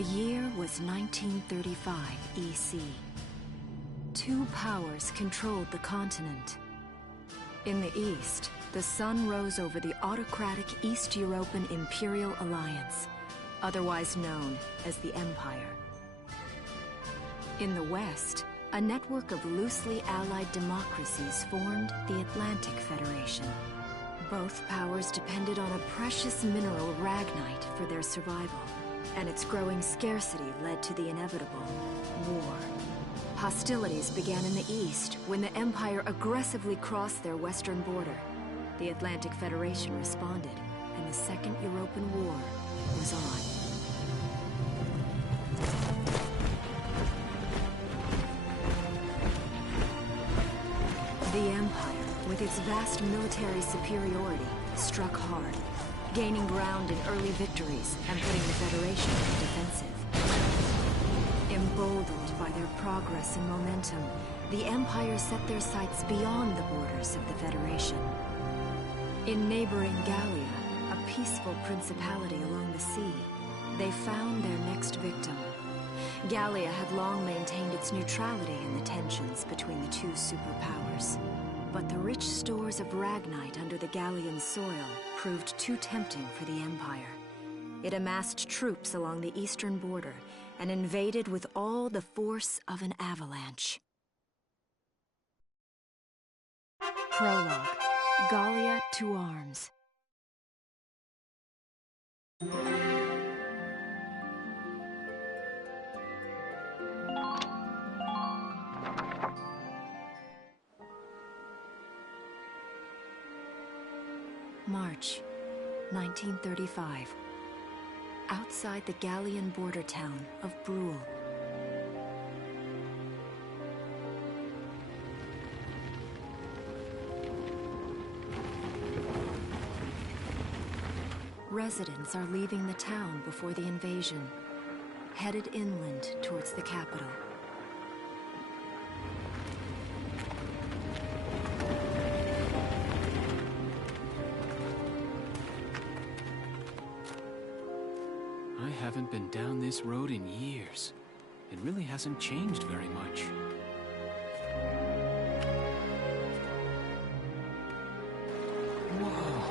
The year was 1935 EC. Two powers controlled the continent. In the east, the sun rose over the autocratic East European Imperial Alliance, otherwise known as the Empire. In the west, a network of loosely allied democracies formed the Atlantic Federation. Both powers depended on a precious mineral ragnite for their survival, and its growing scarcity led to the inevitable war. Hostilities began in the east when the Empire aggressively crossed their western border. The Atlantic Federation responded, and the Second European War was on. The Empire, with its vast military superiority, struck hard, gaining ground in early victories and putting the Federation on the defensive. Emboldened by their progress and momentum, the Empire set their sights beyond the borders of the Federation. In neighboring Gallia, a peaceful principality along the sea, they found their next victim. Gallia had long maintained its neutrality in the tensions between the two superpowers. But the rich stores of ragnite under the Gallian soil proved too tempting for the Empire. It amassed troops along the eastern border and invaded with all the force of an avalanche. Prologue. Gallia to arms. March, 1935. Outside the Gallian border town of Brule. Residents are leaving the town before the invasion, headed inland towards the capital. I haven't been down this road in years. It really hasn't changed very much. Whoa!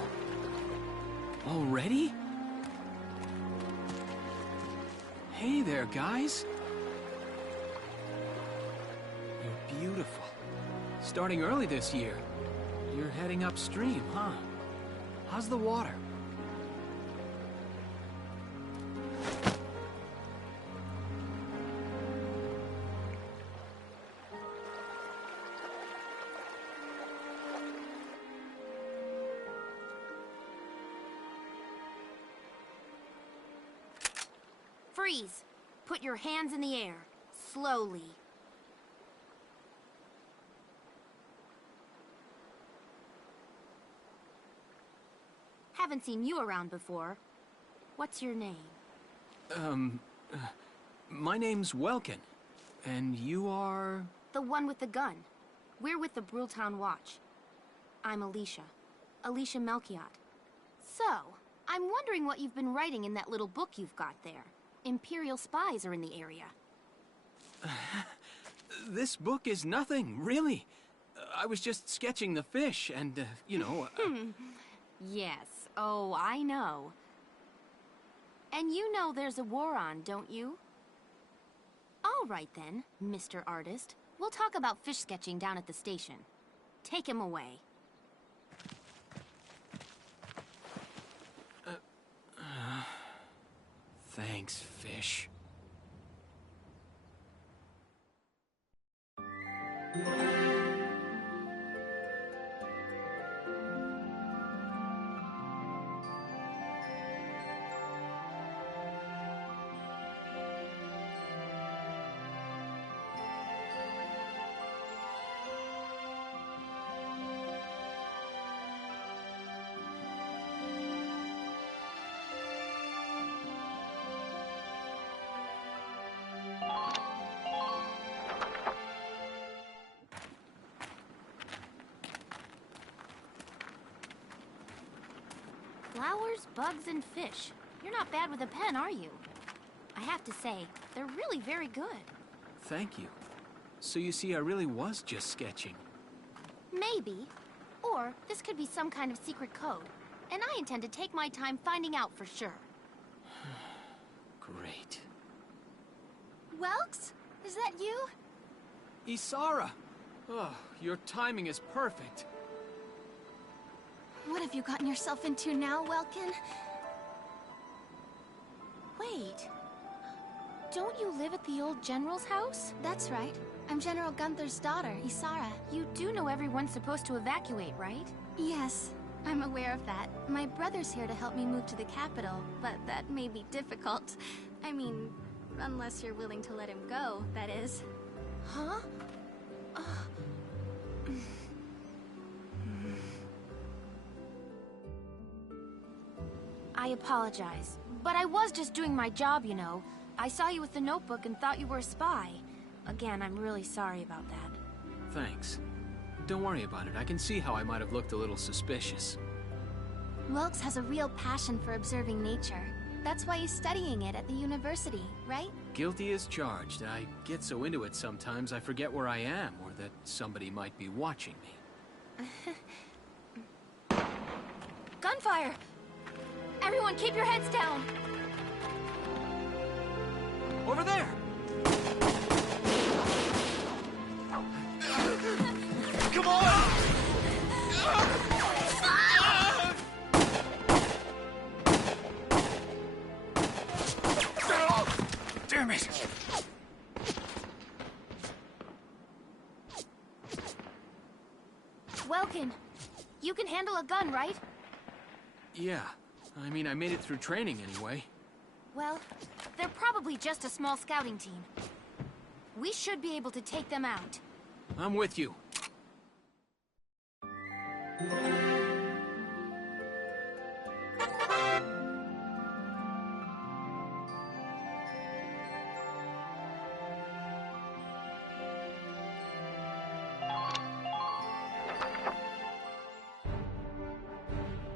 Already? Hey there, guys! You're beautiful. Starting early this year. You're heading upstream, huh? How's the water? Freeze! Put your hands in the air. Slowly. Haven't seen you around before. What's your name? My name's Welkin. And you are... The one with the gun. We're with the Bruletown Watch. I'm Alicia. Alicia Melchiot. So, I'm wondering what you've been writing in that little book you've got there. Imperial spies are in the area. This book is nothing, really. I was just sketching the fish and, you know... Yes. Oh, I know. And you know there's a war on, don't you? All right then, Mr. Artist. We'll talk about fish sketching down at the station. Take him away. Thanks, fish. Flowers, bugs, and fish. You're not bad with a pen, are you? I have to say, they're really very good. Thank you. So you see, I really was just sketching. Maybe. Or this could be some kind of secret code. And I intend to take my time finding out for sure. Great. Welks? Is that you? Isara! Oh, your timing is perfect. What have you gotten yourself into now, Welkin? Wait. Don't you live at the old General's house? That's right. I'm General Gunther's daughter, Isara. You do know everyone's supposed to evacuate, right? Yes, I'm aware of that. My brother's here to help me move to the capital, but that may be difficult. I mean, unless you're willing to let him go, that is. Huh? I apologize, but I was just doing my job, you know. I saw you with the notebook and thought you were a spy. Again, I'm really sorry about that. Thanks. Don't worry about it. I can see how I might have looked a little suspicious. Welks has a real passion for observing nature. That's why he's studying it at the university, right? Guilty as charged. I get so into it sometimes I forget where I am, or that somebody might be watching me. Gunfire! Everyone keep your heads down! Over there! Come on! Damn it! Welkin, you can handle a gun, right? Yeah. I mean, I made it through training anyway. Well, they're probably just a small scouting team. We should be able to take them out. I'm with you.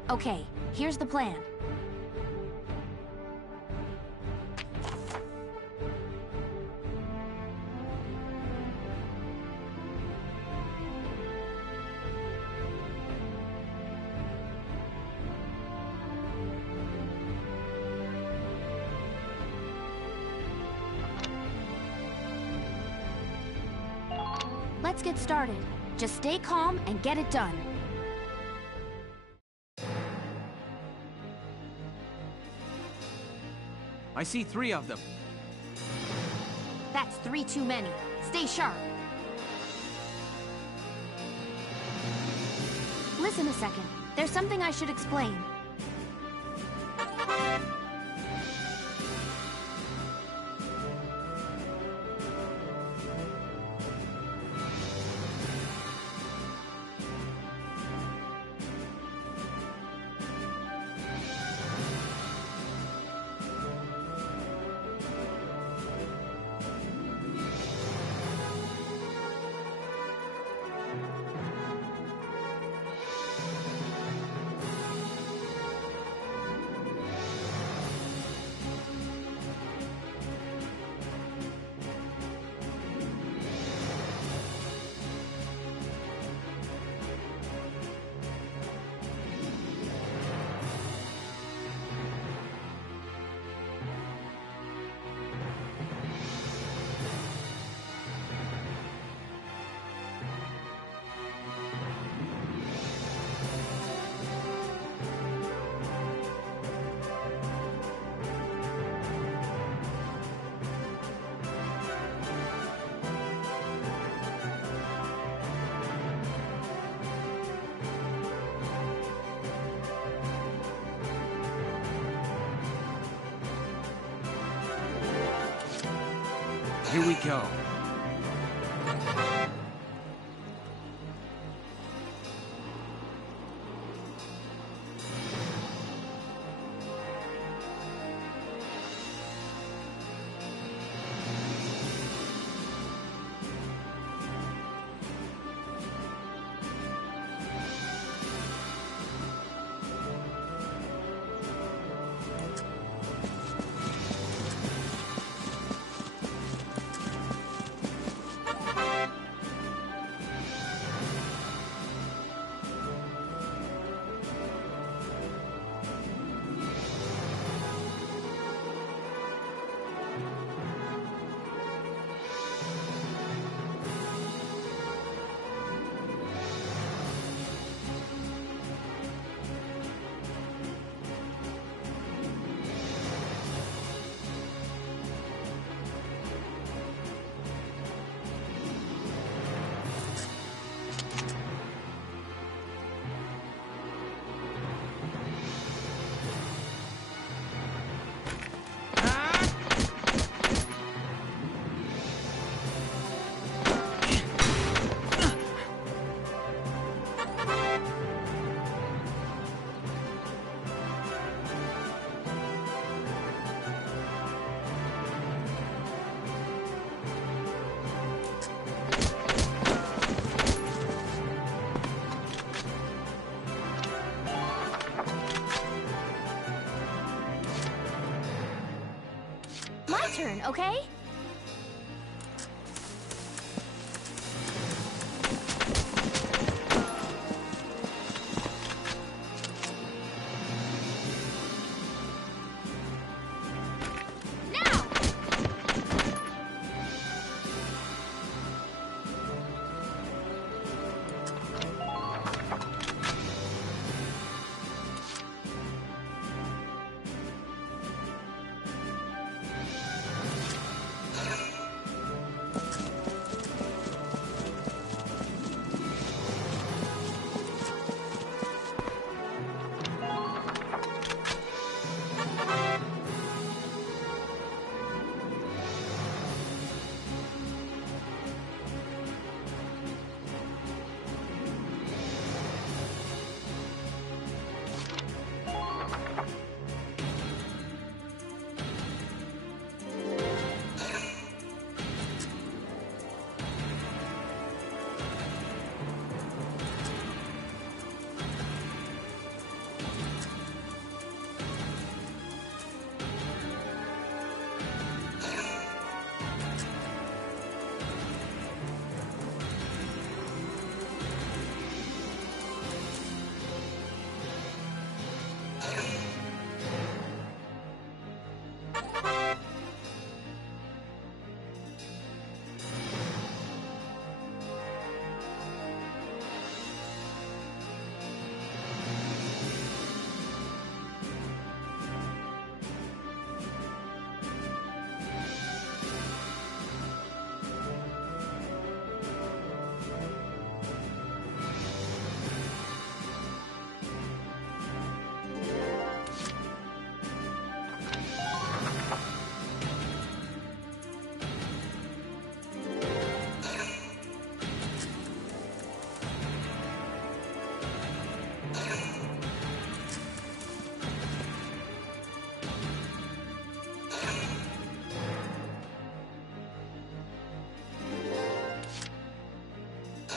Okay, here's the plan. Let's get started. Just stay calm and get it done. I see 3 of them. That's 3 too many. Stay sharp. Listen a second. There's something I should explain. Here we go. okay?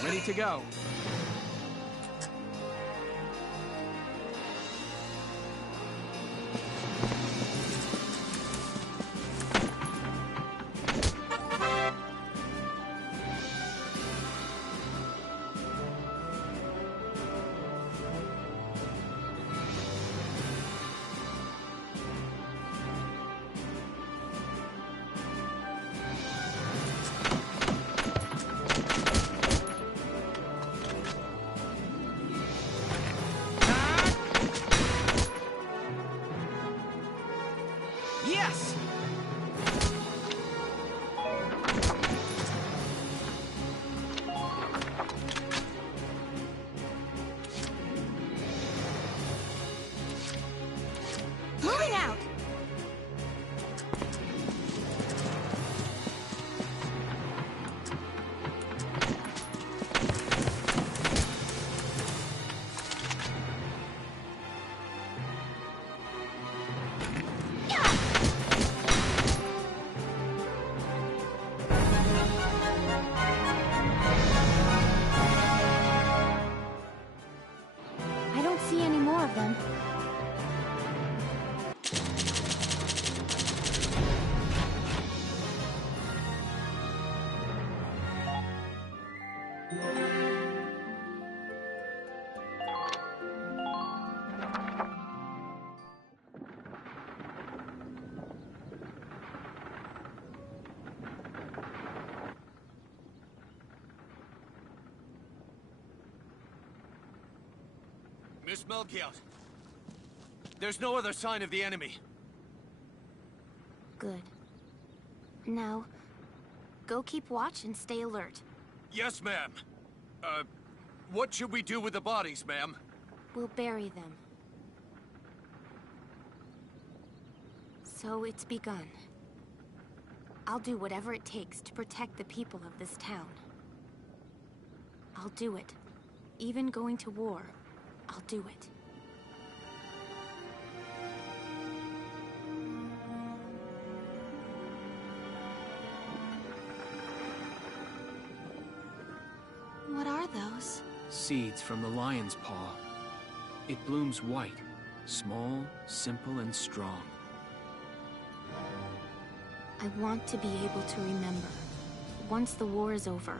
Ready to go. Yes! Moving out! I don't see any more of them. Miss Melchior, there's no other sign of the enemy. Good. Now, go keep watch and stay alert. Yes, ma'am. What should we do with the bodies, ma'am? We'll bury them. So it's begun. I'll do whatever it takes to protect the people of this town. I'll do it. Even going to war, I'll do it. What are those? Seeds from the lion's paw. It blooms white, small, simple, and strong. I want to be able to remember, once the war is over,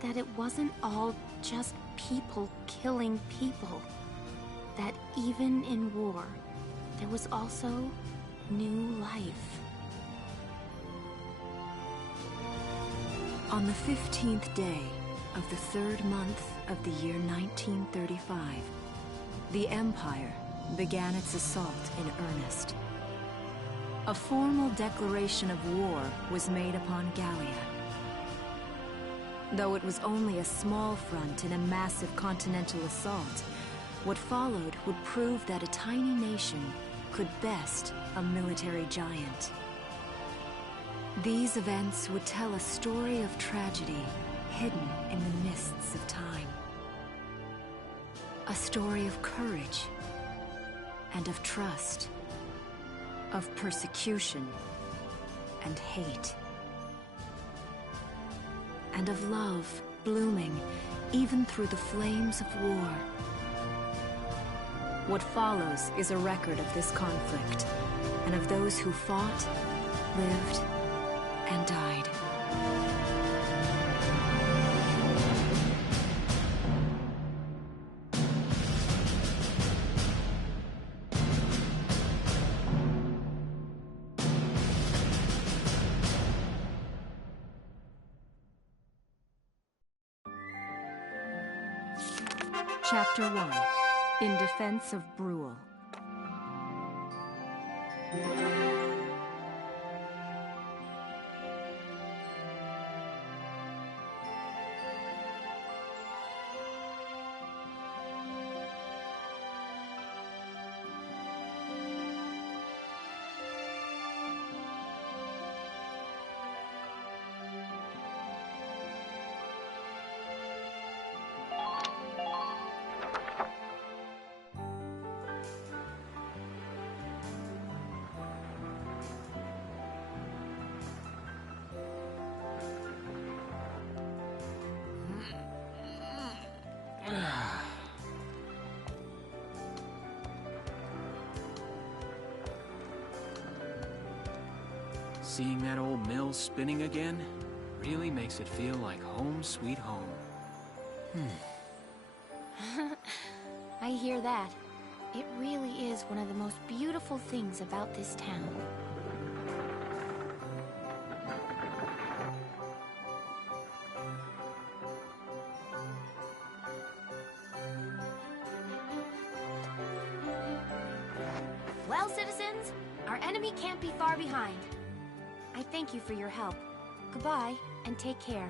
that it wasn't all just people killing people. That even in war, there was also new life. On the 15th day of the 3rd month of the year 1935, the Empire began its assault in earnest. A formal declaration of war was made upon Gallia. Though it was only a small front in a massive continental assault, what followed would prove that a tiny nation could best a military giant. These events would tell a story of tragedy hidden in the mists of time. A story of courage and of trust, of persecution and hate, and of love blooming even through the flames of war. What follows is a record of this conflict, and of those who fought, lived, and died. Chapter 1. In Defense of Brule. Seeing that old mill spinning again really makes it feel like home sweet home. I hear that. It really is one of the most beautiful things about this town. Well, citizens, our enemy can't be far behind. I thank you for your help. Goodbye, and take care.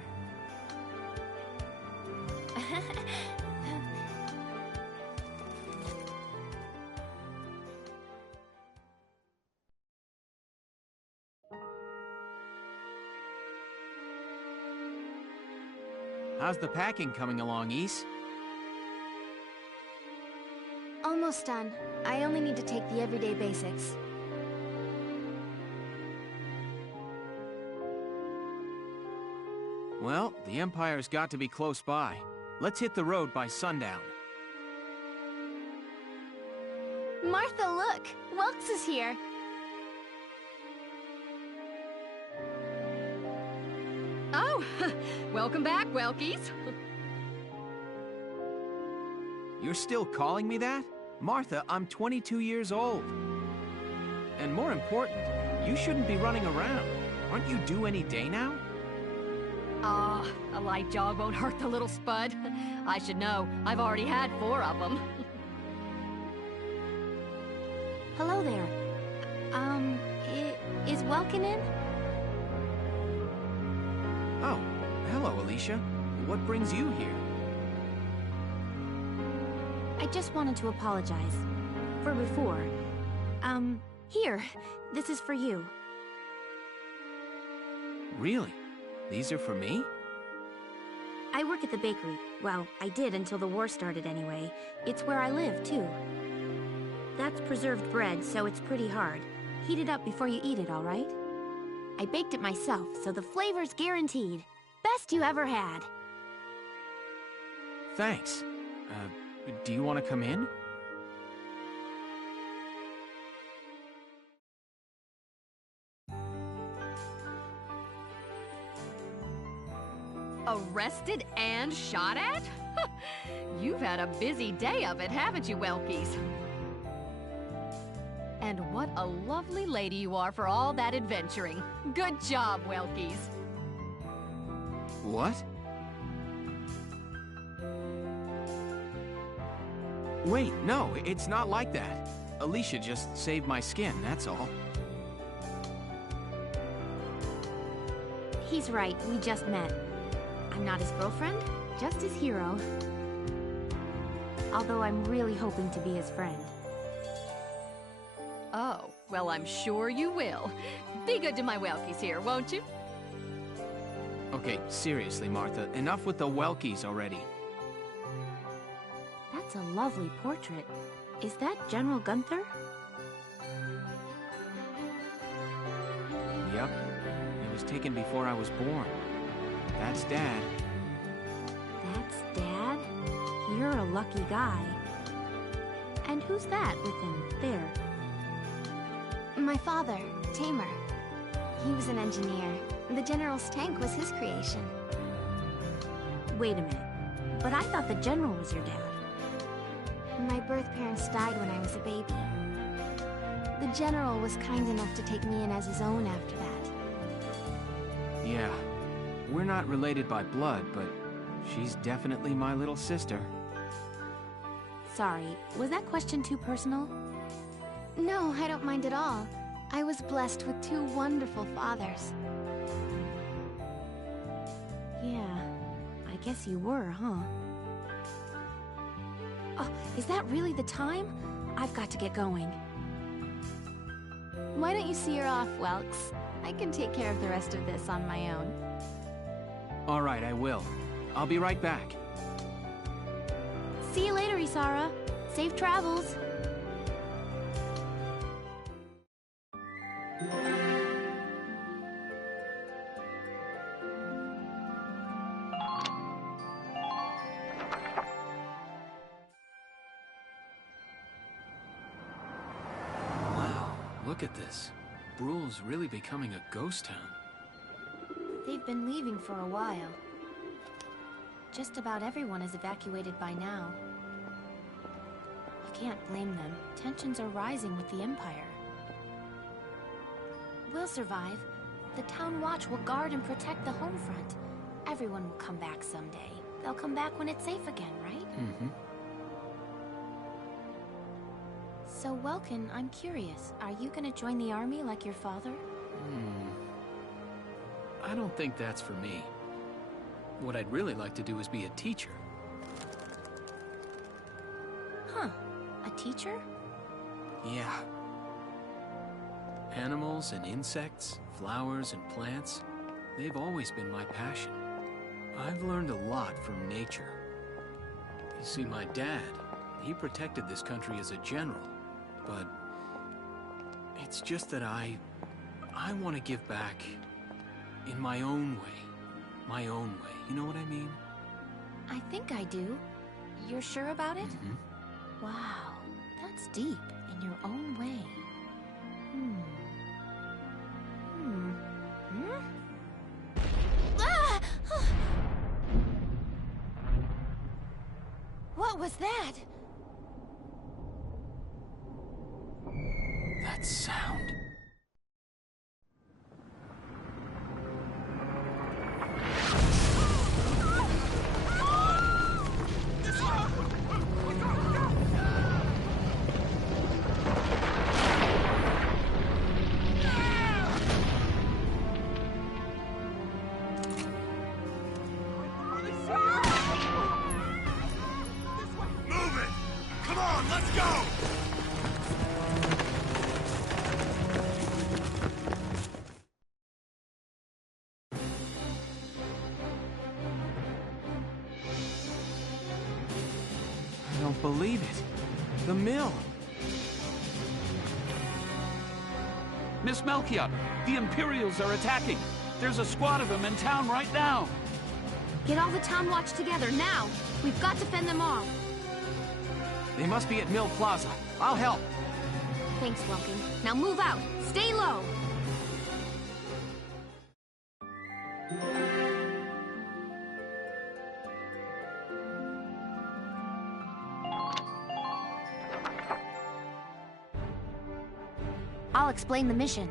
How's the packing coming along, Ys? Almost done. I only need to take the everyday basics. Well, the Empire's got to be close by. Let's hit the road by sundown. Martha, look! Welks is here! Oh, welcome back, Welkies. You're still calling me that? Martha, I'm 22 years old. And more important, you shouldn't be running around. Aren't you due any day now? Ah, a light jog won't hurt the little spud. I should know. I've already had 4 of them. Hello there. Is Welkin in? Oh, hello, Alicia. What brings you here? I just wanted to apologize. For before. Here. This is for you. Really? These are for me? I work at the bakery. Well, I did until the war started anyway. It's where I live, too. That's preserved bread, so it's pretty hard. Heat it up before you eat it, all right? I baked it myself, so the flavor's guaranteed. Best you ever had. Thanks. Do you want to come in? Arrested and shot at? You've had a busy day of it, haven't you, Welkies? And what a lovely lady you are for all that adventuring. Good job, Welkies. What? Wait, no, it's not like that. Alicia just saved my skin, that's all. He's right, we just met. I'm not his girlfriend, just his hero. Although I'm really hoping to be his friend. Oh, well, I'm sure you will. Be good to my Welkies here, won't you? Okay, seriously, Martha, enough with the Welkies already. That's a lovely portrait. Is that General Gunther? Yep, it was taken before I was born. That's Dad. That's Dad? You're a lucky guy. And who's that with him there? My father, Tamer. He was an engineer. The General's tank was his creation. Wait a minute. But I thought the General was your dad. My birth parents died when I was a baby. The General was kind enough to take me in as his own after that. Yeah, we're not related by blood, but she's definitely my little sister. Sorry, was that question too personal? No, I don't mind at all. I was blessed with two wonderful fathers. Yeah, I guess you were, huh? Oh, is that really the time? I've got to get going. Why don't you see her off, Welks? I can take care of the rest of this on my own. All right, I will. I'll be right back. See you later, Isara. Safe travels. Look at this. Bruhl's really becoming a ghost town. They've been leaving for a while. Just about everyone is evacuated by now. You can't blame them. Tensions are rising with the Empire. We'll survive. The Town Watch will guard and protect the home front. Everyone will come back someday. They'll come back when it's safe again, right? Mm-hmm. So, Welkin, I'm curious. Are you gonna join the army like your father? I don't think that's for me. What I'd really like to do is be a teacher. Huh. A teacher? Yeah. Animals and insects, flowers and plants, they've always been my passion. I've learned a lot from nature. You see, my dad, he protected this country as a general. But it's just that I want to give back in my own way. My own way. You know what I mean? I think I do. You're sure about it? Mm-hmm. Wow, that's deep in your own way. Ah! What was that? That sound. Move it! Come on, let's go! I don't believe it. The mill. Miss Melchior, the Imperials are attacking. There's a squad of them in town right now. Get all the Town Watch together, now! We've got to fend them off! They must be at Mill Plaza. I'll help. Thanks, Welkin. Now move out! Stay low! I'll explain the mission.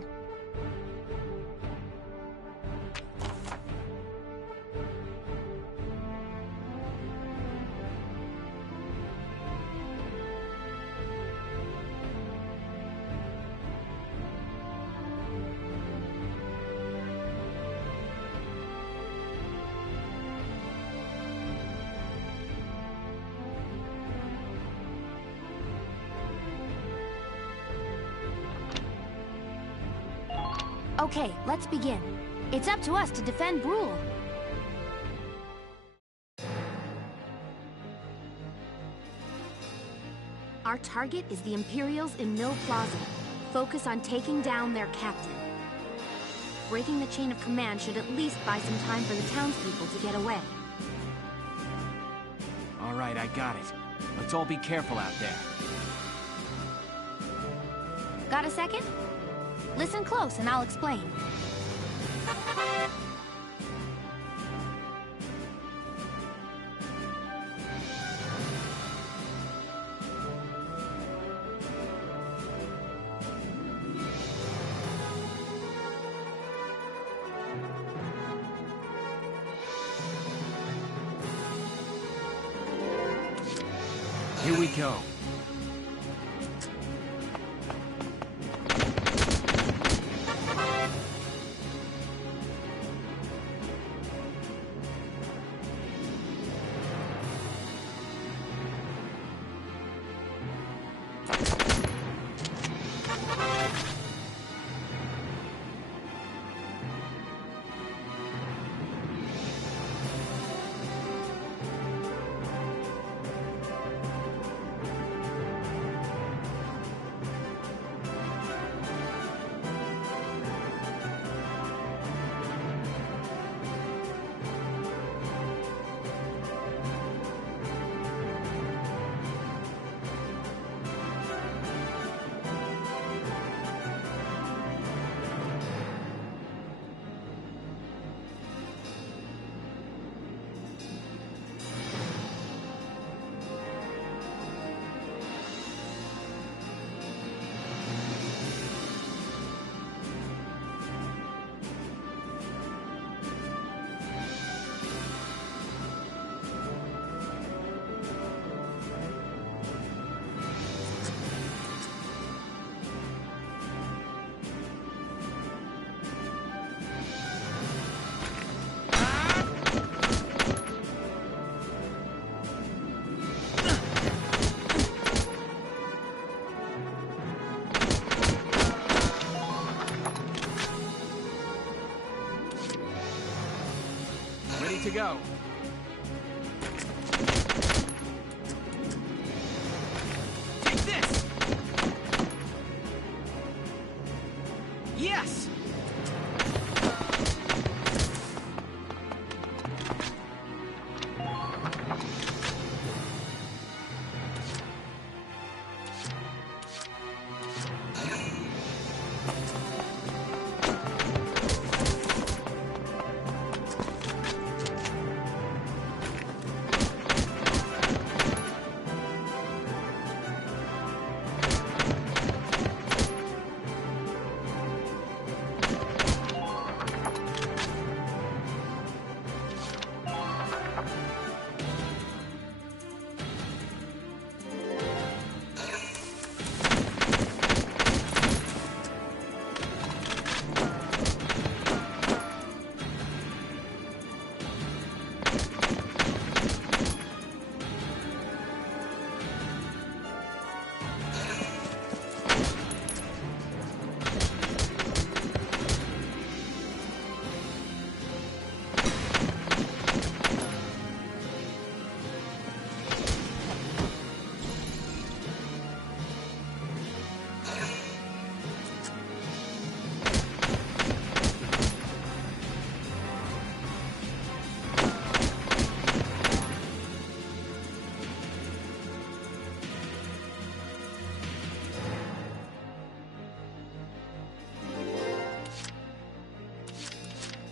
Okay, let's begin. It's up to us to defend Brule. Our target is the Imperials in Mill Plaza. Focus on taking down their captain. Breaking the chain of command should at least buy some time for the townspeople to get away. All right, I got it. Let's all be careful out there. Got a second? Listen close and I'll explain. Here we go. Ready to go. Take this! Yes!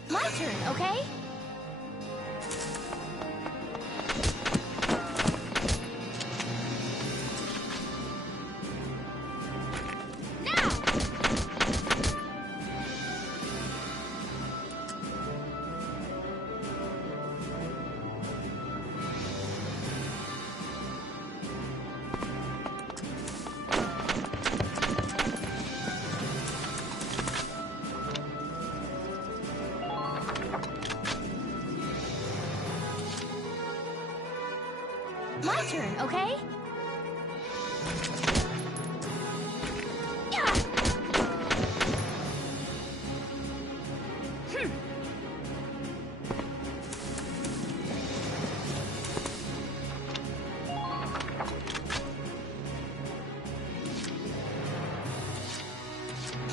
My turn, okay? Now! My turn, okay?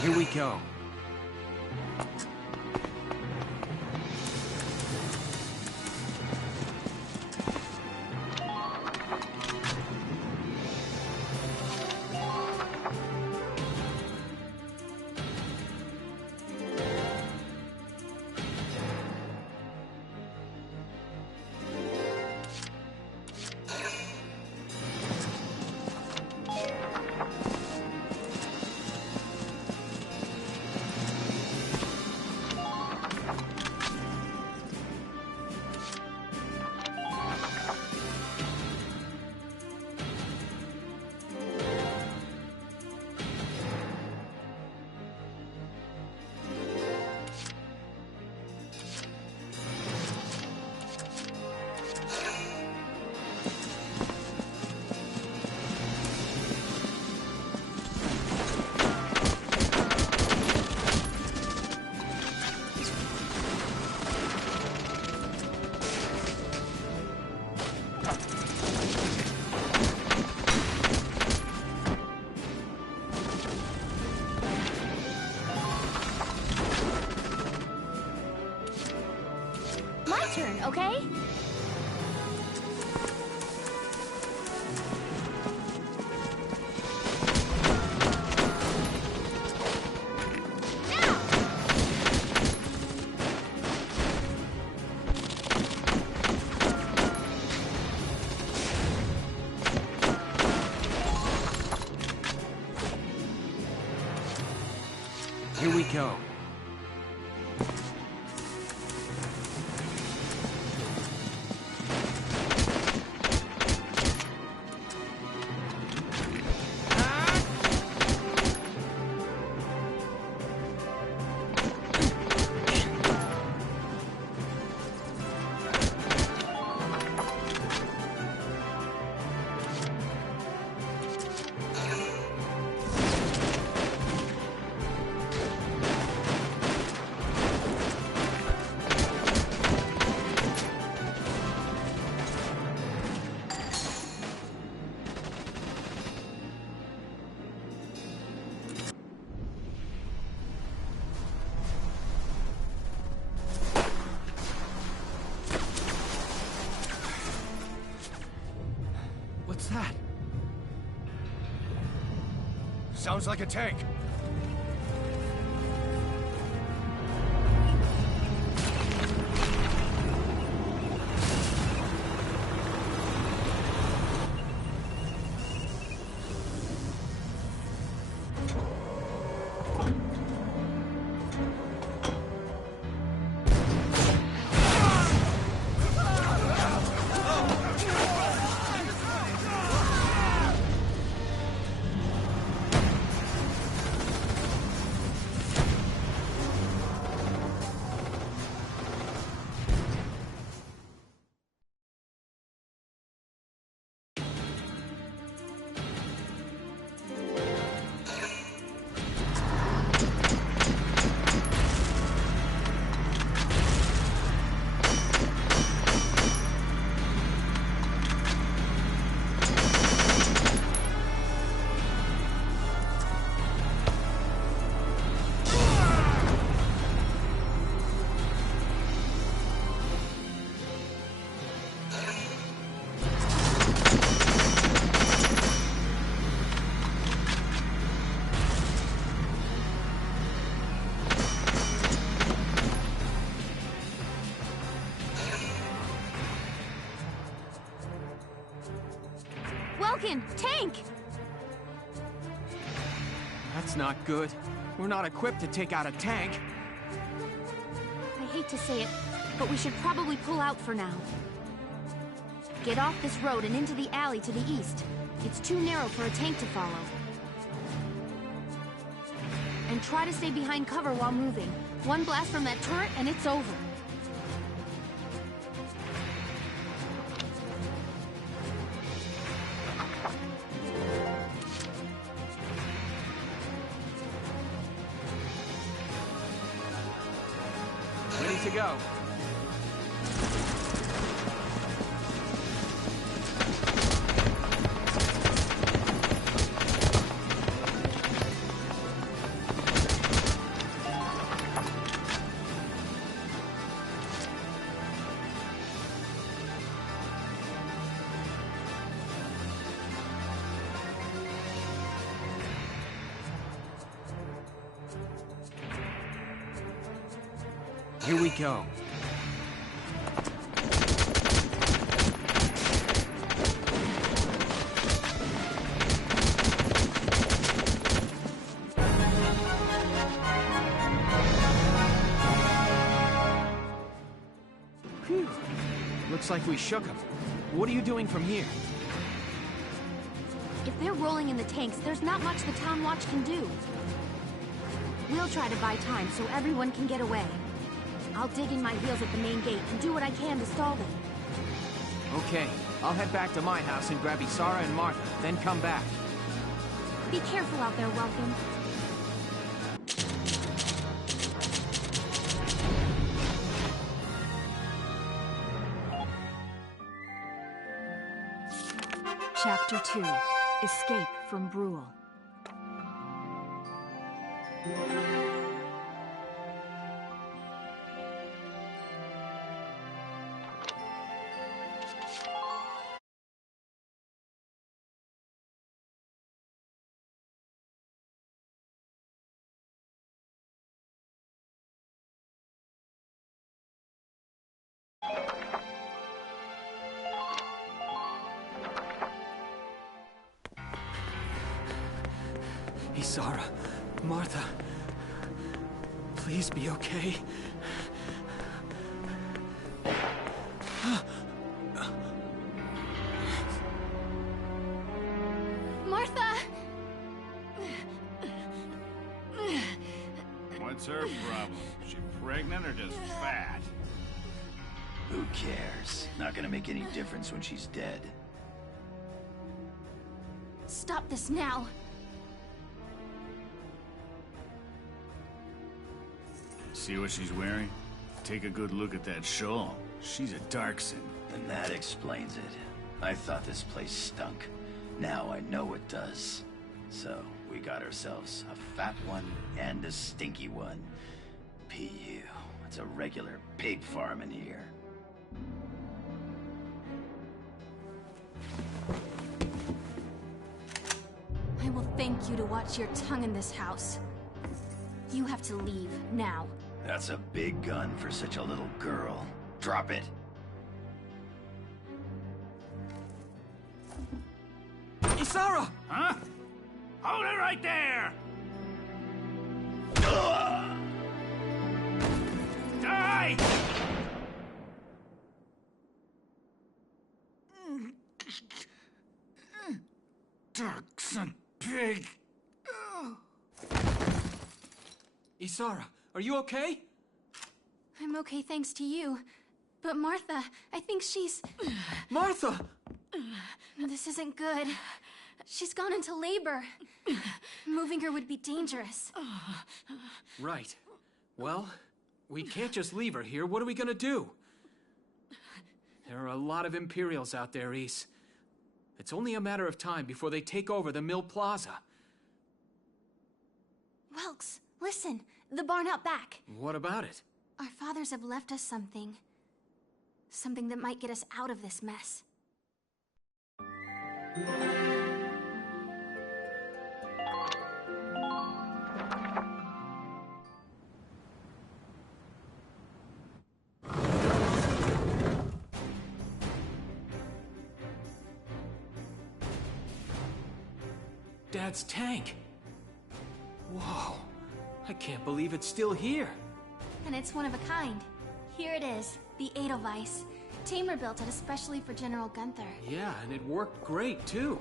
Here we go. Turn, okay? Here we go. What's that? Sounds like a tank. Tank! That's not good. We're not equipped to take out a tank. I hate to say it, but we should probably pull out for now. Get off this road and into the alley to the east. It's too narrow for a tank to follow. And try to stay behind cover while moving. One blast from that turret and it's over. to go. Here we go. Phew. Looks like we shook them. What are you doing from here? If they're rolling in the tanks, there's not much the Town Watch can do. We'll try to buy time so everyone can get away. I'll dig in my heels at the main gate and do what I can to stall them. Okay, I'll head back to my house and grab Isara and Martha, then come back. Be careful out there, Welcome. Chapter 2. Escape from Brule. Isara, Martha, please be okay. Martha! What's her problem? She pregnant or just fat? Who cares? Not gonna make any difference when she's dead. Stop this now! See what she's wearing? Take a good look at that shawl. She's a Darkson. And that explains it. I thought this place stunk. Now I know it does. So, we got ourselves a fat one and a stinky one. P.U. It's a regular pig farm in here. I will thank you to watch your tongue in this house. You have to leave, now. That's a big gun for such a little girl. Drop it. Isara! Huh? Hold it right there! Die! Darkson pig! Isara, are you okay? I'm okay thanks to you. But Martha, I think she's... Martha! This isn't good. She's gone into labor. Moving her would be dangerous. Right. Well, we can't just leave her here. What are we gonna do? There are a lot of Imperials out there, Ys. It's only a matter of time before they take over the Mill Plaza. Welks, listen. The barn out back. What about it? Our fathers have left us something. Something that might get us out of this mess. Dad's tank. Whoa. I can't believe it's still here. And it's one of a kind. Here it is, the Edelweiss. Tamer built it especially for General Gunther. Yeah, and it worked great, too.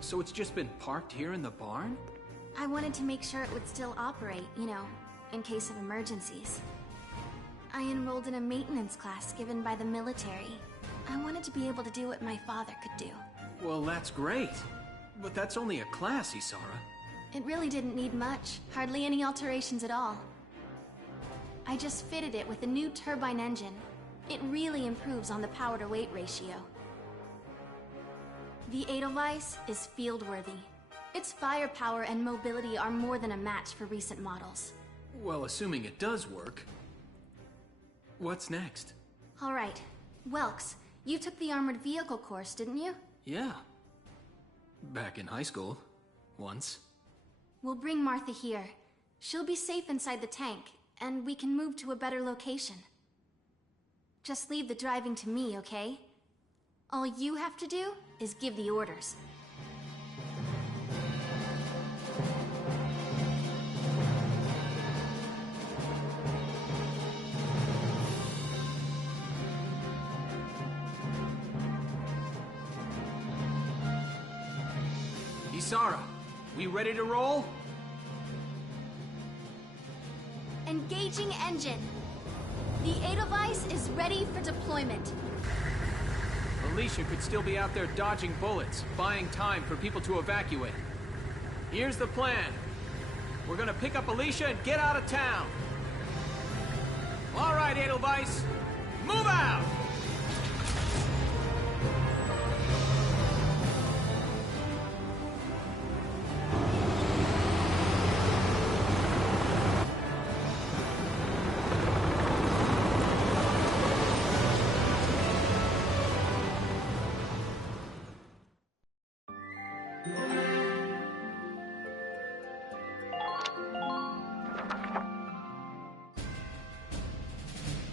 So it's just been parked here in the barn? I wanted to make sure it would still operate, you know, in case of emergencies. I enrolled in a maintenance class given by the military. I wanted to be able to do what my father could do. Well, that's great. But that's only a class, Isara. It really didn't need much. Hardly any alterations at all. I just fitted it with a new turbine engine. It really improves on the power-to-weight ratio. The Edelweiss is field-worthy. Its firepower and mobility are more than a match for recent models. Well, assuming it does work, what's next? All right. Welks, you took the armored vehicle course, didn't you? Yeah. Back in high school. Once. We'll bring Martha here. She'll be safe inside the tank, and we can move to a better location. Just leave the driving to me, okay? All you have to do is give the orders. Isara, we ready to roll? Engaging engine. The Edelweiss is ready for deployment. Alicia could still be out there dodging bullets, buying time for people to evacuate. Here's the plan. We're gonna pick up Alicia and get out of town. All right, Edelweiss, move out!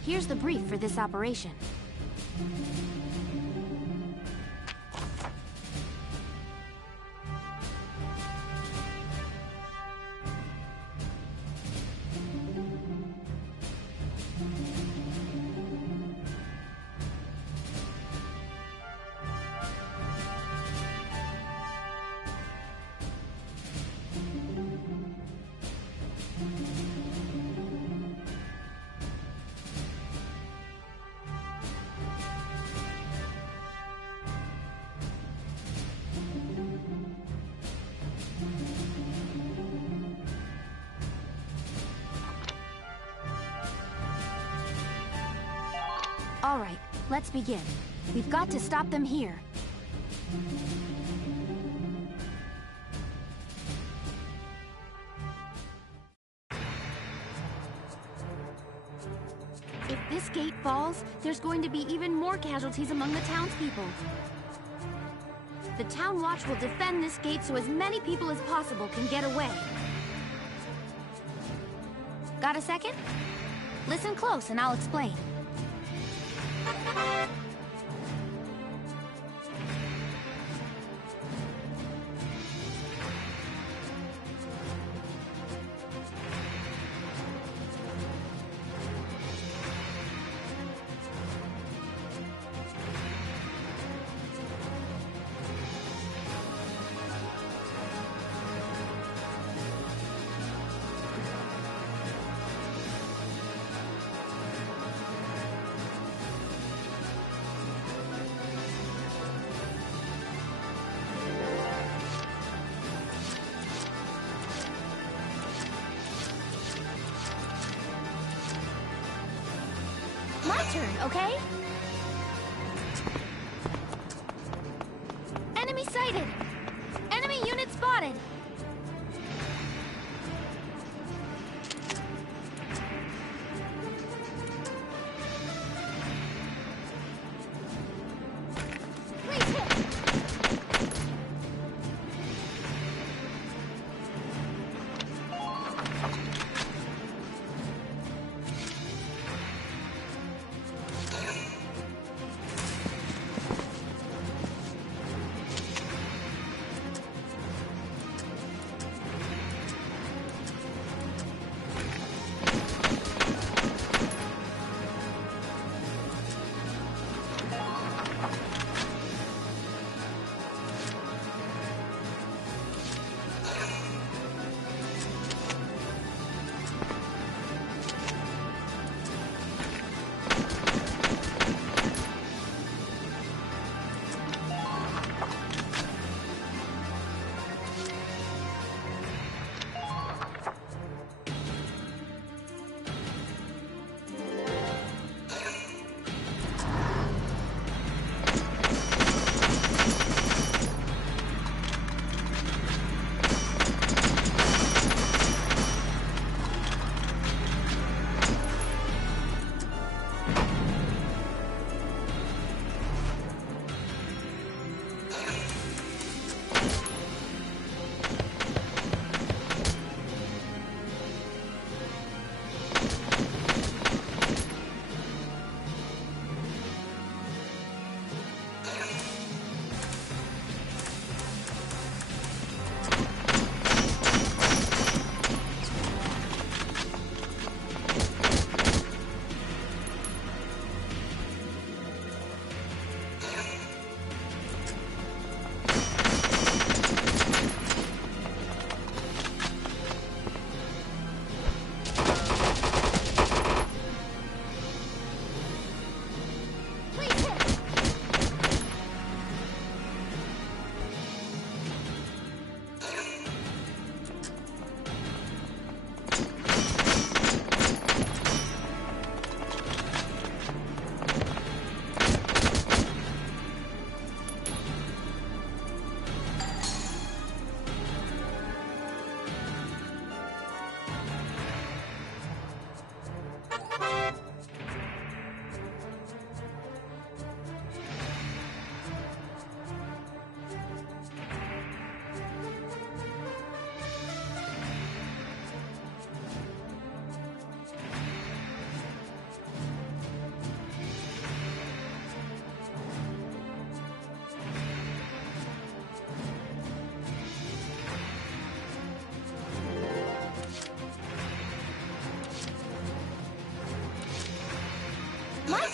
Here's the brief for this operation. All right, let's begin. We've got to stop them here. If this gate falls, there's going to be even more casualties among the townspeople. The Town Watch will defend this gate so as many people as possible can get away. Got a second? Listen close and I'll explain. My turn, okay? Enemy sighted! Enemy unit spotted! Please hit!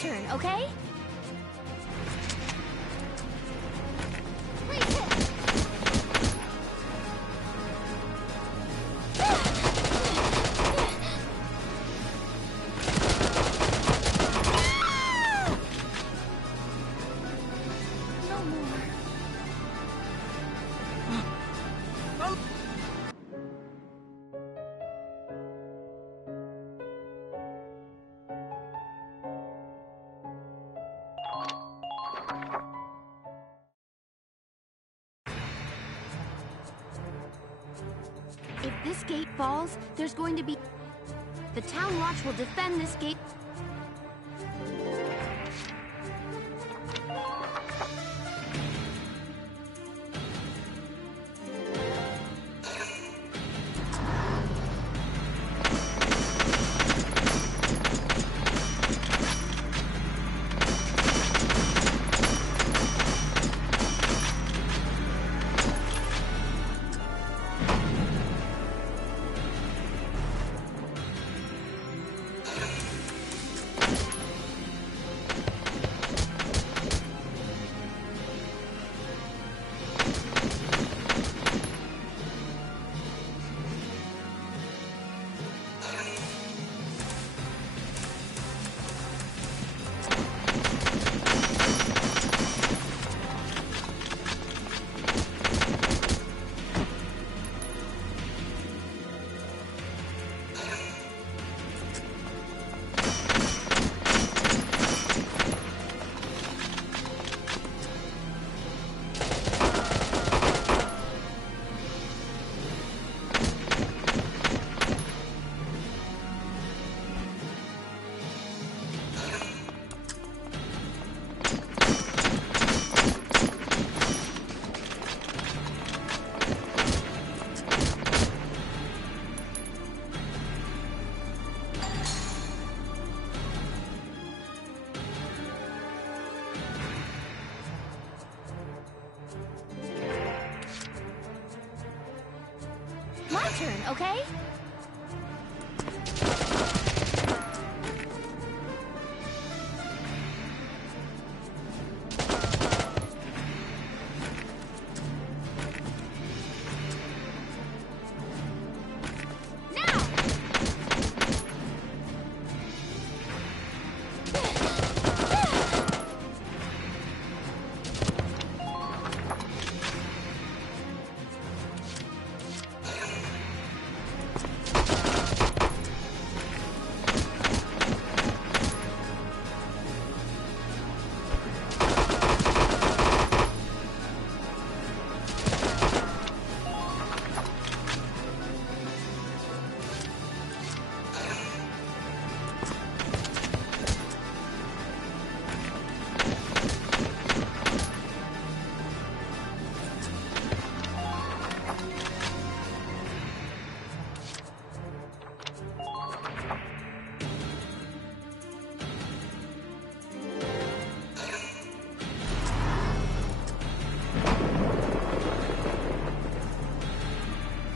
turn, okay? If this gate falls, there's going to be... The Town Watch will defend this gate. My turn, okay?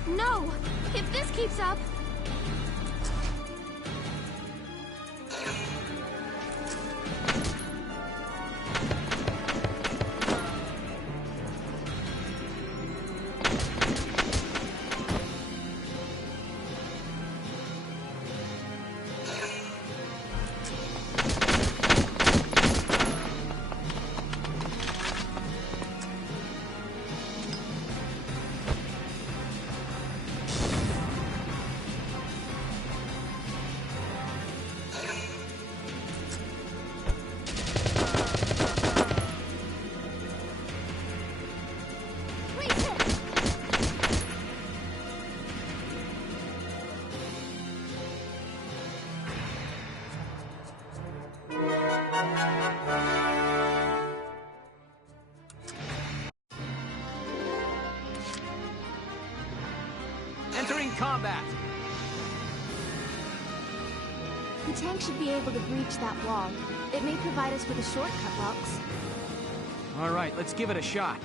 No! If this keeps up... Entering combat! The tank should be able to breach that wall. It may provide us with a shortcut, Lux. All right, let's give it a shot.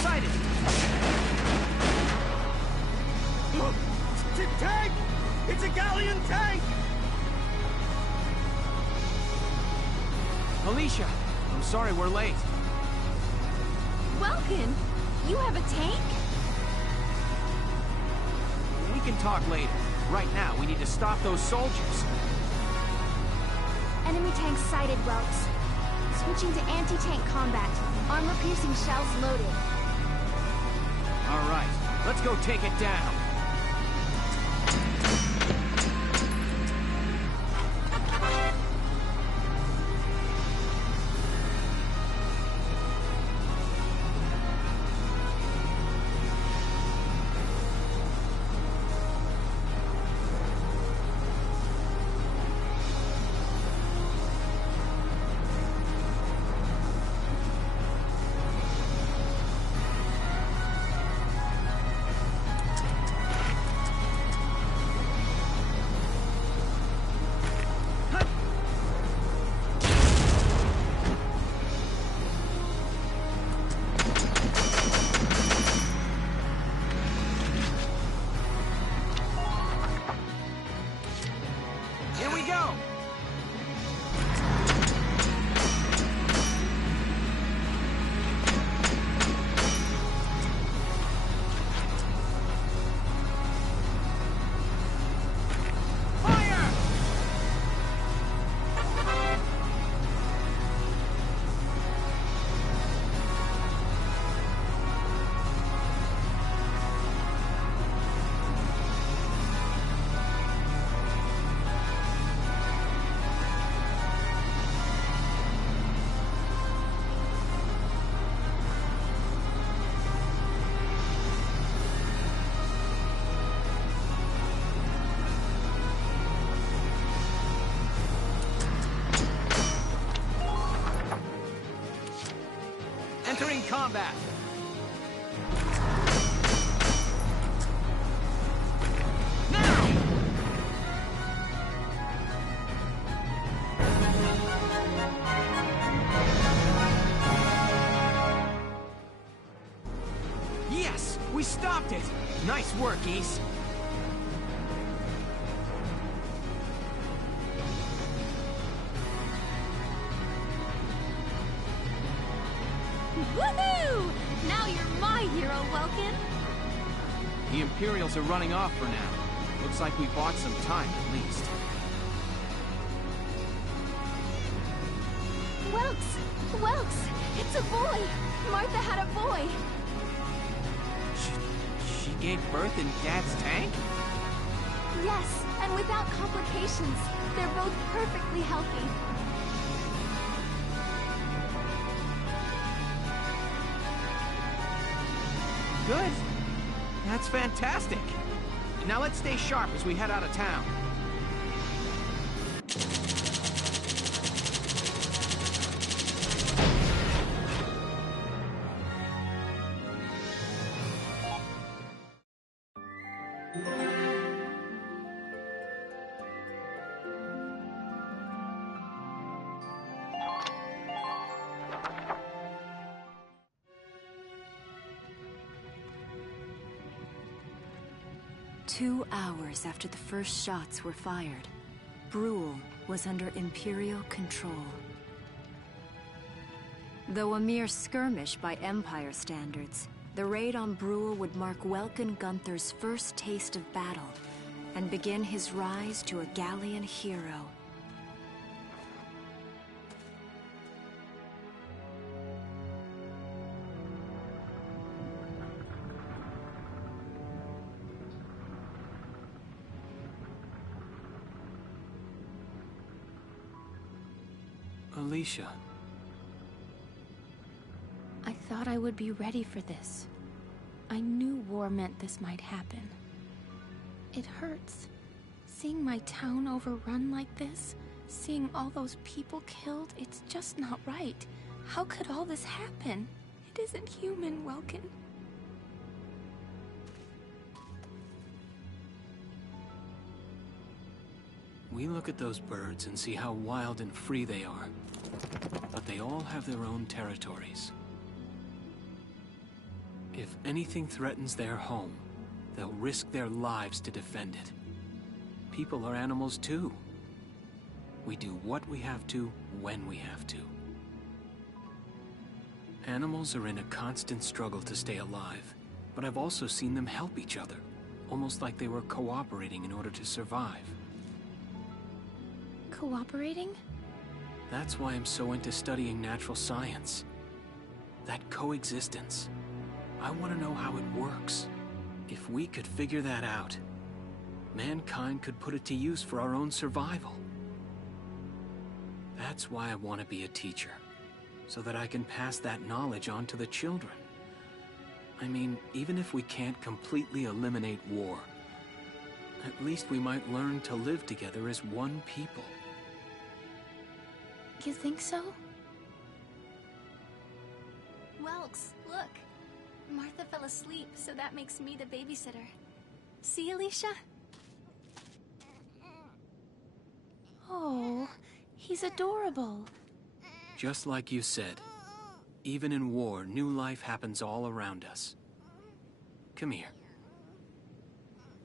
sighted! Tank! It's a galleon tank! Alicia, I'm sorry we're late. Welkin, you have a tank? We can talk later. Right now, we need to stop those soldiers. Enemy tank sighted, Welks. Switching to anti-tank combat. Armor-piercing shells loaded. All right, let's go take it down. Entering combat. Now! Yes! We stopped it! Nice work, Ace. Woohoo! Now you're my hero, Welkin. The Imperials are running off for now. Looks like we bought some time, at least. Welks! It's a boy! Martha had a boy! She gave birth in Dad's tank? Yes, and without complications. They're both perfectly healthy. Good. That's fantastic. Now let's stay sharp as we head out of town. Two hours after the first shots were fired, Brule was under Imperial control. Though a mere skirmish by Empire standards, the raid on Brule would mark Welkin Gunther's first taste of battle and begin his rise to a Gallian hero. Alicia. I thought I would be ready for this. I knew war meant this might happen. It hurts. Seeing my town overrun like this, seeing all those people killed, it's just not right. How could all this happen? It isn't human, Welkin. We look at those birds and see how wild and free they are. But they all have their own territories. If anything threatens their home, they'll risk their lives to defend it. People are animals too. We do what we have to, when we have to. Animals are in a constant struggle to stay alive, but I've also seen them help each other, almost like they were cooperating in order to survive. Cooperating? That's why I'm so into studying natural science. That coexistence. I want to know how it works. If we could figure that out, mankind could put it to use for our own survival. That's why I want to be a teacher, so that I can pass that knowledge on to the children. I mean, even if we can't completely eliminate war, at least we might learn to live together as one people. You think so? Welks, look. Martha fell asleep, so that makes me the babysitter. See, Alicia? Oh, he's adorable. Just like you said, even in war, new life happens all around us. Come here.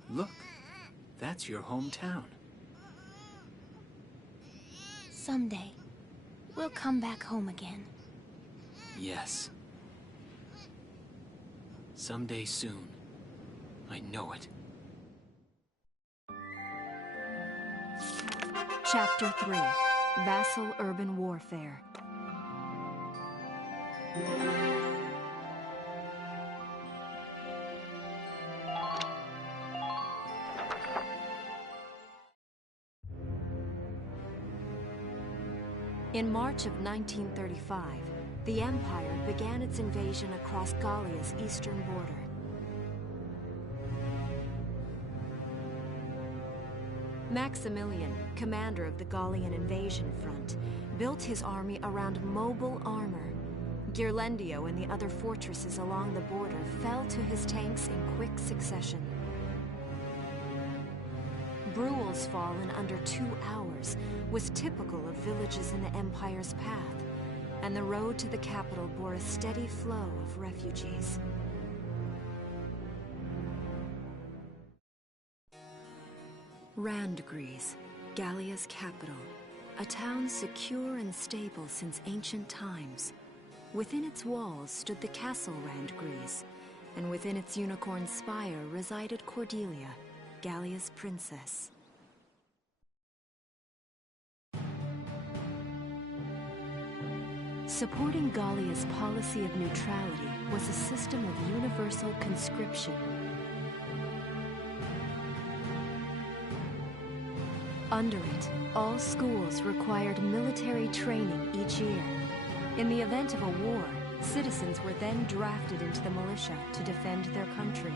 Look, that's your hometown. Someday, we'll come back home again. Yes. Someday soon. I know it. Chapter 3. Vassal Urban Warfare. In March of 1935, the Empire began its invasion across Gallia's eastern border. Maximilian, commander of the Gallian invasion front, built his army around mobile armor. Ghirlandaio and the other fortresses along the border fell to his tanks in quick succession. Bruhl's fall in under 2 hours was typical of villages in the Empire's path, and the road to the capital bore a steady flow of refugees. Randgries, Gallia's capital, a town secure and stable since ancient times. Within its walls stood the castle Randgries, and within its unicorn spire resided Cordelia, Gallia's princess. Supporting Gallia's policy of neutrality was a system of universal conscription. Under it, all schools required military training each year. In the event of a war, citizens were then drafted into the militia to defend their country.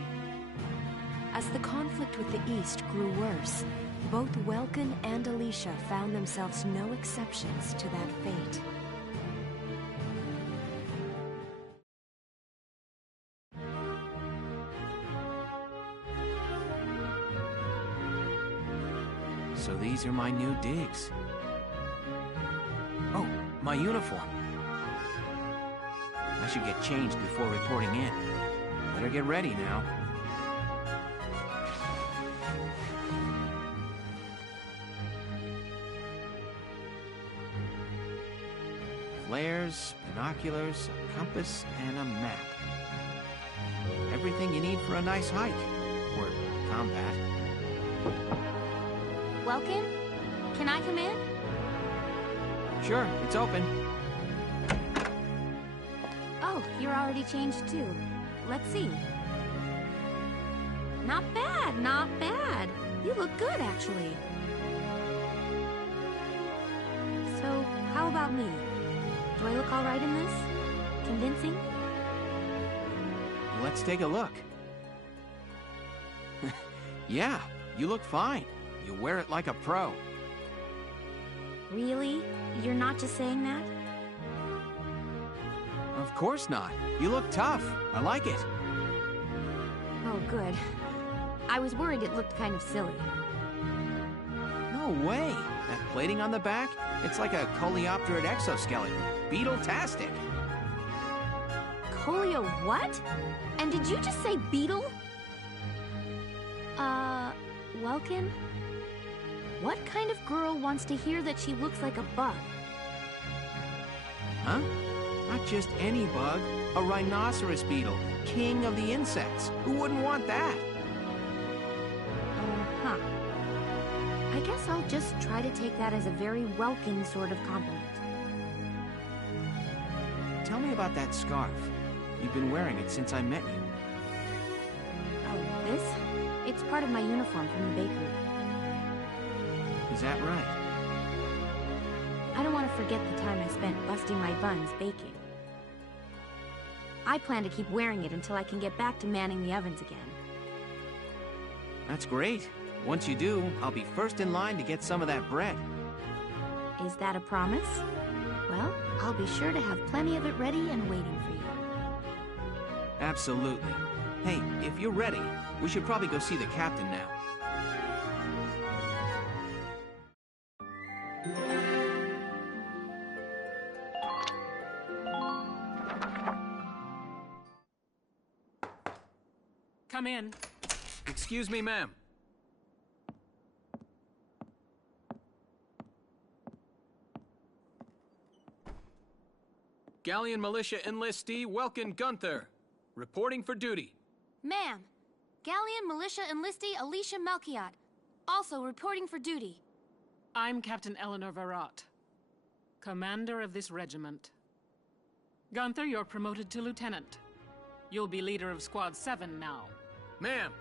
As the conflict with the East grew worse, both Welkin and Alicia found themselves no exceptions to that fate. So these are my new digs. Oh, my uniform. I should get changed before reporting in. Better get ready now. Flares, binoculars, a compass, and a map. Everything you need for a nice hike. Or combat. Welkin? Can I come in? Sure, it's open. Oh, you're already changed too. Let's see. Not bad, not bad. You look good, actually. So, how about me? Do I look all right in this? Convincing? Let's take a look. Yeah, you look fine. You wear it like a pro. Really? You're not just saying that? Of course not. You look tough. I like it. Oh, good. I was worried it looked kind of silly. No way. That plating on the back, it's like a coleopterid exoskeleton. Beetle-tastic. Polio what? And did you just say beetle? Welkin? What kind of girl wants to hear that she looks like a bug? Huh? Not just any bug. A rhinoceros beetle, king of the insects. Who wouldn't want that? Huh. I guess I'll just try to take that as a very Welkin sort of compliment. Tell me about that scarf. You've been wearing it since I met you. Oh, this? It's part of my uniform from the bakery. Is that right? I don't want to forget the time I spent busting my buns baking. I plan to keep wearing it until I can get back to manning the ovens again. That's great. Once you do, I'll be first in line to get some of that bread. Is that a promise? Well, I'll be sure to have plenty of it ready and waiting for you. Absolutely. Hey, if you're ready, we should probably go see the captain now. Come in. Excuse me, ma'am. Galleon Militia Enlistee Welkin Gunther, reporting for duty. Ma'am, Galleon Militia Enlistee Alicia Melchiot, also reporting for duty. I'm Captain Eleanor Varrot, commander of this regiment. Gunther, you're promoted to lieutenant. You'll be leader of Squad 7 now. Ma'am!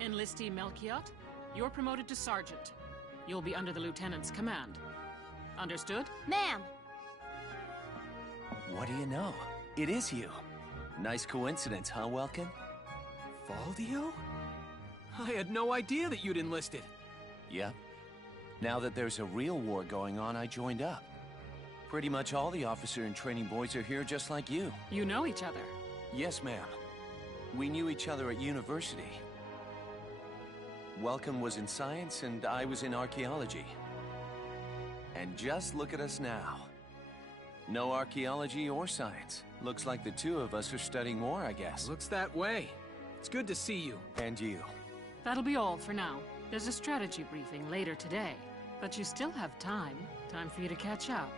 Enlistee Melchiot, you're promoted to sergeant. You'll be under the lieutenant's command. Understood? Ma'am! What do you know? It is you. Nice coincidence, huh, Welkin? Valdio? I had no idea that you'd enlisted. Yep. Now that there's a real war going on, I joined up. Pretty much all the officer and training boys are here just like you. You know each other? Yes, ma'am. We knew each other at university. Welkin was in science and I was in archaeology. And just look at us now. No archaeology or science. Looks like the two of us are studying war, I guess. Looks that way. It's good to see you. And you. That'll be all for now. There's a strategy briefing later today. But you still have time. Time for you to catch up.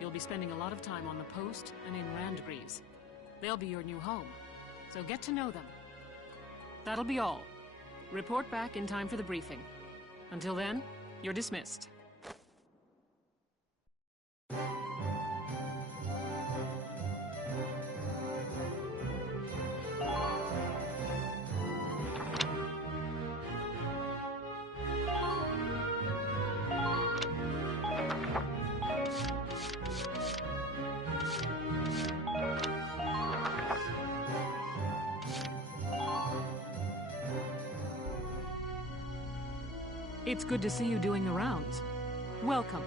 You'll be spending a lot of time on the post and in Randgreaves. They'll be your new home. So get to know them. That'll be all. Report back in time for the briefing. Until then, you're dismissed. It's good to see you doing the rounds. Welcome.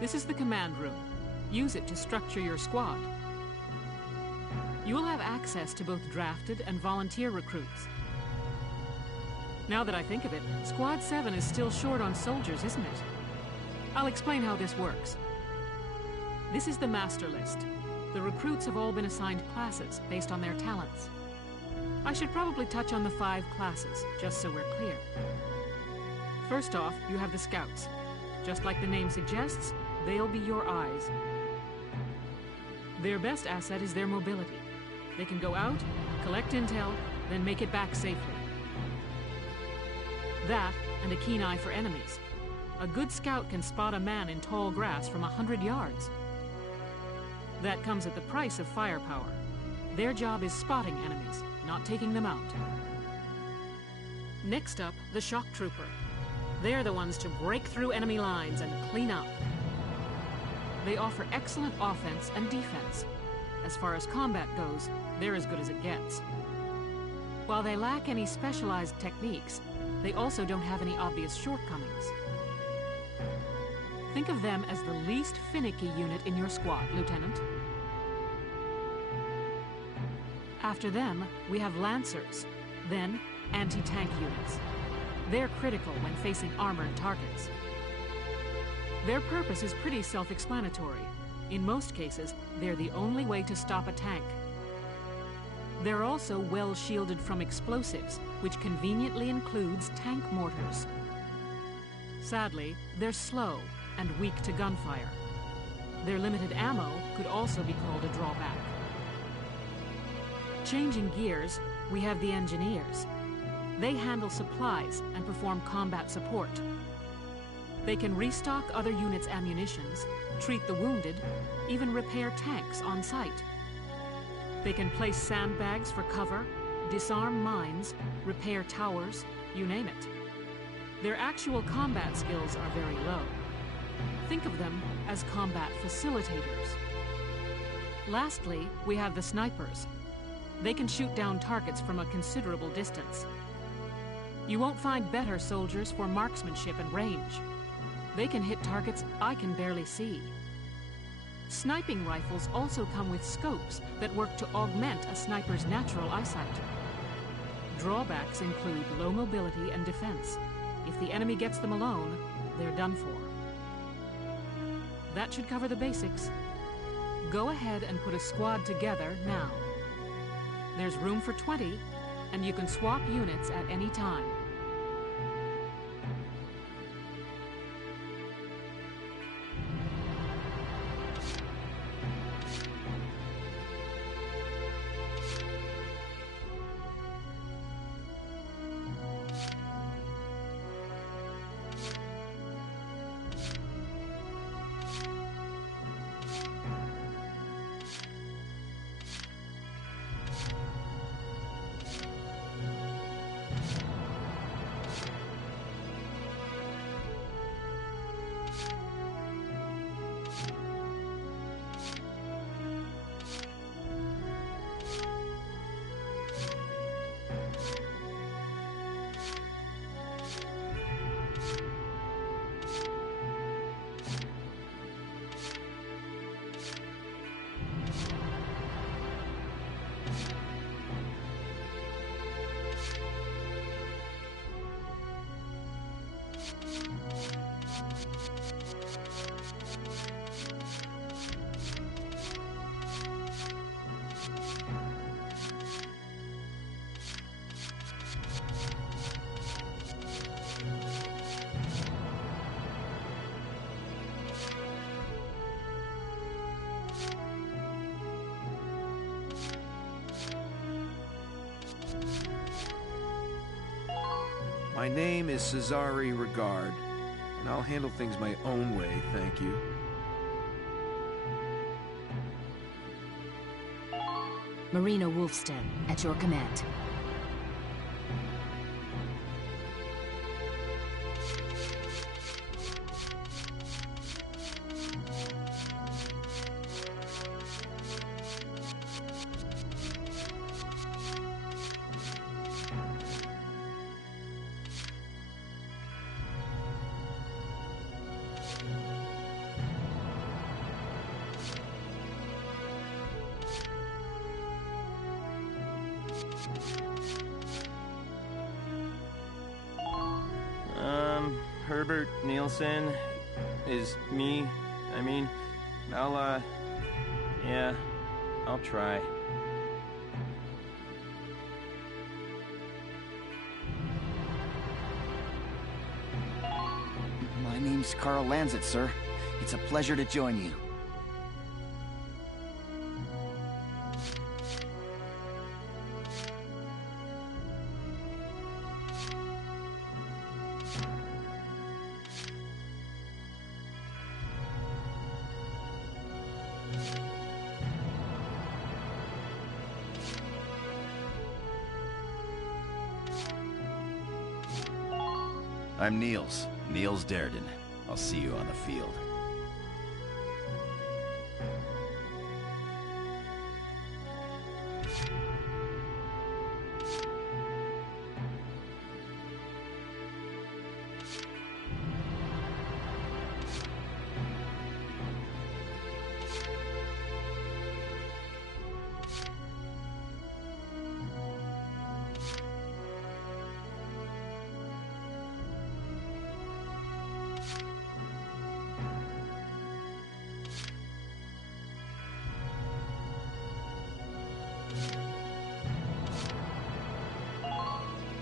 This is the command room. Use it to structure your squad. You will have access to both drafted and volunteer recruits. Now that I think of it, Squad 7 is still short on soldiers, isn't it? I'll explain how this works. This is the master list. The recruits have all been assigned classes based on their talents. I should probably touch on the 5 classes, just so we're clear. First off, you have the scouts. Just like the name suggests, they'll be your eyes. Their best asset is their mobility. They can go out, collect intel, then make it back safely. That, and a keen eye for enemies. A good scout can spot a man in tall grass from 100 yards. That comes at the price of firepower. Their job is spotting enemies, not taking them out. Next up, the shock trooper. They're the ones to break through enemy lines and clean up. They offer excellent offense and defense. As far as combat goes, they're as good as it gets. While they lack any specialized techniques, they also don't have any obvious shortcomings. Think of them as the least finicky unit in your squad, Lieutenant. After them, we have Lancers, then anti-tank units. They're critical when facing armored targets. Their purpose is pretty self-explanatory. In most cases, they're the only way to stop a tank. They're also well shielded from explosives, which conveniently includes tank mortars. Sadly, they're slow and weak to gunfire. Their limited ammo could also be called a drawback. Changing gears, we have the engineers. They handle supplies and perform combat support. They can restock other units' ammunitions, treat the wounded, even repair tanks on site. They can place sandbags for cover, disarm mines, repair towers, you name it. Their actual combat skills are very low. Think of them as combat facilitators. Lastly, we have the snipers. They can shoot down targets from a considerable distance. You won't find better soldiers for marksmanship and range. They can hit targets I can barely see. Sniping rifles also come with scopes that work to augment a sniper's natural eyesight. Drawbacks include low mobility and defense. If the enemy gets them alone, they're done for. That should cover the basics. Go ahead and put a squad together now. There's room for 20, and you can swap units at any time. My name is Cesare Regard, and I'll handle things my own way, thank you. Marina Wolfstead, at your command. Herbert Nielsen is me. Yeah, I'll try. My name's Carl Lanzett, sir. It's a pleasure to join you. I'm Niels Darden. I'll see you on the field.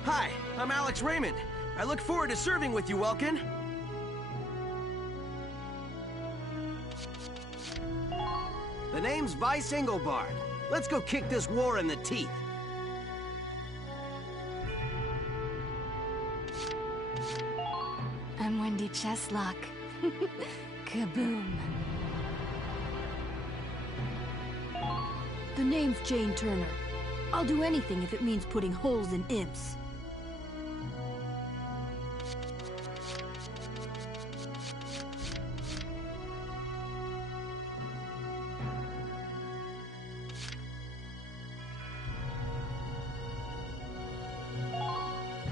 Hi, I'm Alex Raymond. I look forward to serving with you, Welkin. The name's Vice Engelbard. Let's go kick this war in the teeth. I'm Wendy Cheslock. Kaboom. The name's Jane Turner. I'll do anything if it means putting holes in imps.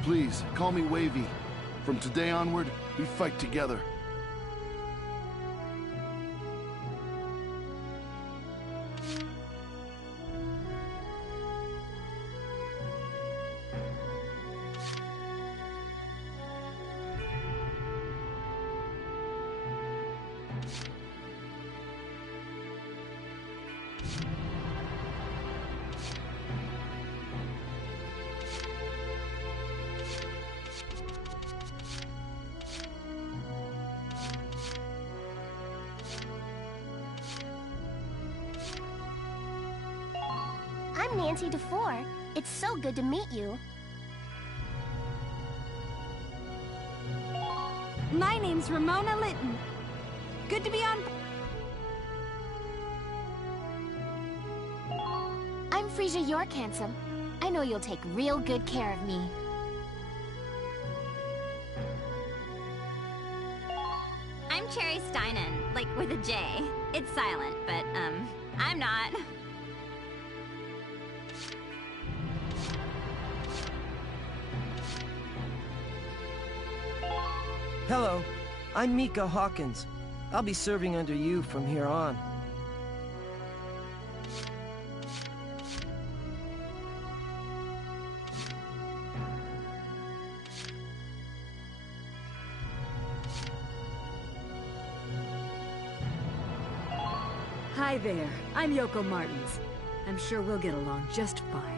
Please, call me Wavy. From today onward, we fight together. I'm Nancy DeFore. It's so good to meet you. My name's Ramona Litton. Good to be on... I'm Frisia York Handsome. I know you'll take real good care of me. I'm Cherry Steinen, like with a J. It's silent, but, I'm not. Hello, I'm Mika Hawkins. I'll be serving under you from here on. Hi there, I'm Yoko Martins. I'm sure we'll get along just fine.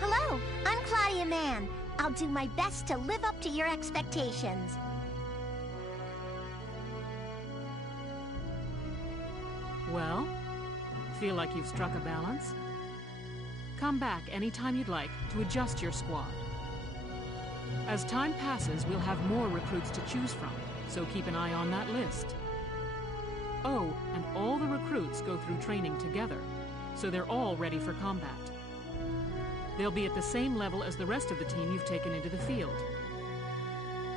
Hello, I'm Claudia Mann. I'll do my best to live up to your expectations. Well, feel like you've struck a balance? Come back anytime you'd like to adjust your squad. As time passes, we'll have more recruits to choose from, so keep an eye on that list. Oh, and all the recruits go through training together, so they're all ready for combat. They'll be at the same level as the rest of the team you've taken into the field.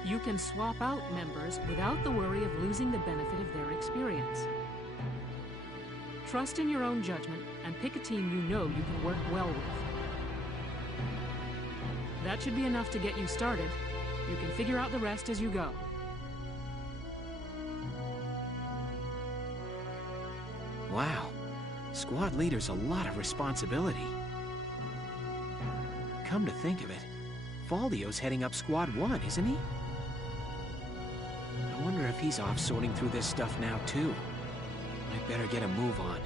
You can swap out members without the worry of losing the benefit of their experience. Trust in your own judgment and pick a team you know you can work well with. That should be enough to get you started. You can figure out the rest as you go. Wow. Squad leader's a lot of responsibility. Come to think of it, Faldio's heading up Squad 1, isn't he? I wonder if he's off sorting through this stuff now, too. I'd better get a move on.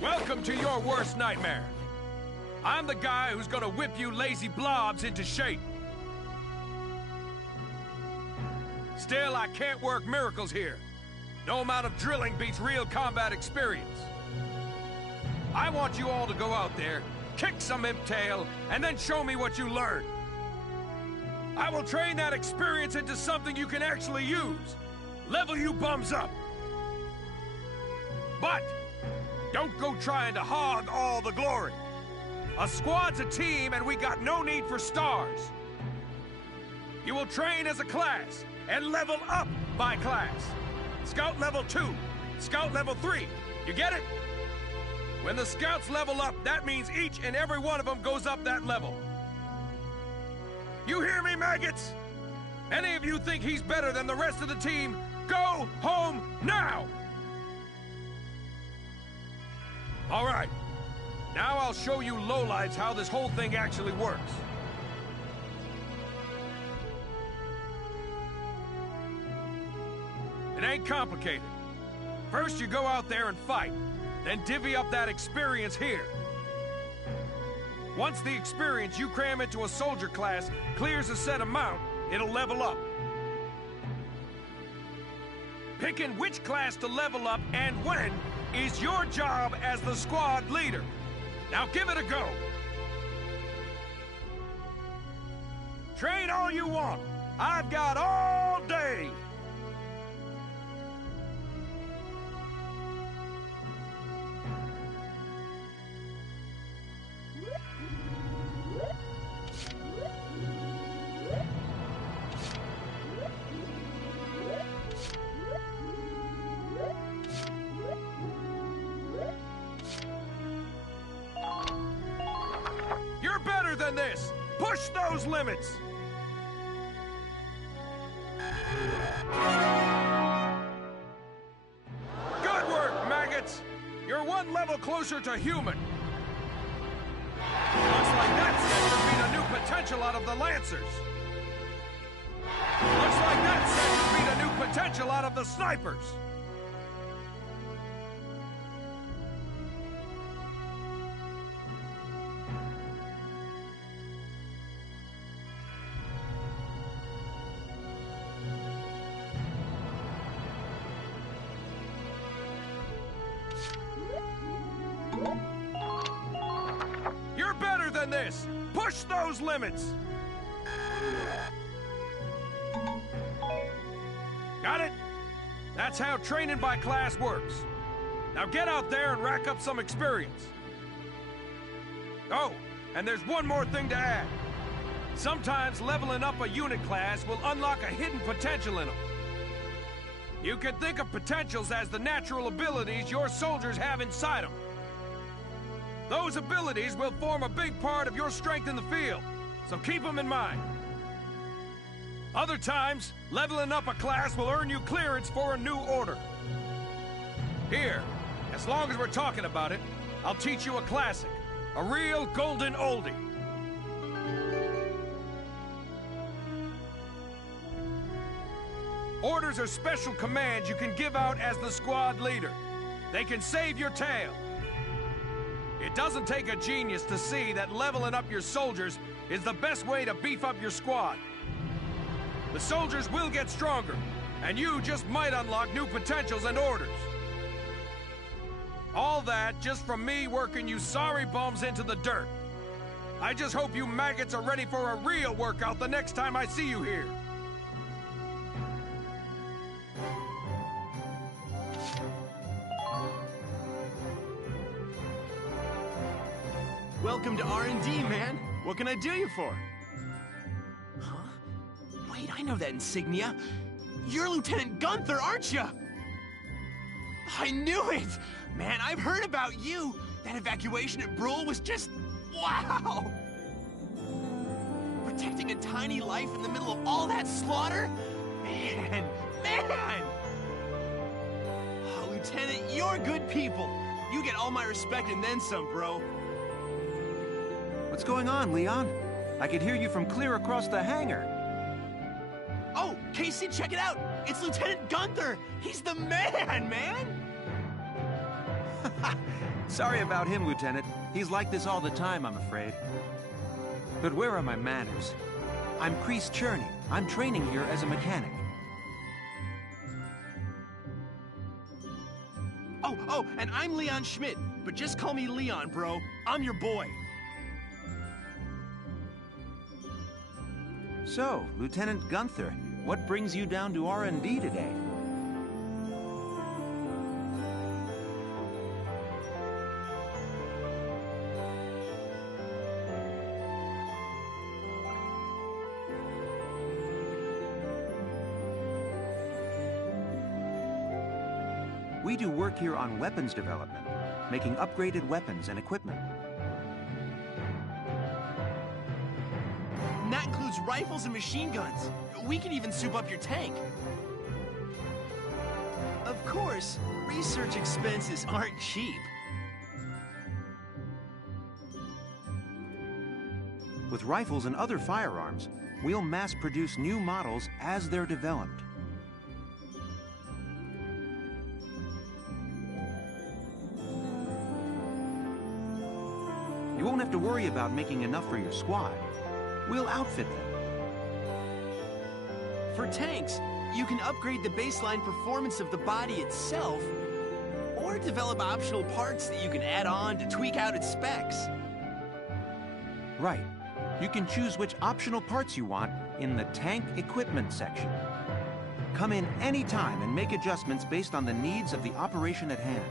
Welcome to your worst nightmare. I'm the guy who's gonna whip you lazy blobs into shape. Still, I can't work miracles here. No amount of drilling beats real combat experience. I want you all to go out there, kick some imp tail, and then show me what you learned. I will train that experience into something you can actually use. Level you bums up. But don't go trying to hog all the glory. A squad's a team, and we got no need for stars. You will train as a class, and level up by class. Scout level 2, Scout level 3. You get it? When the Scouts level up, that means each and every one of them goes up that level. You hear me, maggots? Any of you think he's better than the rest of the team, go home now! All right. Now I'll show you lowlights how this whole thing actually works. It ain't complicated. First you go out there and fight, then divvy up that experience here. Once the experience you cram into a soldier class clears a set amount, it'll level up. Picking which class to level up and when is your job as the squad leader. Now give it a go. Train all you want. I've got all day. You're better than this. Push those limits. Good work, maggots. You're one level closer to human. Looks like that set should beat a new potential out of the Lancers. Looks like that set should beat a new potential out of the Snipers. You're better than this! Push those limits! Got it? That's how training by class works. Now get out there and rack up some experience. Oh, and there's one more thing to add. Sometimes leveling up a unit class will unlock a hidden potential in them. You can think of potentials as the natural abilities your soldiers have inside them. Those abilities will form a big part of your strength in the field, so keep them in mind. Other times, leveling up a class will earn you clearance for a new order. Here, as long as we're talking about it, I'll teach you a classic, a real golden oldie. Orders are special commands you can give out as the squad leader. They can save your tail. It doesn't take a genius to see that leveling up your soldiers is the best way to beef up your squad. The soldiers will get stronger, and you just might unlock new potentials and orders. All that just from me working you sorry bums into the dirt. I just hope you maggots are ready for a real workout the next time I see you here. Welcome to R&D, man. What can I do you for? Huh? Wait, I know that insignia. You're Lieutenant Gunther, aren't you? I knew it! Man, I've heard about you. That evacuation at Brule was just... wow! Protecting a tiny life in the middle of all that slaughter? Man! Oh, Lieutenant, you're good people. You get all my respect and then some, bro. What's going on, Leon? I could hear you from clear across the hangar. Oh, Casey, check it out! It's Lieutenant Gunther! He's the man! Sorry about him, Lieutenant. He's like this all the time, I'm afraid. But where are my manners? I'm Kreese Cherney. I'm training here as a mechanic. Oh, and I'm Leon Schmidt, but just call me Leon, bro. I'm your boy. So, Lieutenant Gunther, what brings you down to R&D today? We do work here on weapons development, making upgraded weapons and equipment. And that includes rifles and machine guns. We can even soup up your tank. Of course, research expenses aren't cheap. With rifles and other firearms, we'll mass-produce new models as they're developed. You won't have to worry about making enough for your squad. We'll outfit them. For tanks, you can upgrade the baseline performance of the body itself, or develop optional parts that you can add on to tweak out its specs. Right. You can choose which optional parts you want in the tank equipment section. Come in anytime and make adjustments based on the needs of the operation at hand.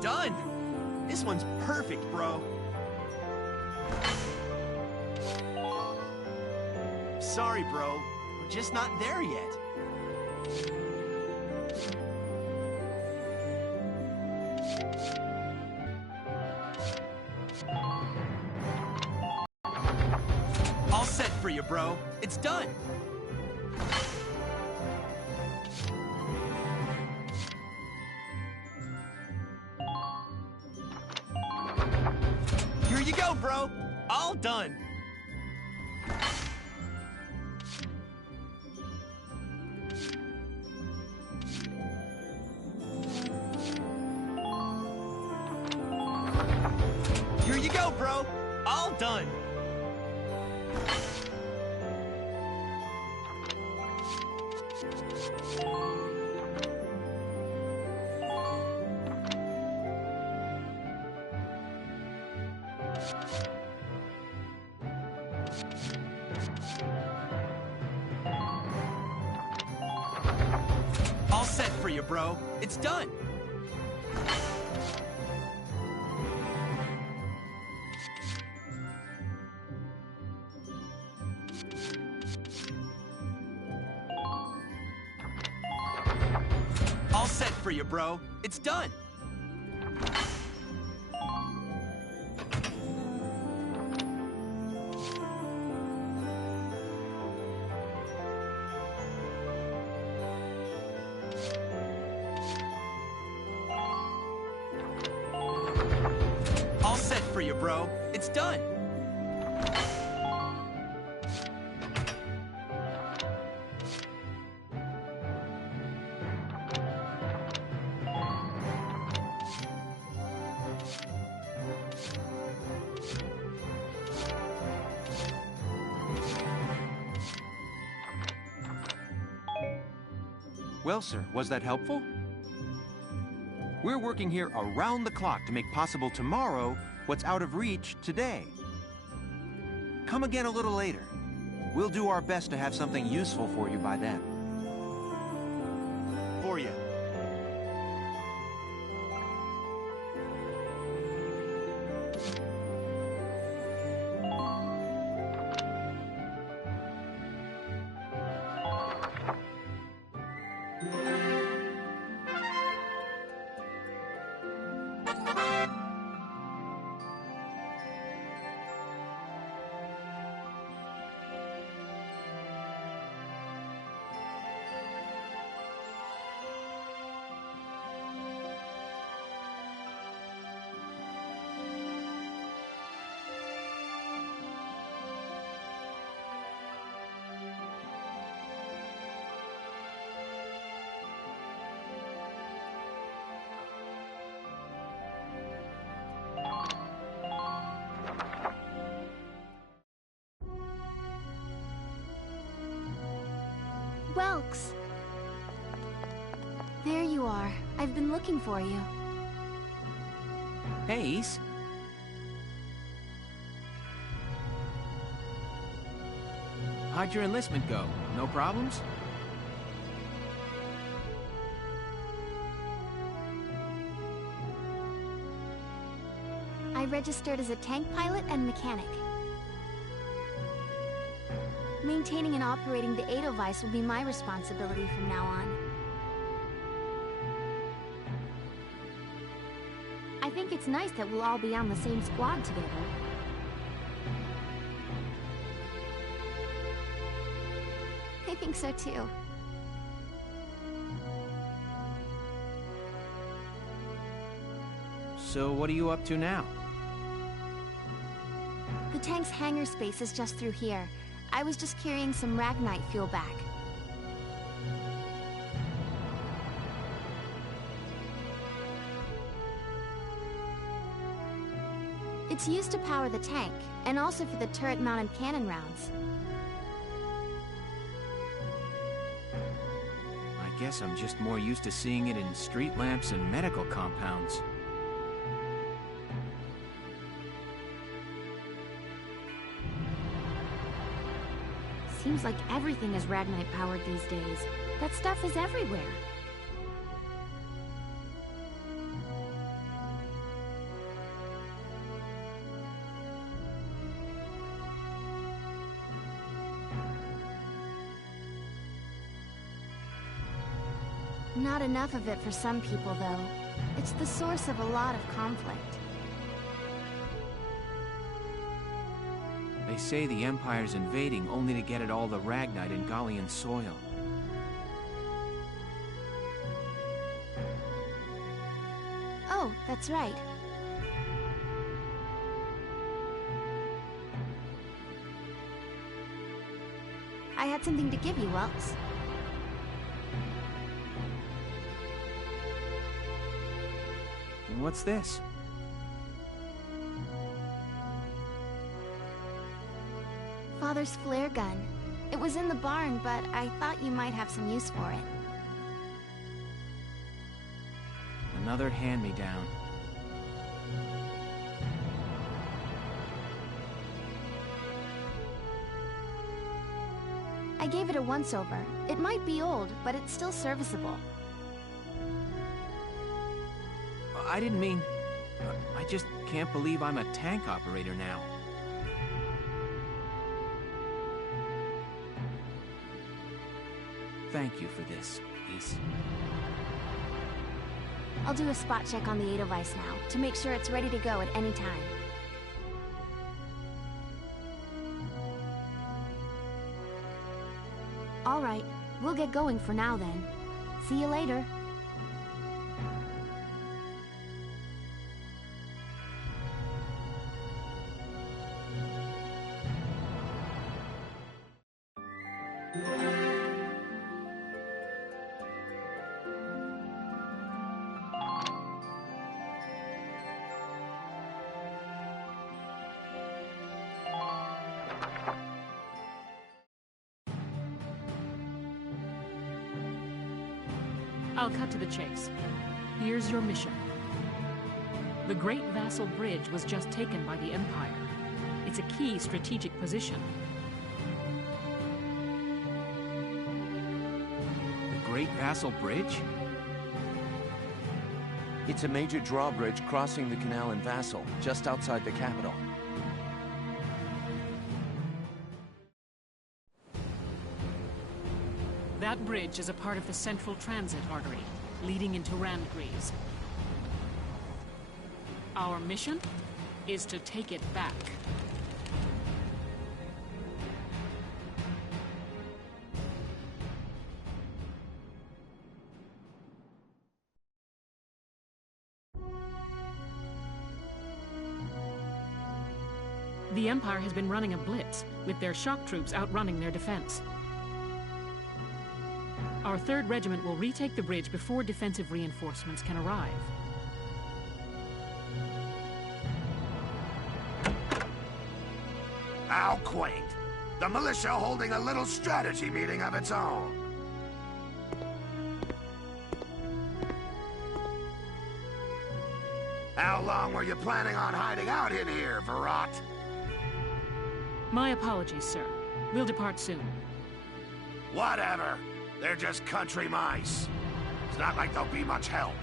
Done! This one's perfect, bro. Sorry, bro. We're just not there yet. All set for you, bro. It's done. Here you go, bro. All done. Here you go, bro. All done. All set for you, bro. It's done. All set for you, bro. It's done. All set for you, bro. It's done. Well, sir, was that helpful? We're working here around the clock to make possible tomorrow what's out of reach today. Come again a little later. We'll do our best to have something useful for you by then. For you. Welks. There you are. I've been looking for you. Hey, Ace. How'd your enlistment go? No problems? I registered as a tank pilot and mechanic. Maintaining and operating the Edelweiss will be my responsibility from now on. I think it's nice that we'll all be on the same squad together. I think so too. So what are you up to now? The tank's hangar space is just through here. I was just carrying some Ragnite fuel back. It's used to power the tank, and also for the turret-mounted cannon rounds. I guess I'm just more used to seeing it in street lamps and medical compounds. Seems like everything is Ragnite powered these days. That stuff is everywhere. Not enough of it for some people, though. It's the source of a lot of conflict. They say the Empire's invading only to get at all the Ragnite in Gallian soil. Oh, that's right. I had something to give you, Welks. And what's this? Father's flare gun. It was in the barn, but I thought you might have some use for it. Another hand-me-down. I gave it a once-over. It might be old, but it's still serviceable. I didn't mean... I just can't believe I'm a tank operator now. Thank you for this, Ace. I'll do a spot check on the Edelweiss now, to make sure it's ready to go at any time. All right, we'll get going for now then. See you later. I'll cut to the chase. Here's your mission. The Great Vassal Bridge was just taken by the Empire. It's a key strategic position. The Great Vassal Bridge? It's a major drawbridge crossing the canal in Vassal, just outside the capital. That bridge is a part of the central transit artery, leading into Randgreaves. Our mission is to take it back. The Empire has been running a blitz, with their shock troops outrunning their defense. Our 3rd Regiment will retake the bridge before defensive reinforcements can arrive. How quaint. The militia holding a little strategy meeting of its own. How long were you planning on hiding out in here, Verrot? My apologies, sir. We'll depart soon. Whatever. They're just country mice. It's not like they'll be much help.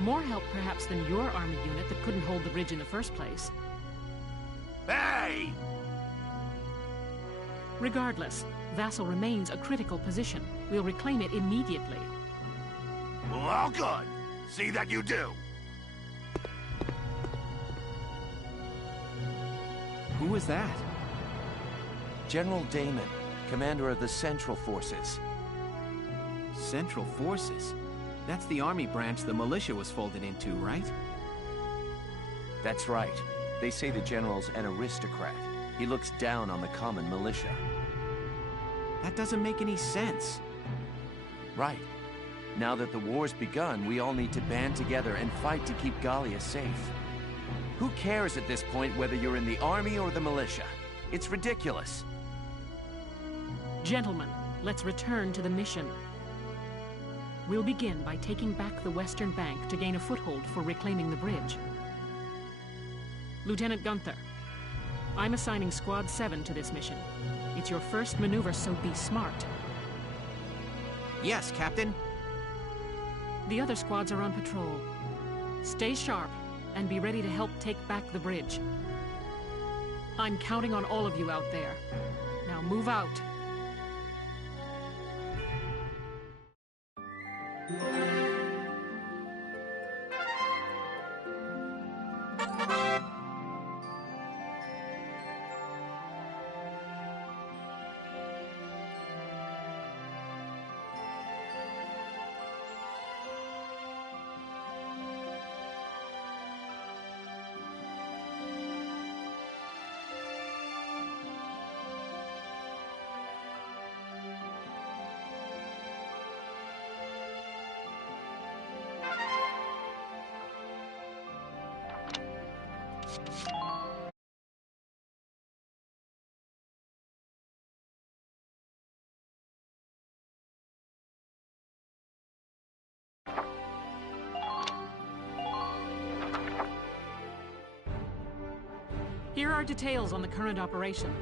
More help, perhaps, than your army unit that couldn't hold the bridge in the first place. Hey! Regardless, Vassal remains a critical position. We'll reclaim it immediately. Well, all good. See that you do. Who was that? General Damon, commander of the Central Forces. Central Forces? That's the army branch the militia was folded into, right? That's right. They say the general's an aristocrat. He looks down on the common militia. That doesn't make any sense. Right. Now that the war's begun, we all need to band together and fight to keep Gallia safe. Who cares at this point whether you're in the army or the militia? It's ridiculous. Gentlemen, let's return to the mission. We'll begin by taking back the western bank to gain a foothold for reclaiming the bridge. Lieutenant Gunther, I'm assigning Squad 7 to this mission. It's your first maneuver, so be smart. Yes, Captain. The other squads are on patrol. Stay sharp and be ready to help take back the bridge. I'm counting on all of you out there. Now move out. Here are details on the current operation.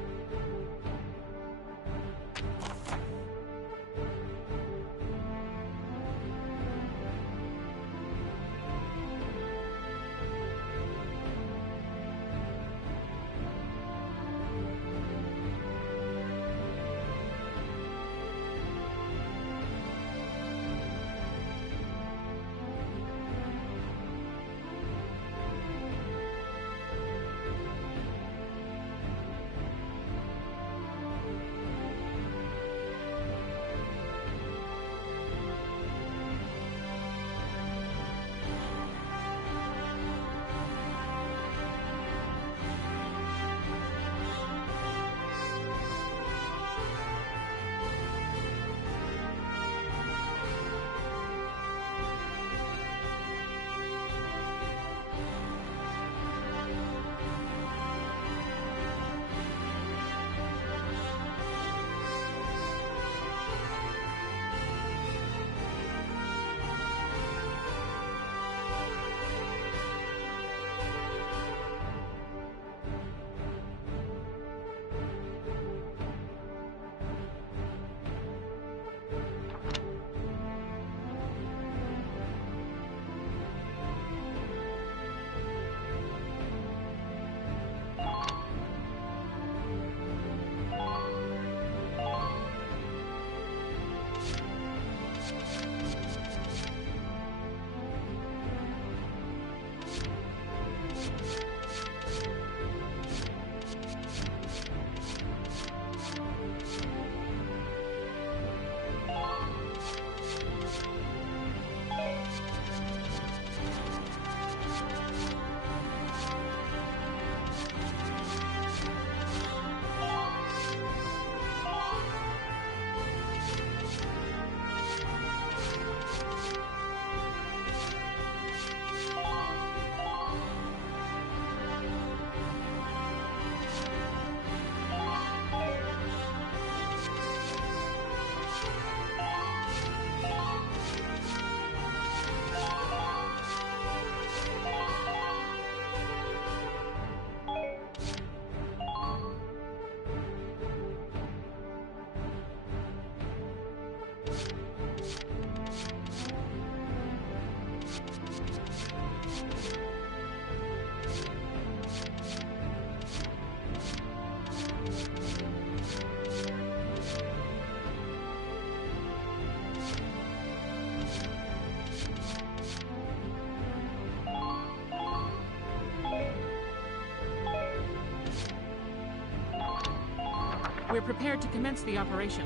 We're prepared to commence the operation.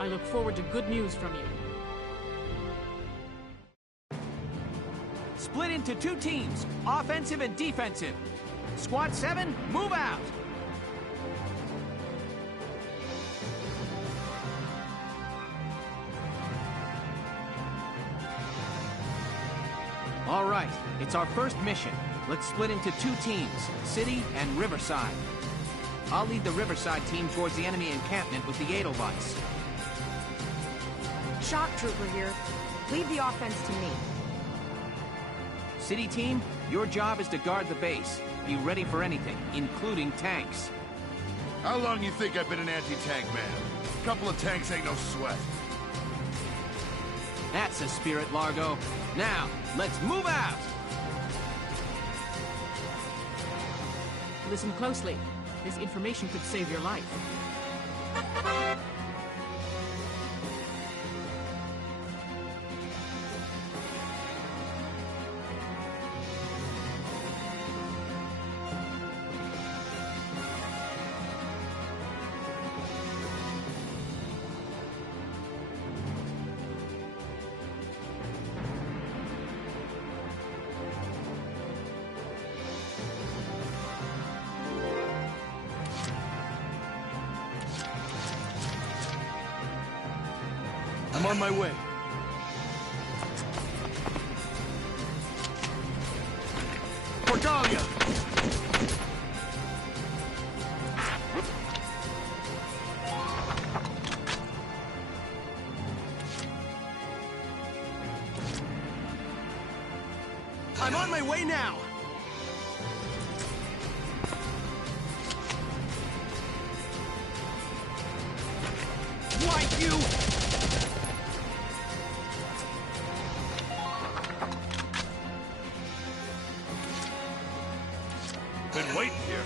I look forward to good news from you. Split into 2 teams, offensive and defensive. Squad 7, move out! All right, it's our first mission. Let's split into 2 teams, City and Riverside. I'll lead the Riverside team towards the enemy encampment with the Edelweiss. Shock Trooper here. Leave the offense to me. City team, your job is to guard the base. Be ready for anything, including tanks. How long you think I've been an anti-tank man? A couple of tanks ain't no sweat. That's the spirit, Largo. Now, let's move out! Listen closely. This information could save your life. I'm on my way. Portalia! I'm on my way now! Why, you... Been waiting here.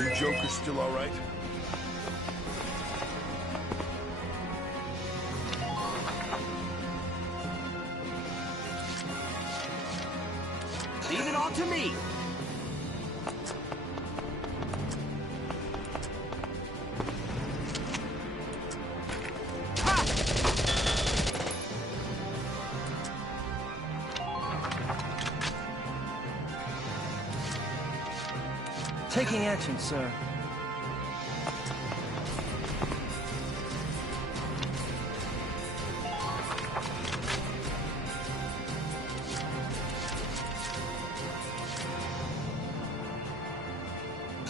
You Joker's still all right? Leave it all to me! Taking action, sir.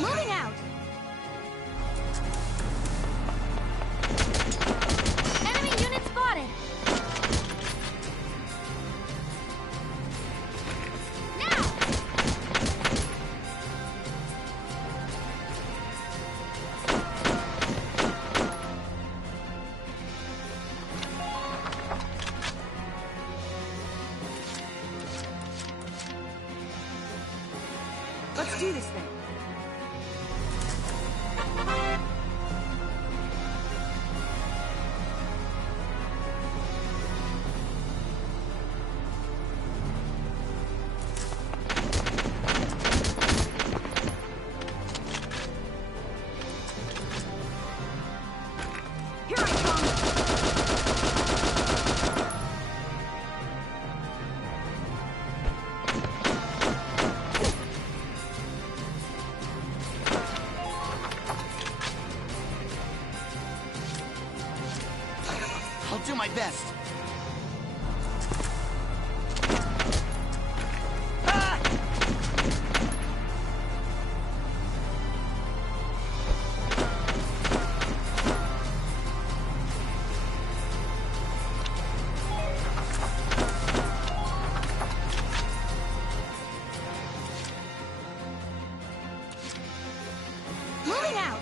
Moving out! Enemy unit spotted! Let's do this thing. Here I come! I'll do my best. Moving out!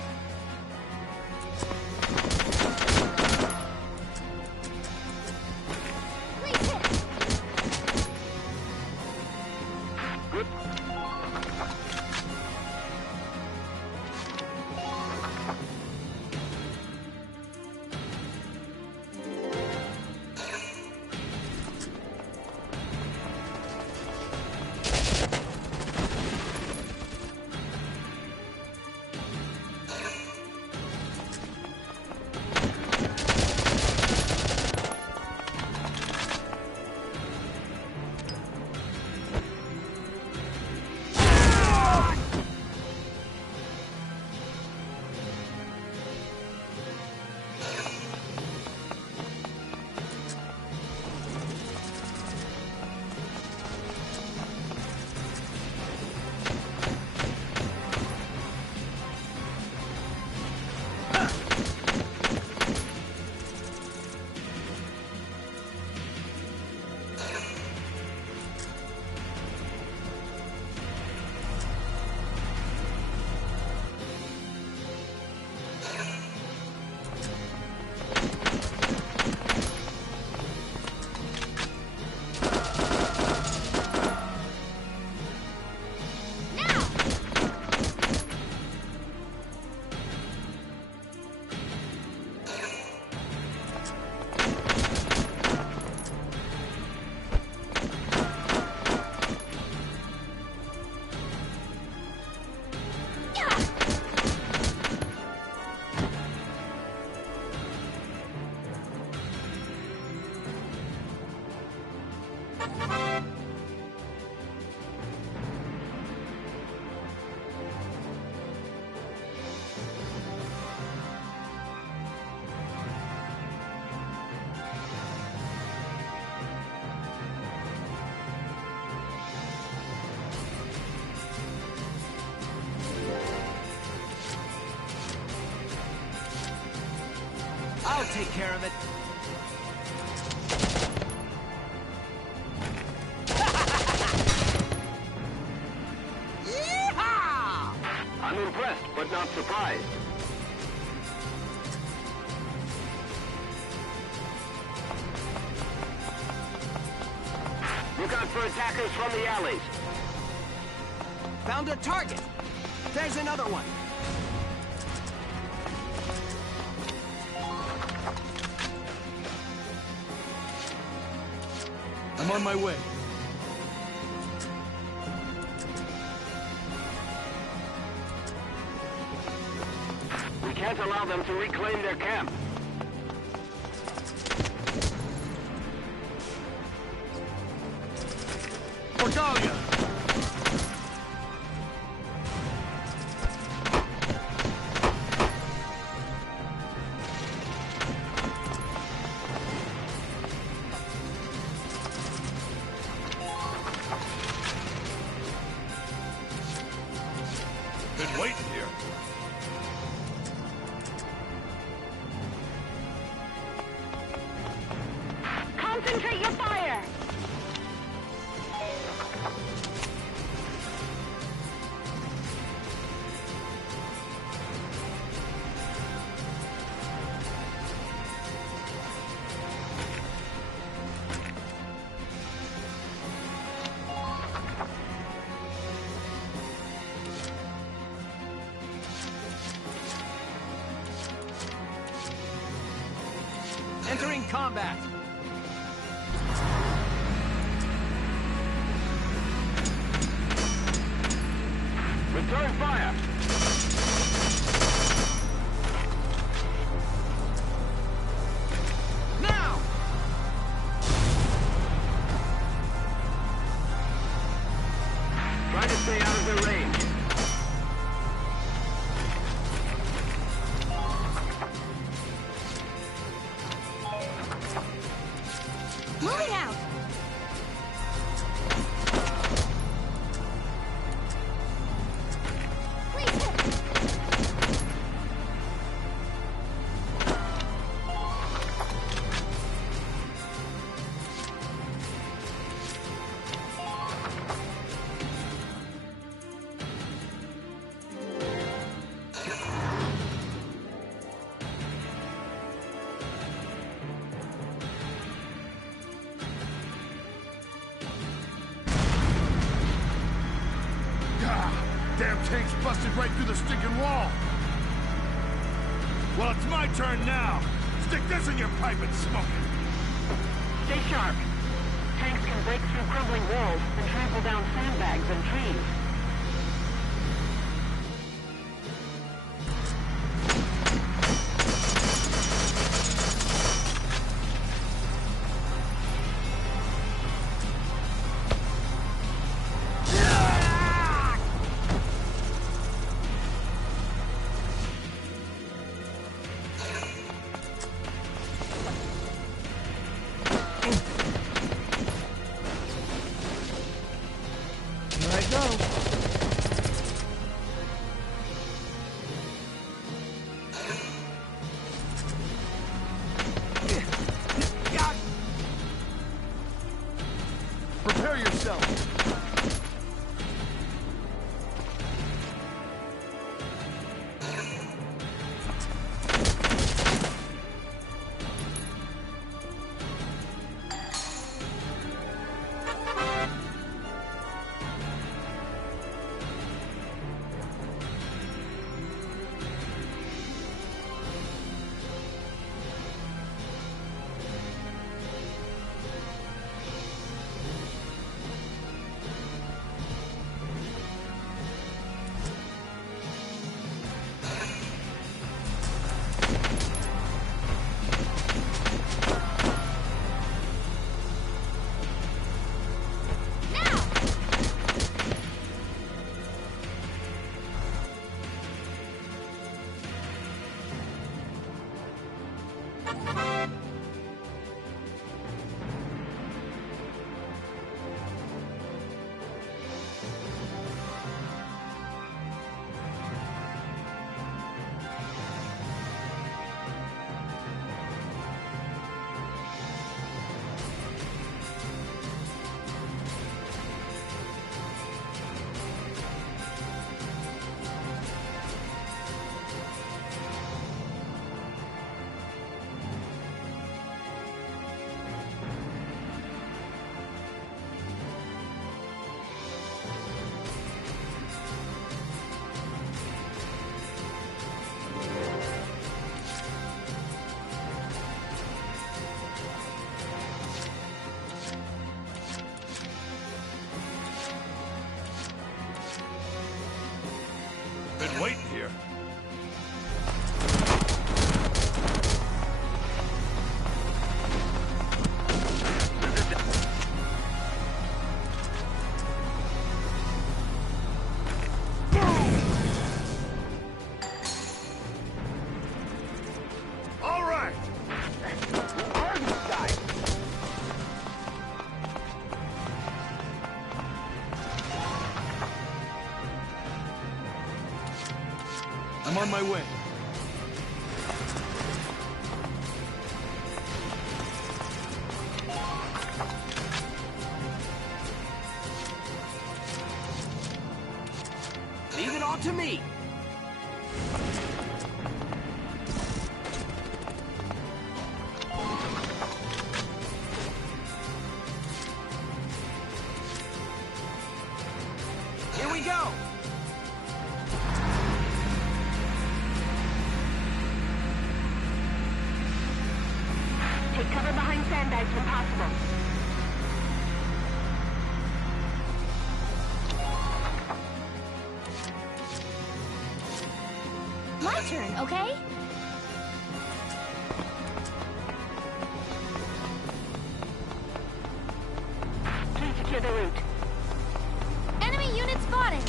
Please hit! I'll take care of it. Yeehaw! I'm impressed, but not surprised. Look out for attackers from the alleys. Found a target. There's another one. I'm on my way. We can't allow them to reclaim their camp. Portalia! Been waiting here. Concentrate your fire! Entering combat. Return fire! Now! Try to stay out of their range. Moving out! Damn tank's busted right through the stinking wall. Well, it's my turn now. Stick this in your pipe and smoke it. Stay sharp. Tanks can break through crumbling walls and trample down sandbags and trees. Here I go. Prepare yourself. waiting here. All right. Who are these guys? I'm on my way. Leave it all to me. Here we go. Take cover behind sandbags when possible. My turn, okay? Please secure the route. Enemy unit spotted!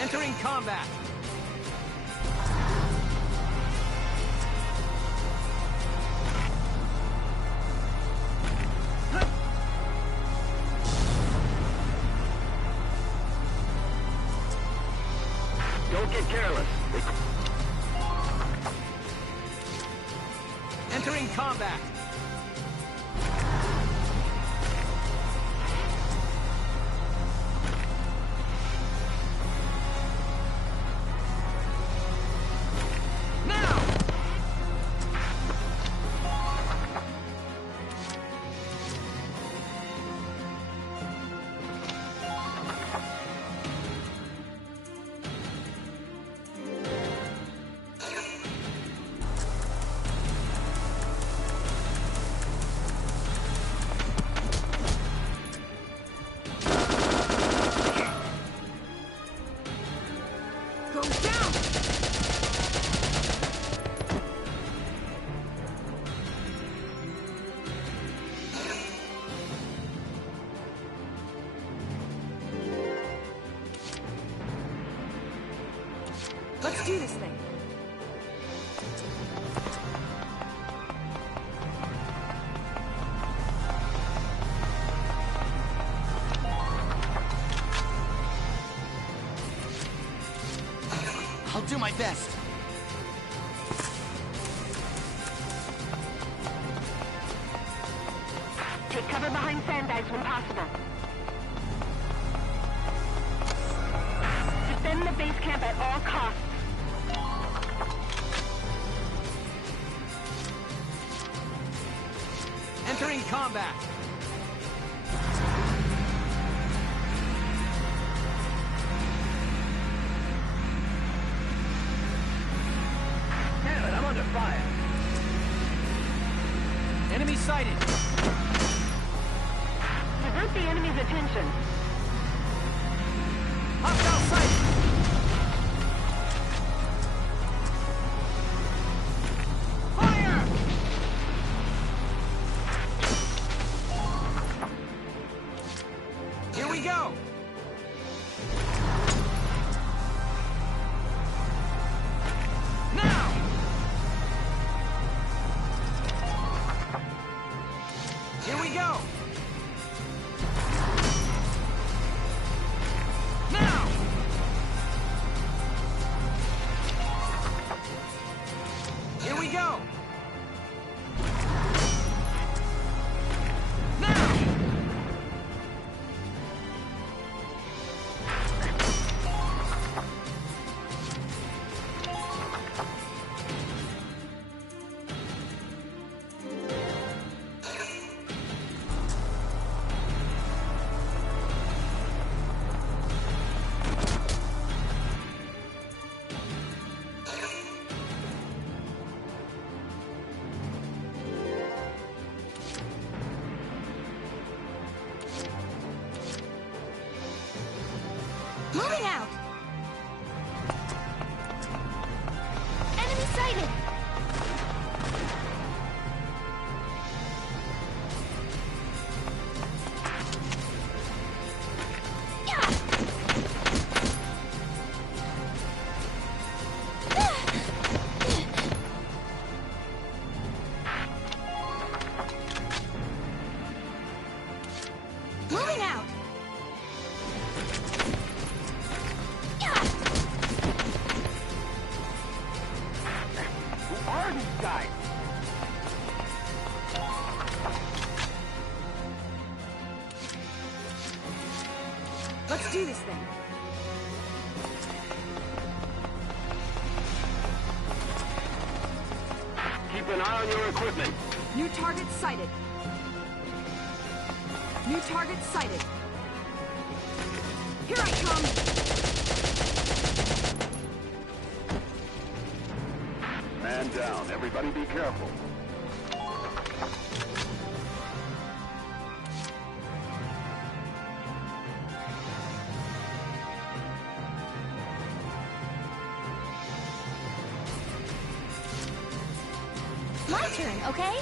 Entering combat. Don't get careless. Entering combat. Now! Goes down! Let's do this thing. I'll do my best. Take cover behind sandbags when possible. Defend the base camp at all costs. Entering combat. Damn it, I'm under fire. Enemy sighted. Divert the enemy's attention. Hostile sighted. Fire! Here we go. Now! Here we go. Now! Here we go. Now! Moving out! Enemy sighted! Moving out! Who are these guys? Let's do this thing. Keep an eye on your equipment. New target sighted. New target sighted. Here I come! Man down. Everybody be careful. My turn, okay?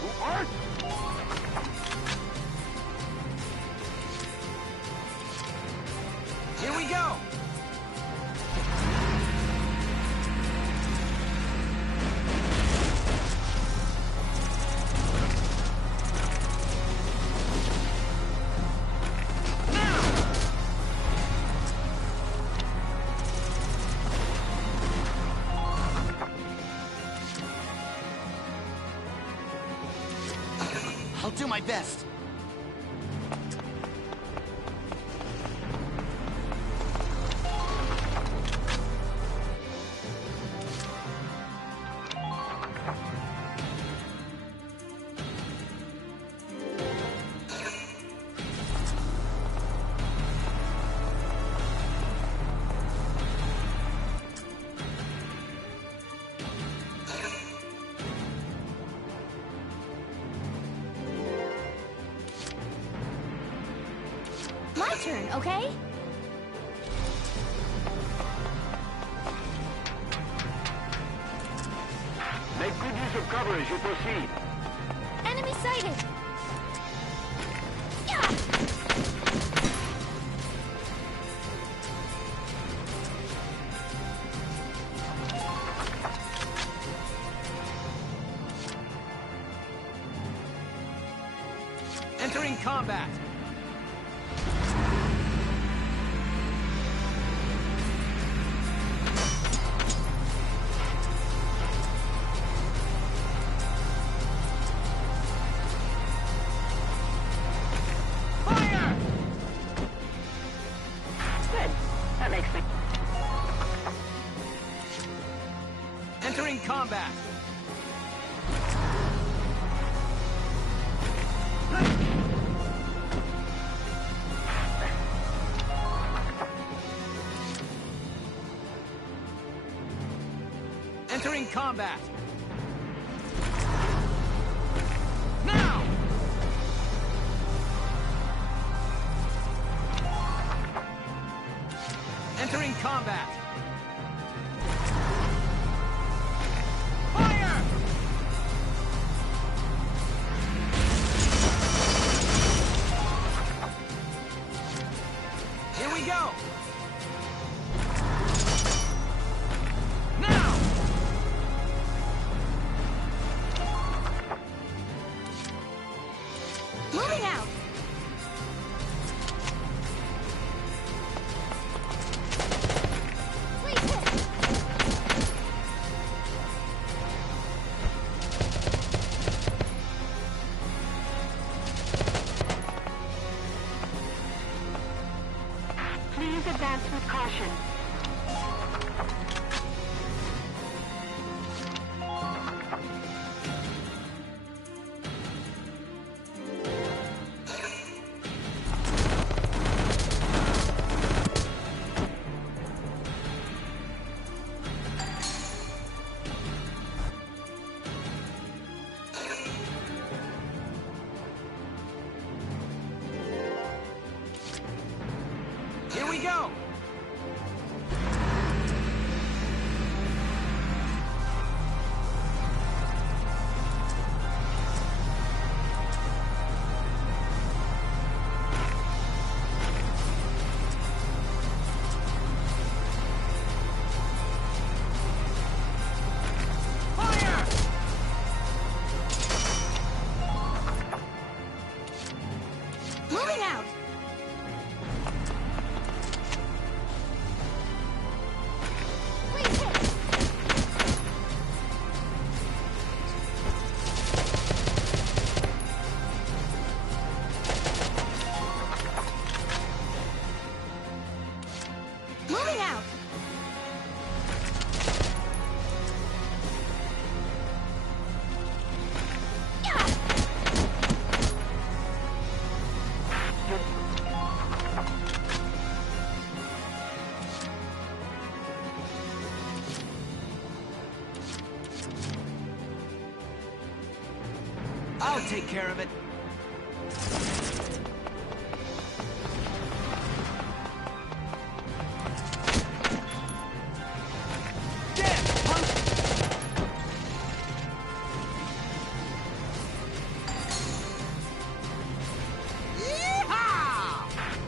Who are Here we go! I'll do my best. My turn, okay? Make good use of cover as you proceed. Enemy sighted! Entering combat! Fire! Good. That makes me... Entering combat! Entering combat! Now! Entering combat! Fire! Here we go! Now! Moving out! Please hit! Please advance with caution. we go! Moving out! Please hit! Moving out! I'll take care of it.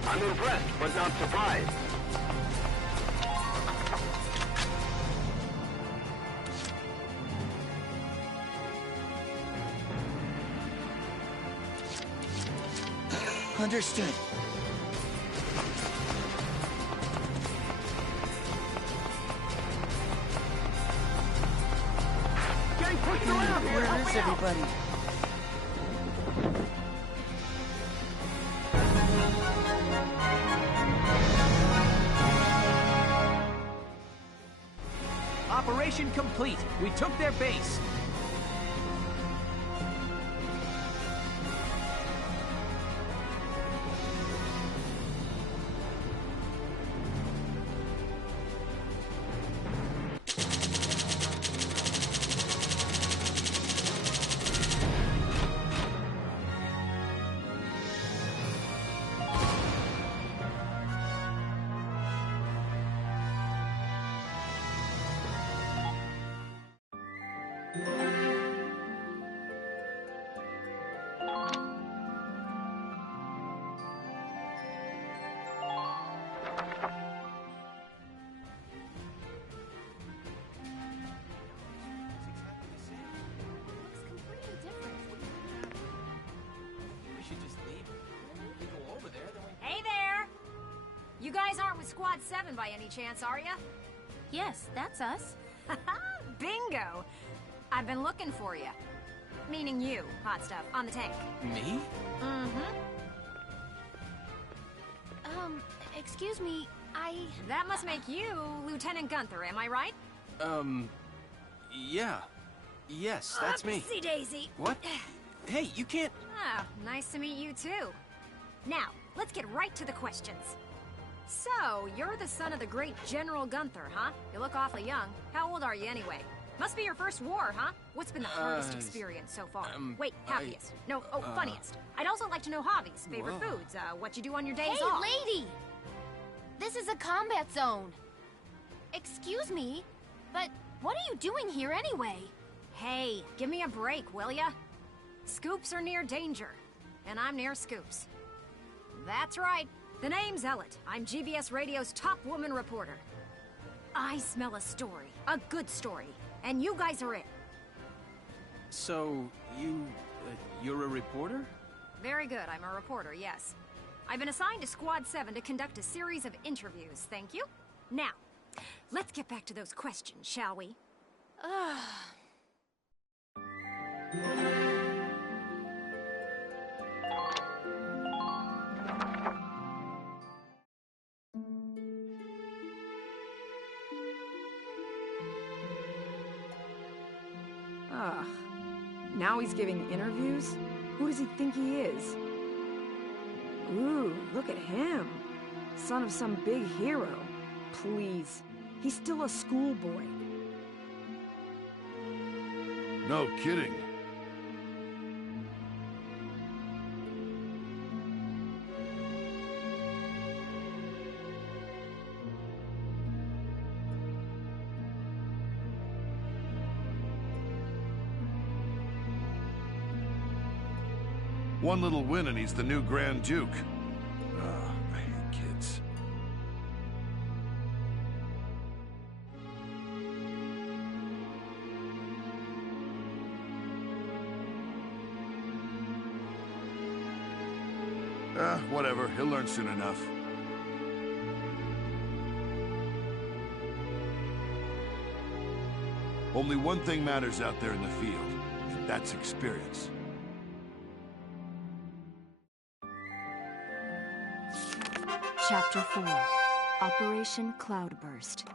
I'm impressed, but not surprised. Understood. Getting pushed around here! Where is everybody? Operation complete. We took their base. Hey there! You guys aren't with Squad 7 by any chance, are ya? Yes, that's us. Bingo! I've been looking for you. Meaning you, hot stuff, on the tank. Me? Mm-hmm. Excuse me, That must make you Lieutenant Gunther, am I right? Yeah. Yes, that's me. Upsy daisy. What? Hey, you can't... Ah, nice to meet you too. Now, let's get right to the questions. So, you're the son of the great General Gunther, huh? You look awfully young. How old are you anyway? Must be your first war, huh? What's been the hardest experience so far? Wait, happiest. Funniest. I'd also like to know hobbies, favorite foods, what you do on your days off. Hey, lady! This is a combat zone. Excuse me, but what are you doing here anyway? Hey, give me a break, will ya? Scoops are near danger, and I'm near scoops. That's right. The name's Ellet. I'm GBS Radio's top woman reporter. I smell a story, a good story, and you guys are it. So, you're a reporter? Very good, I'm a reporter, yes. I've been assigned to Squad 7 to conduct a series of interviews, thank you. Now, let's get back to those questions, shall we? Now he's giving interviews? Who does he think he is? Ooh, look at him. Son of some big hero. Please. He's still a schoolboy. No kidding. One little win and he's the new Grand Duke. I hate kids. Whatever. He'll learn soon enough. Only one thing matters out there in the field, and that's experience. Chapter 4, Operation Cloudburst.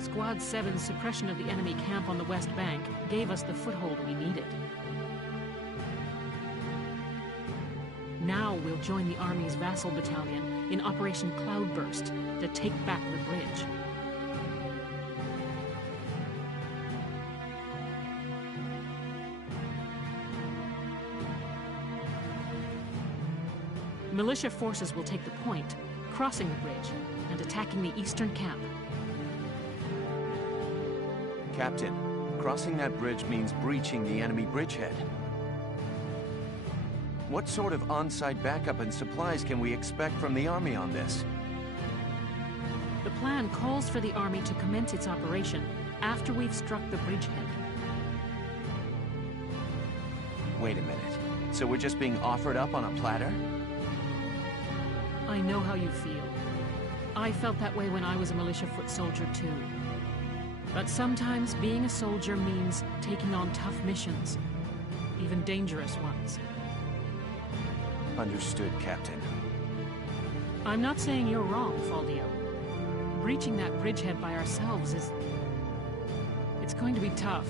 Squad 7's suppression of the enemy camp on the West Bank gave us the foothold we needed. Now we'll join the Army's vassal battalion in Operation Cloudburst to take back the bridge. Militia forces will take the point, crossing the bridge and attacking the eastern camp. Captain, crossing that bridge means breaching the enemy bridgehead. What sort of on-site backup and supplies can we expect from the Army on this? The plan calls for the Army to commence its operation after we've struck the bridgehead. Wait a minute. So we're just being offered up on a platter? I know how you feel. I felt that way when I was a militia foot soldier too. But sometimes being a soldier means taking on tough missions, even dangerous ones. Understood, Captain. I'm not saying you're wrong, Faldio. Breaching that bridgehead by ourselves is... it's going to be tough.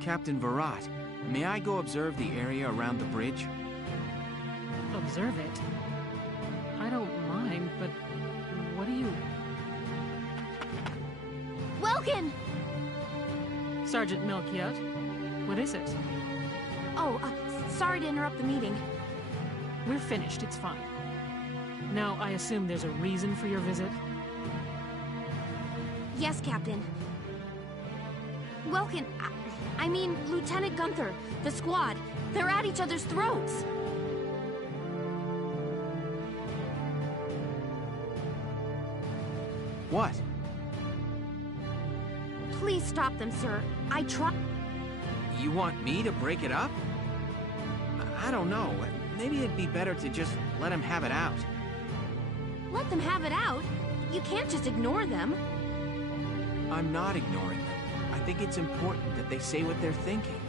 Captain Virat, may I go observe the area around the bridge? Observe it? I don't mind, but what do you... Welkin! Sergeant Melchiot, what is it? Oh, sorry to interrupt the meeting. We're finished, it's fine. Now, I assume there's a reason for your visit? Yes, Captain. Welkin, I mean, Lieutenant Gunther, the squad, they're at each other's throats. What? Please stop them, sir. I try... You want me to break it up? I don't know. Maybe it'd be better to just let him have it out. Let them have it out? You can't just ignore them. I'm not ignoring them. I think it's important that they say what they're thinking.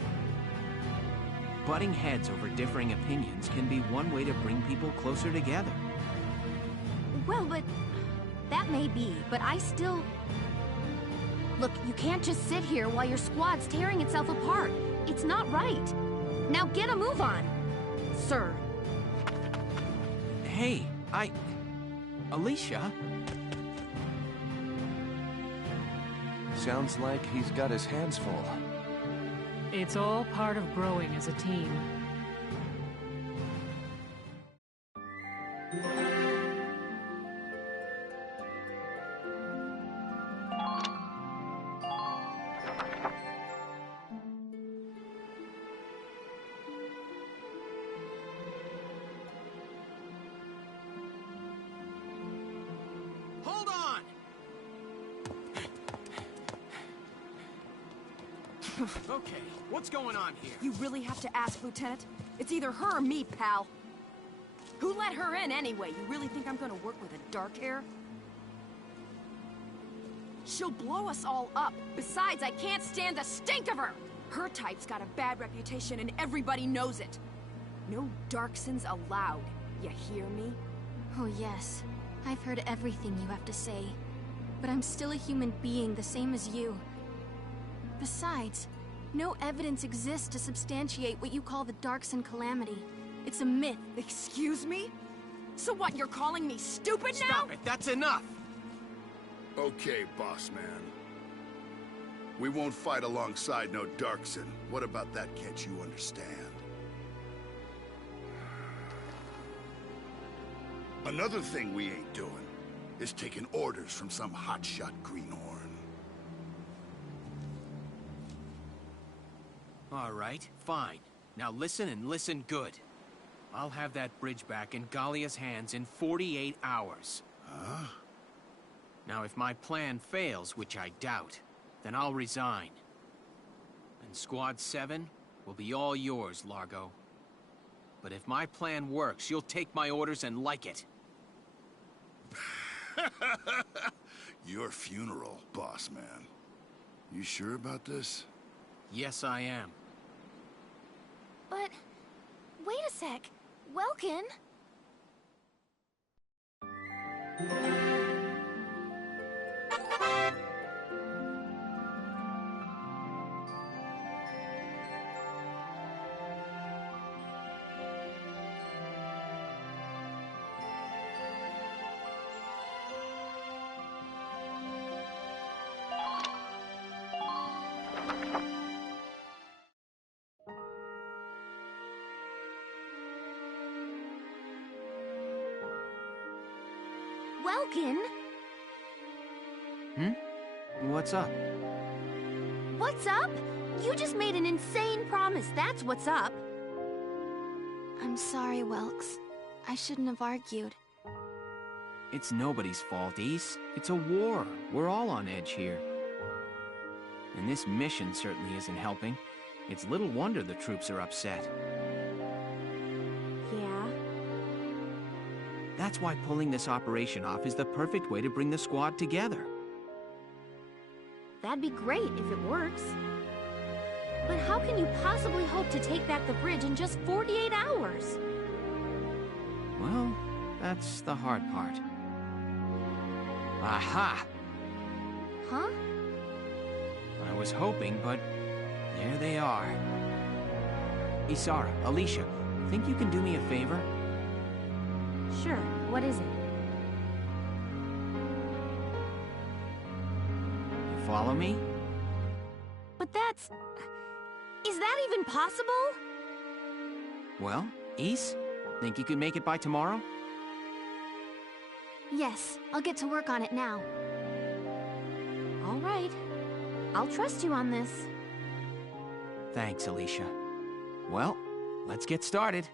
Butting heads over differing opinions can be one way to bring people closer together. Well, but... that may be, but I still... Look, you can't just sit here while your squad's tearing itself apart. It's not right. Now get a move on, sir. Hey, Alicia? Sounds like he's got his hands full. It's all part of growing as a team. Hold on! Okay, what's going on here? You really have to ask, Lieutenant? It's either her or me, pal. Who let her in anyway? You really think I'm gonna work with a dark hair? She'll blow us all up. Besides, I can't stand the stink of her! Her type's got a bad reputation and everybody knows it. No Darksons allowed. You hear me? Oh yes, I've heard everything you have to say. But I'm still a human being, the same as you. Besides, no evidence exists to substantiate what you call the Darkson calamity. It's a myth. Excuse me? So what, you're calling me stupid now? Stop it, that's enough! Okay, boss man. We won't fight alongside no Darkson. What about that can't you understand? Another thing we ain't doing is taking orders from some hotshot greenhorn. All right, fine. Now listen and listen good. I'll have that bridge back in Gallia's hands in 48 hours. Huh? Now if my plan fails, which I doubt, then I'll resign. And Squad 7 will be all yours, Largo. But if my plan works, you'll take my orders and like it. Your funeral, boss man. You sure about this? Yes, I am. But... wait a sec. Welkin? Welkin? What's up? What's up? You just made an insane promise, that's what's up. I'm sorry, Welks. I shouldn't have argued. It's nobody's fault, East. It's a war. We're all on edge here. And this mission certainly isn't helping. It's little wonder the troops are upset. Yeah? That's why pulling this operation off is the perfect way to bring the squad together. That'd be great if it works. But how can you possibly hope to take back the bridge in just 48 hours? Well, that's the hard part. Aha! Huh? I was hoping, but there they are. Isara, Alicia, think you can do me a favor? Sure, what is it? You follow me? But that's... is that even possible? Well, Is, think you could make it by tomorrow? Yes, I'll get to work on it now. All right. I'll trust you on this. Thanks, Alicia. Well, let's get started.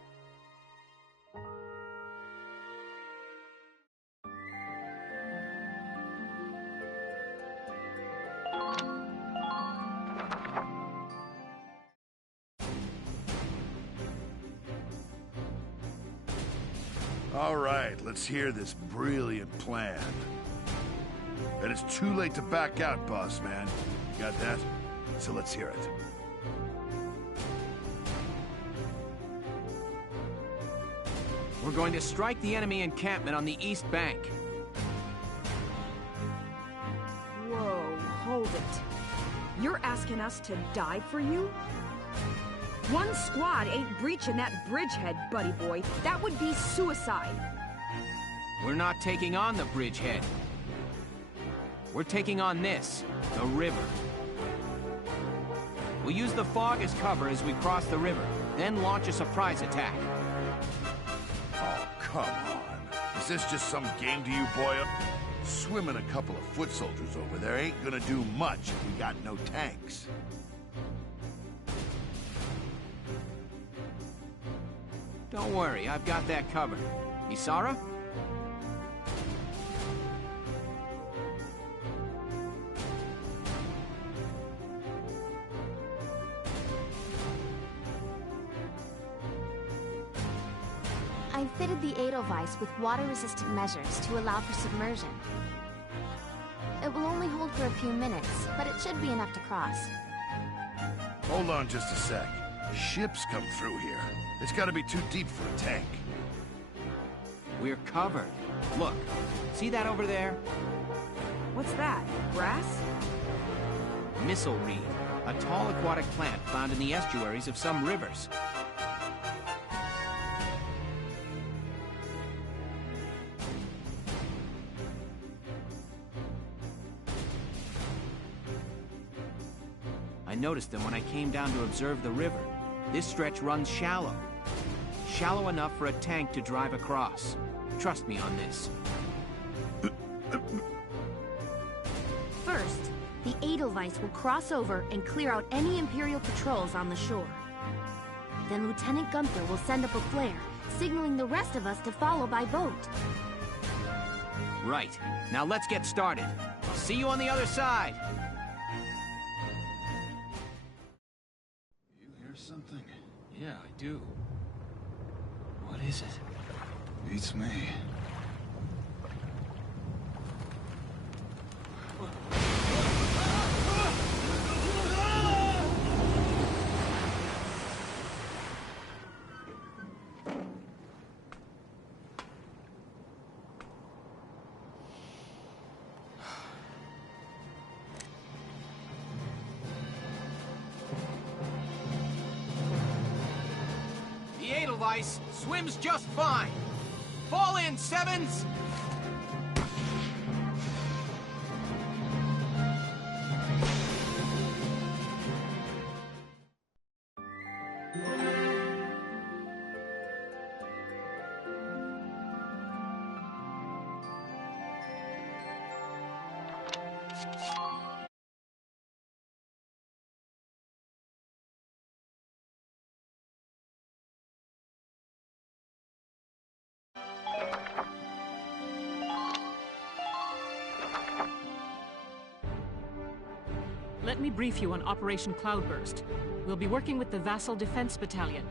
All right, let's hear this brilliant plan. And it's too late to back out, boss man. You got that? So let's hear it. We're going to strike the enemy encampment on the east bank. Whoa, hold it. You're asking us to die for you? One squad ain't breaching that bridgehead, buddy boy. That would be suicide. We're not taking on the bridgehead. We're taking on this, the river. We'll use the fog as cover as we cross the river, then launch a surprise attack. Oh, come on. Is this just some game to you, boy? Swimming a couple of foot soldiers over there ain't gonna do much if we got no tanks. Don't worry, I've got that covered. Isara? I've fitted the Edelweiss with water-resistant measures to allow for submersion. It will only hold for a few minutes, but it should be enough to cross. Hold on just a sec. Ships come through here. It's gotta be too deep for a tank. We're covered. Look, see that over there? What's that? Grass? Missile reed, a tall aquatic plant found in the estuaries of some rivers. I noticed them when I came down to observe the river. This stretch runs shallow. Shallow enough for a tank to drive across. Trust me on this. First, the Edelweiss will cross over and clear out any Imperial patrols on the shore. Then Lieutenant Gunther will send up a flare, signaling the rest of us to follow by boat. Right. Now let's get started. I'll see you on the other side. You hear something? Yeah, I do. What is it? Beats me. The Edelweiss swims just fine. Fall in, Sevens! Let me brief you on Operation Cloudburst. We'll be working with the Vassal Defense Battalion.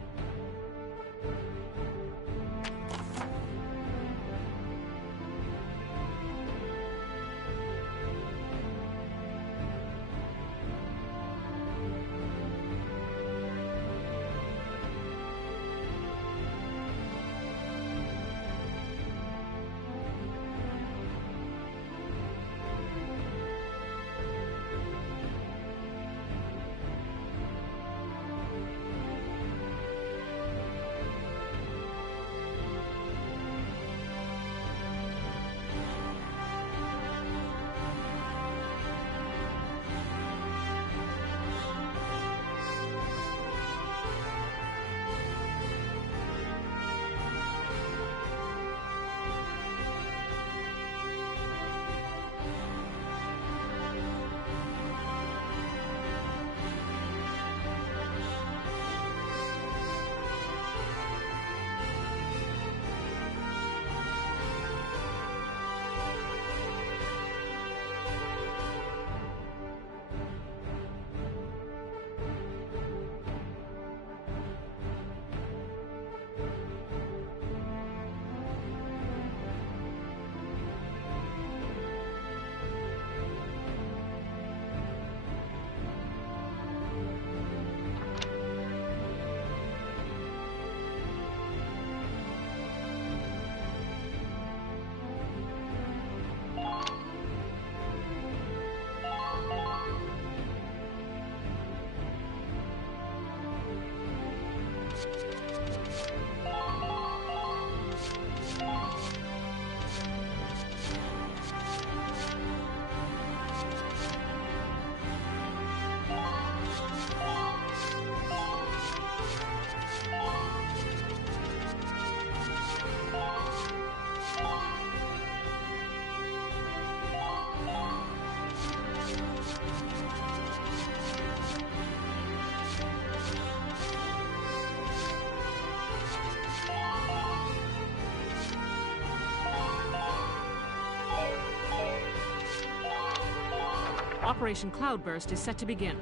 Operation Cloudburst is set to begin.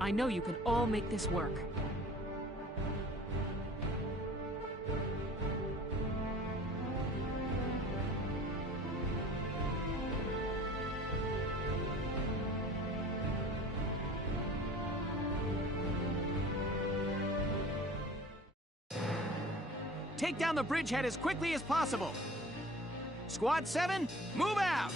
I know you can all make this work. take down the bridgehead as quickly as possible. Squad 7, move out!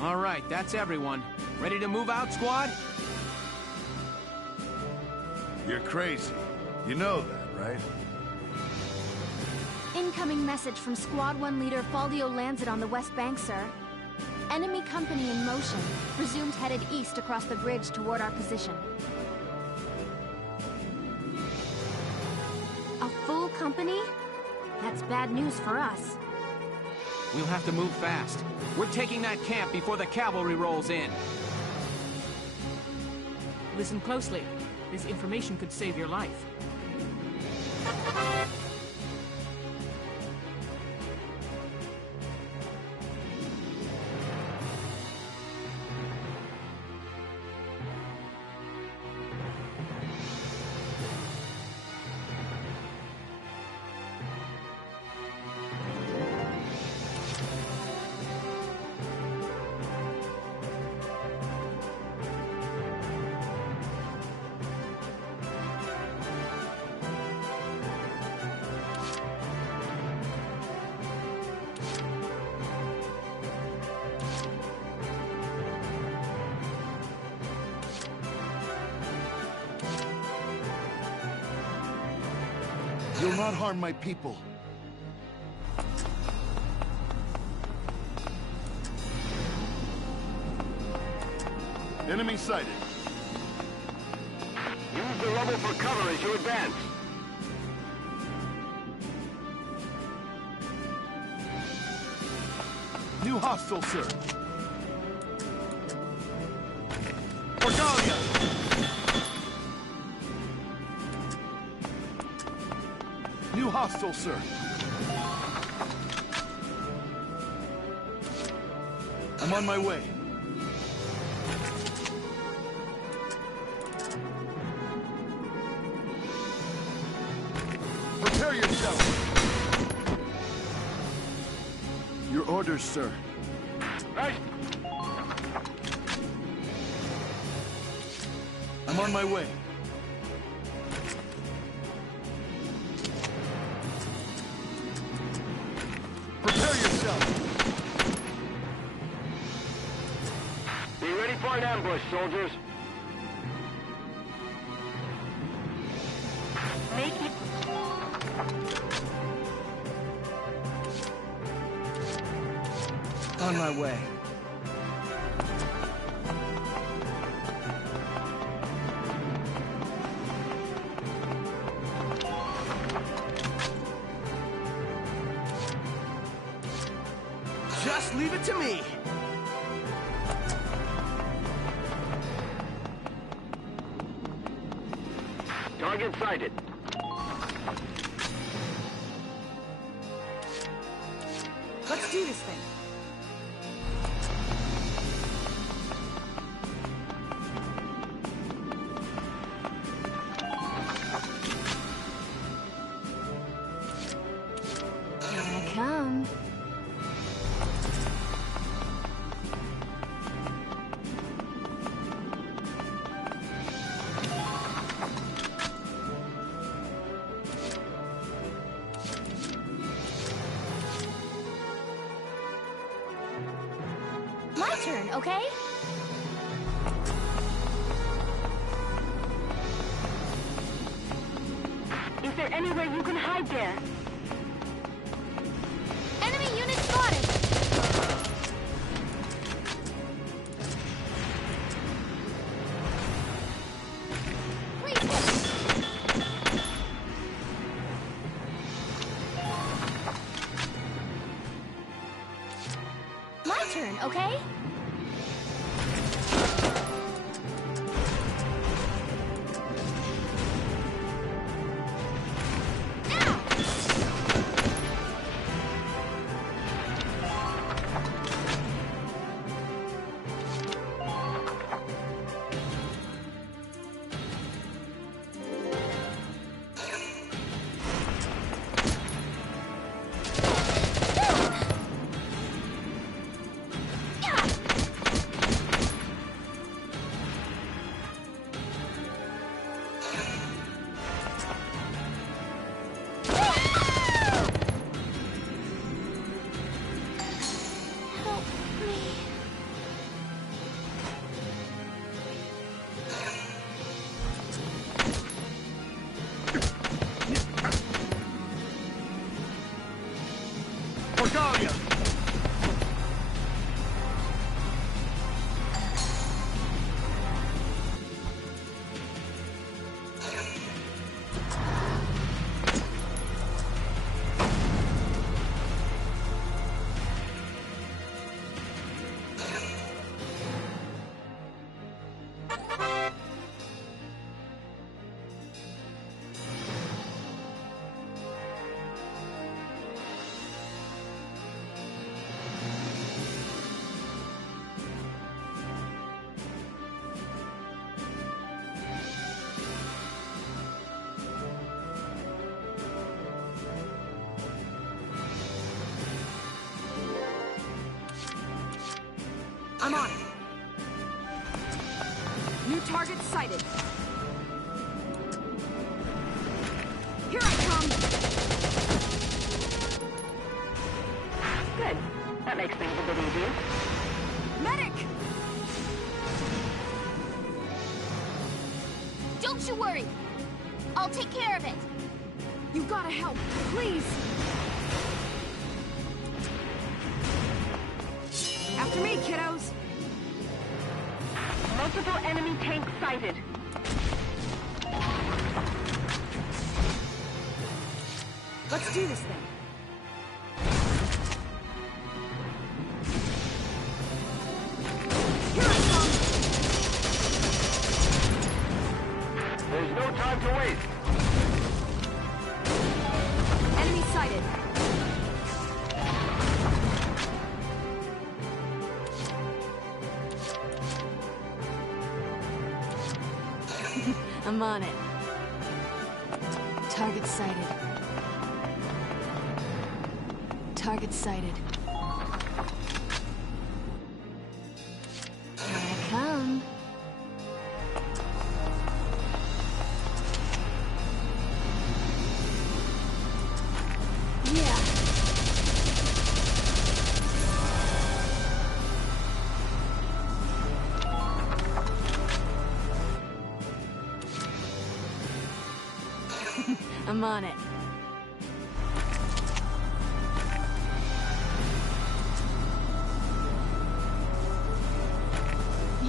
All right, that's everyone. Ready to move out, squad? You're crazy. You know that, right? Incoming message from Squad 1 leader Faldio Lancet on the West Bank, sir. Enemy company in motion. Presumed headed east across the bridge toward our position. A full company? That's bad news for us. We'll have to move fast. We're taking that camp before the cavalry rolls in. Listen closely. This information could save your life. You'll not harm my people. Enemy sighted. Use the rubble for cover as you advance. New hostile, sir. Orgalia! New hostile, sir. I'm on my way. Prepare yourself. Your orders, sir. Right. I'm on my way. Prepare yourself. Be ready for an ambush, soldiers. Make it. On my way. Just leave it to me. Target sighted. Let's do this thing. Here I come. My turn, okay? Is there anywhere you can hide there? Enemy unit spotted! My turn, okay? Ow! I'm on it. New target sighted. Here I come! Good. That makes things a bit easier. Medic! Don't you worry. I'll take care of it. You gotta help, please! After me, kiddos! Multiple enemy tanks sighted. Let's do this thing. Here I come! There's no time to waste. Enemy sighted. I'm on it. Target sighted. Target sighted. Here I come. Yeah. I'm on it.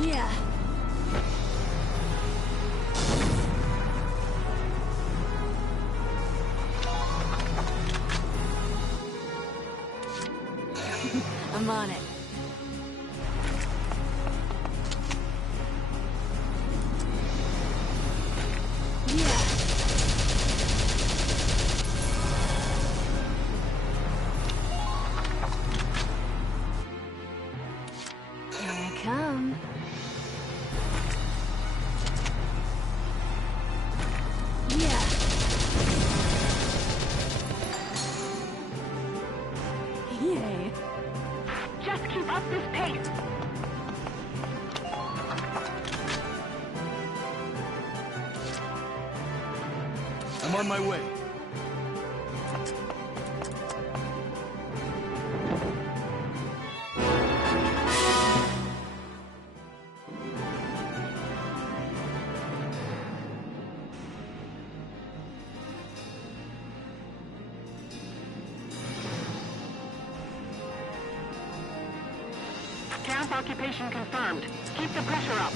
Yeah. I'm on it. Yeah. Here I come. Yeah. Yay. Just keep up this pace. I'm on my way. Camp occupation confirmed. Keep the pressure up.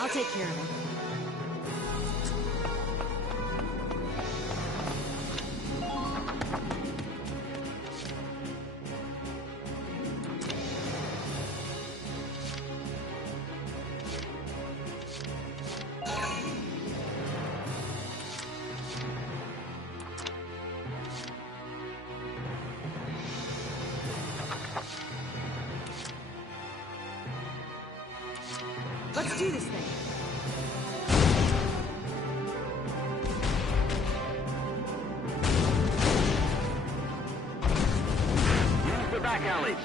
I'll take care of it. Let's do this thing. Use the back alleys.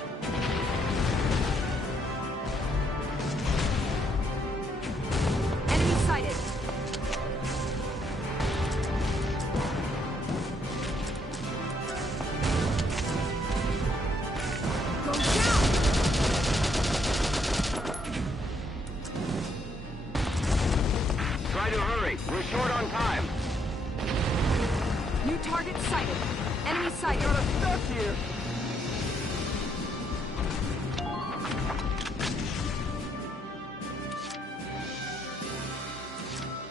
Try to hurry. We're short on time. New target sighted. Enemy sighted. Got us stuck here.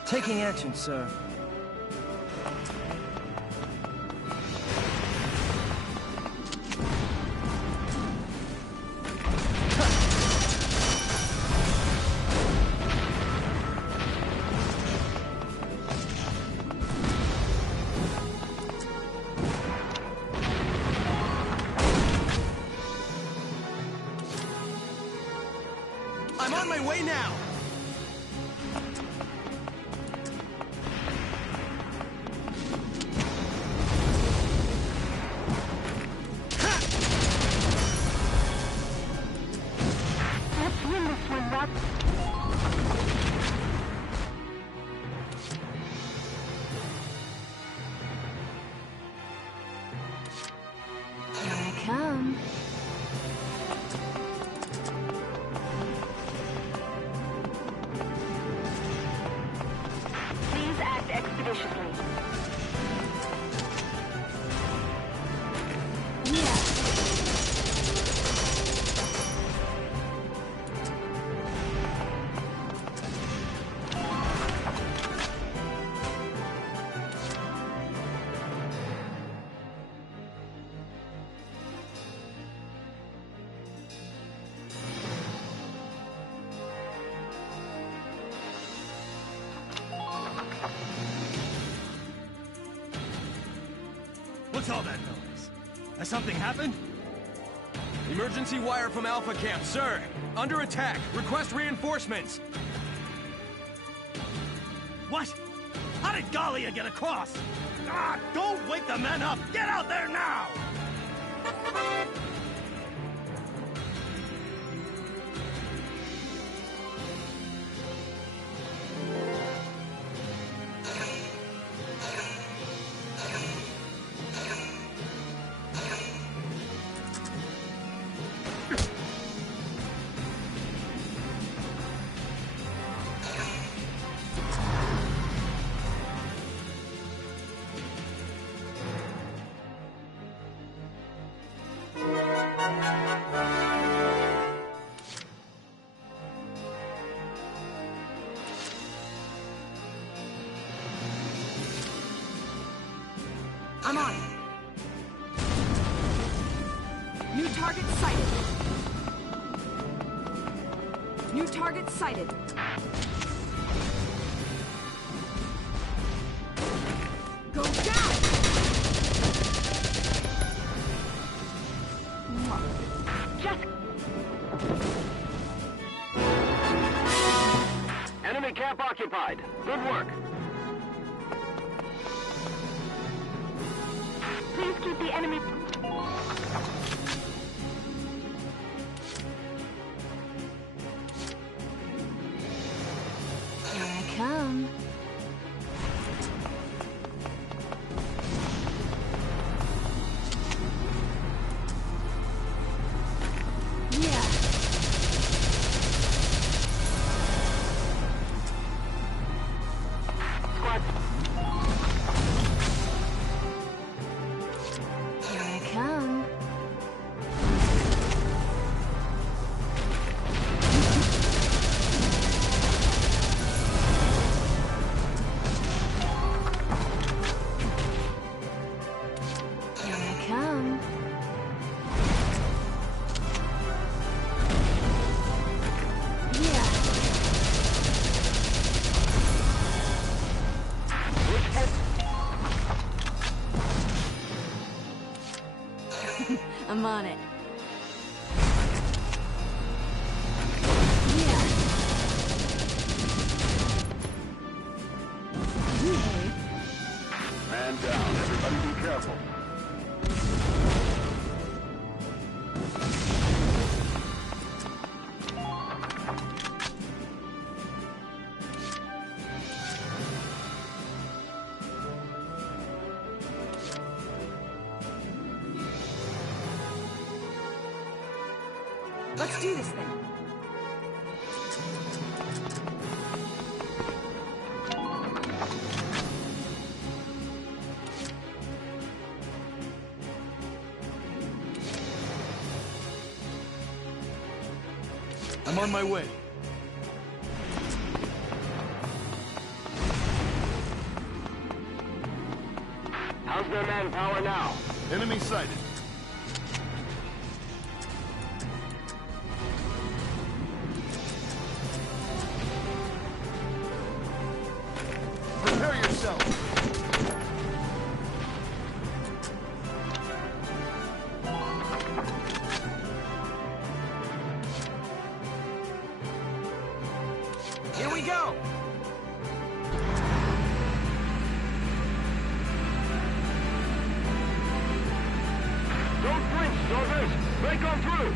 Taking action, sir. I'm on my way now! Let's win this one, Rob. Here I come. Please act expeditiously. What's all that noise? Has something happened? Emergency wire from Alpha Camp, sir. Under attack. Request reinforcements. What? How did Gallia get across? Ah, don't wake the men up! Get out there now! I'm on it. New target sighted. New target sighted. Go down! Just... Enemy camp occupied. Good work. Please keep the enemy... Here I come. Squad... Here I come. Here I come. I'm on it. Man down. Everybody be careful. Let's do this thing. I'm on my way. How's their manpower now? Enemy sighted. Prepare yourself. Here we go! Don't flinch, soldiers! Break on through!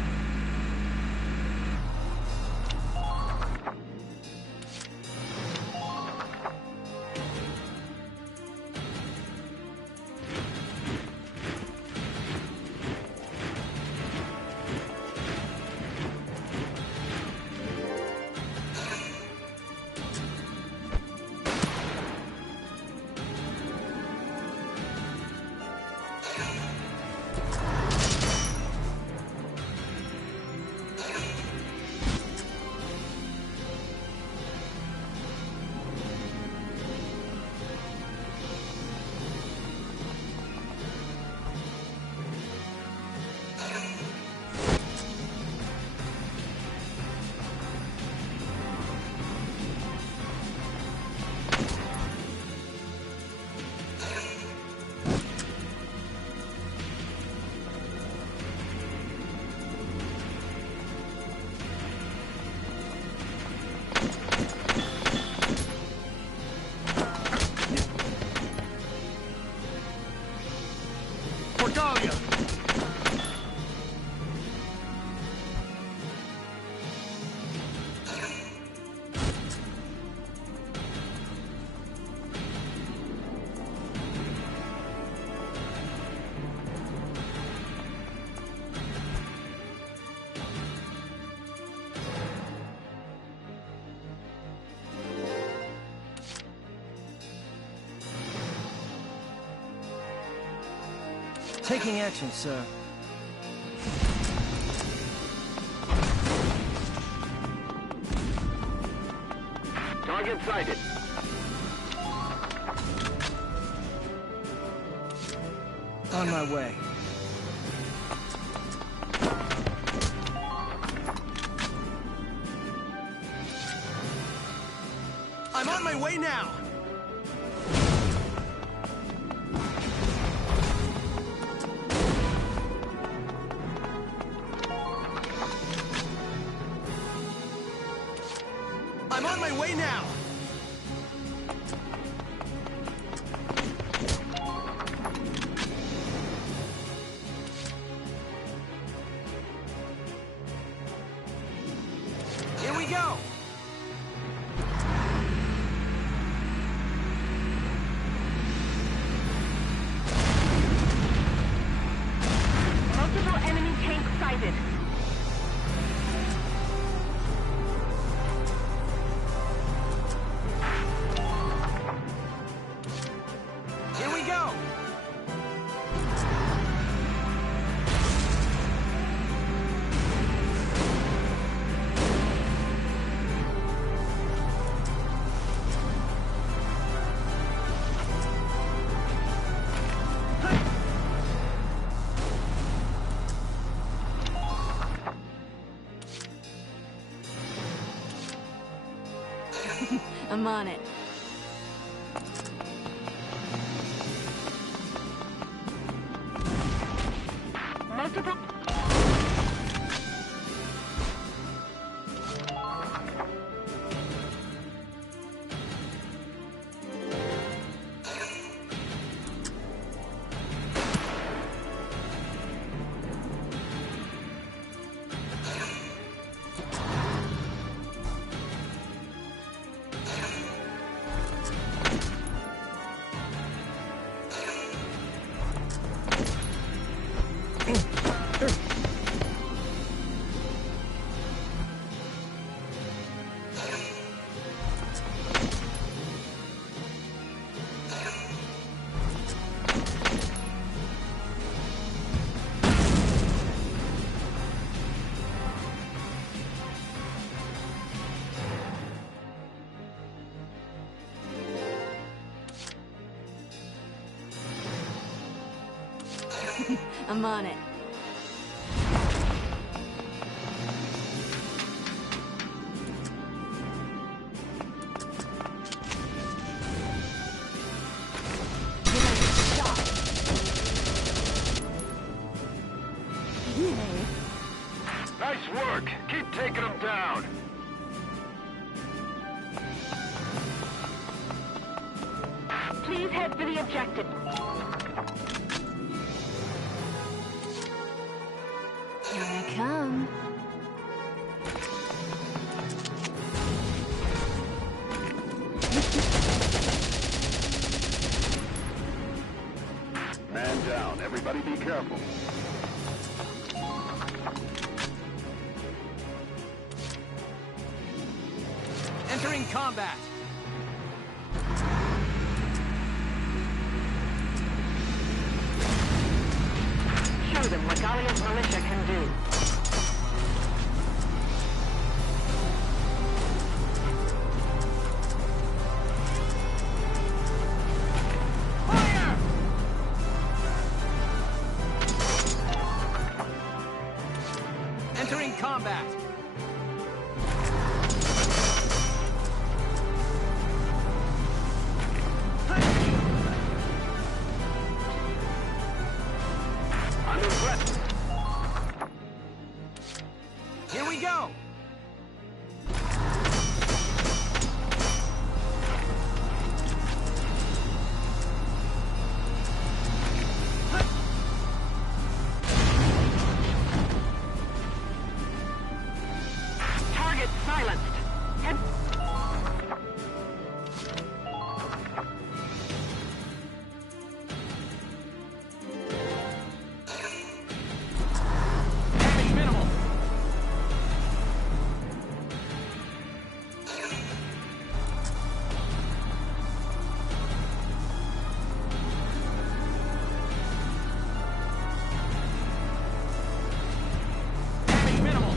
Taking action, sir. Target sighted. On my way. I'm on my way now! I'm on my way now! Here we go! Multiple enemy tanks sighted. Here we go! I'm on it. Multiple... I'm on it. Nice work. Keep taking them down. Please head for the objective. Here I come. Man down. Everybody be careful. Entering combat. Show them what Gallia's militia can do. Fire! Entering combat. Here we go! Target silenced. Head. Damage minimal. Damage minimal.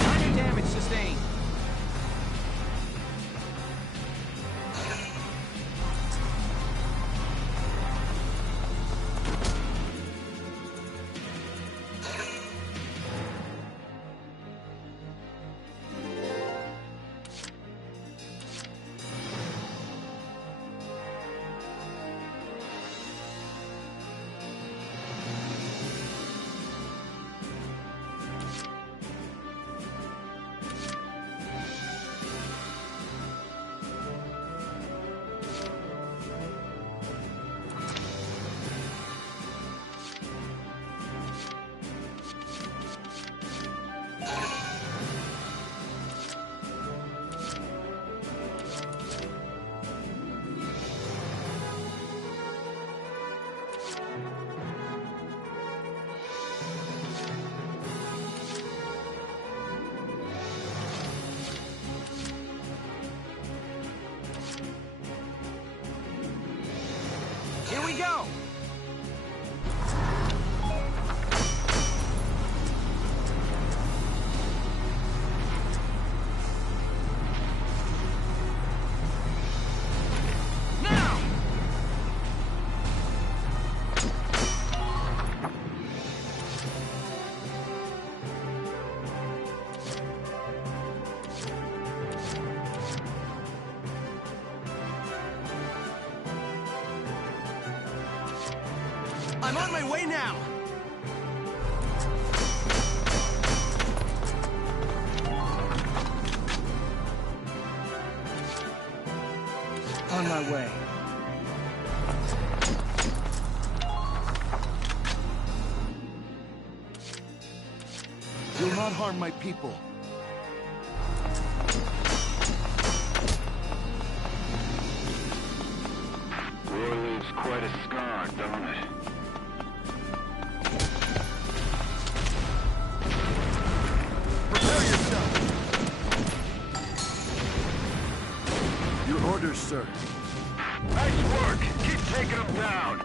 Minor damage sustained. Here we go! Now! I'm on my way now! On my way. You'll not harm my people. War leaves quite a scar, don't it? Prepare yourself! Your orders, sir. Nice work! Keep taking them down!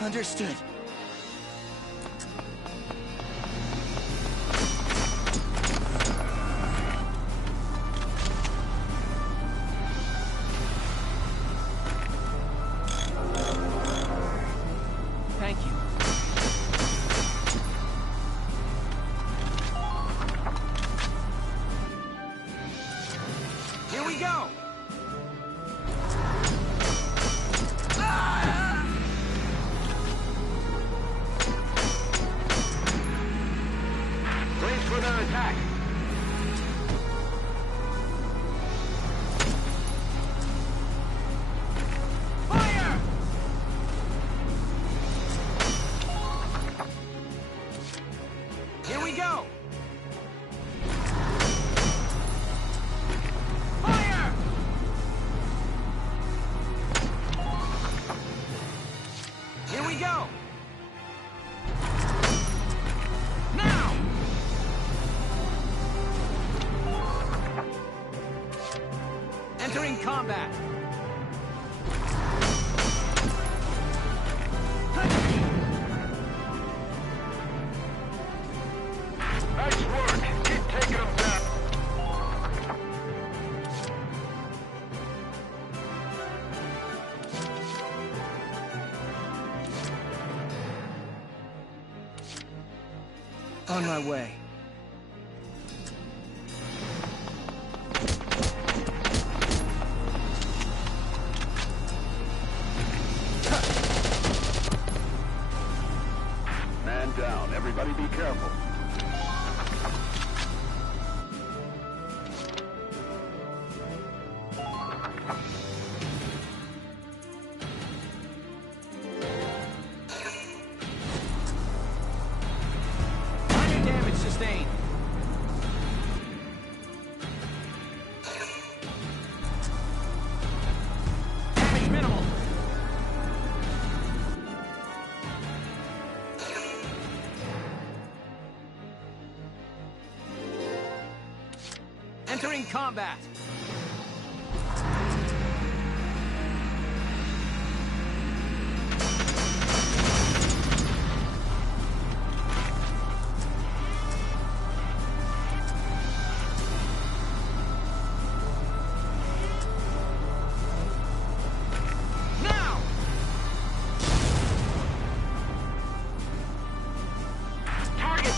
Understood. Thank you. Here we go! Brace for their attack. Fire! Here we go! Fire! Here we go! Now! Entering combat! Nice work. Keep taking them down. On my way. Man down. Everybody be careful. Minor damage sustained. Damage minimal. Entering combat. Now! Target!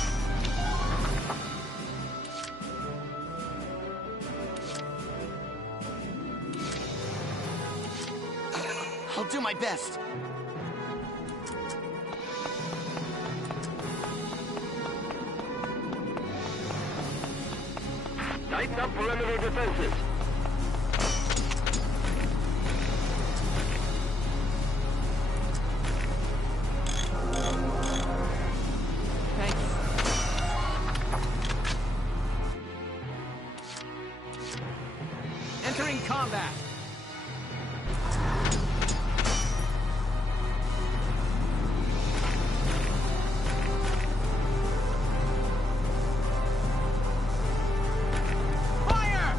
I'll do my best. Tighten up perimeter defenses. Thank you. Entering combat. Fire!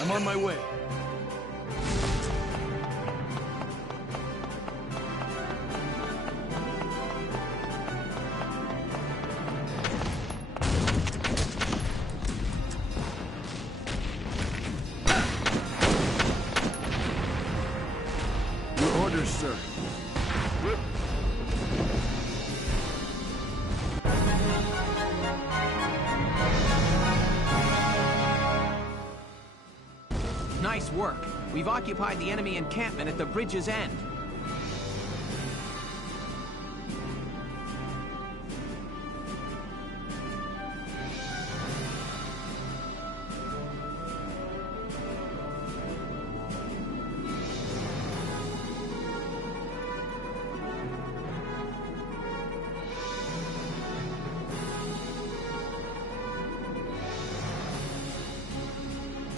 I'm on my way. Your orders, sir. Nice work. We've occupied the enemy encampment at the bridge's end.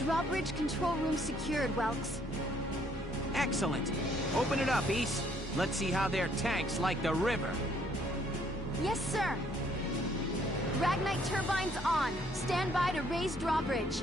Drawbridge control room secured, Welks. Excellent. Open it up, East. Let's see how their tanks like the river. Yes, sir. Ragnite turbines on. Stand by to raise drawbridge.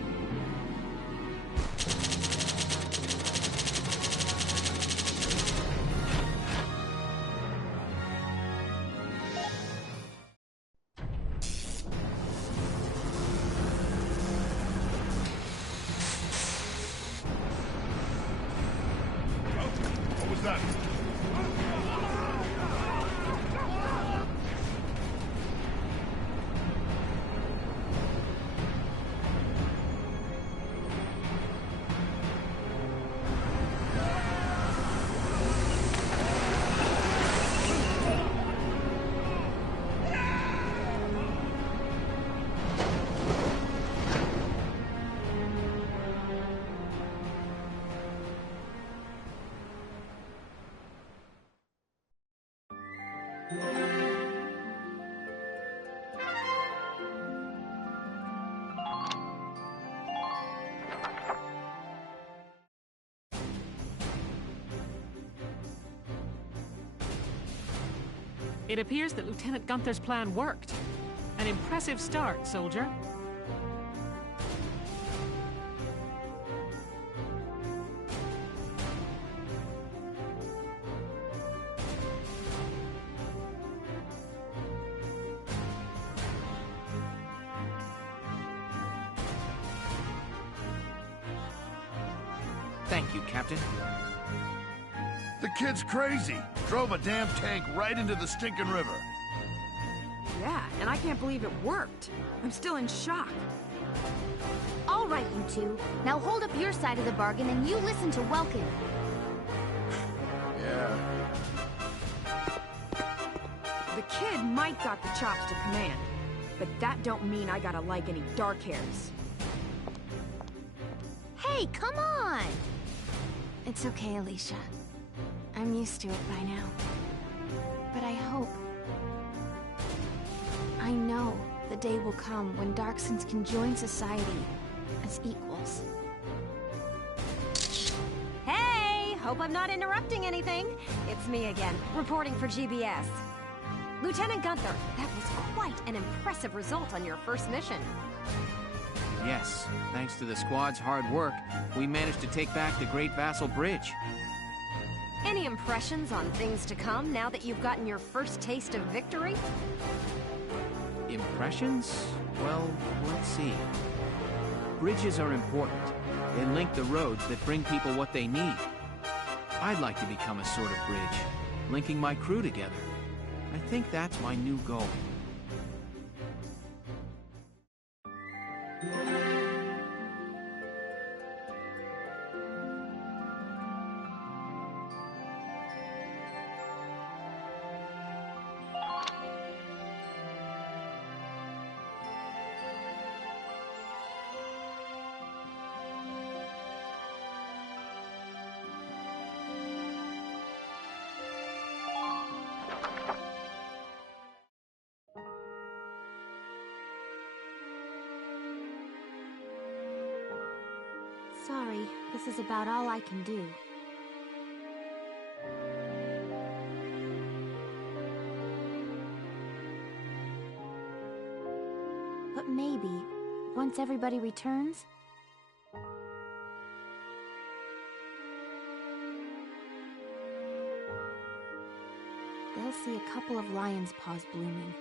What was that? It appears that Lieutenant Gunther's plan worked. An impressive start, soldier. Thank you, Captain. The kid's crazy. Drove a damn tank right into the stinking river. Yeah, and I can't believe it worked. I'm still in shock. All right, you two. Now hold up your side of the bargain and you listen to Welkin. Yeah. The kid might got the chops to command, but that don't mean I gotta like any dark hairs. Hey, come on! It's okay, Alicia. I'm used to it by now. But I hope... I know the day will come when Darksons can join society as equals. Hey! Hope I'm not interrupting anything. It's me again, reporting for GBS. Lieutenant Gunther, that was quite an impressive result on your first mission. Yes, thanks to the squad's hard work, we managed to take back the Great Vassal Bridge. Any impressions on things to come now that you've gotten your first taste of victory? Impressions? Well, let's see. Bridges are important. They link the roads that bring people what they need. I'd like to become a sort of bridge, linking my crew together. I think that's my new goal. Sorry, this is about all I can do. But maybe, once everybody returns, they'll see a couple of lion's paws blooming,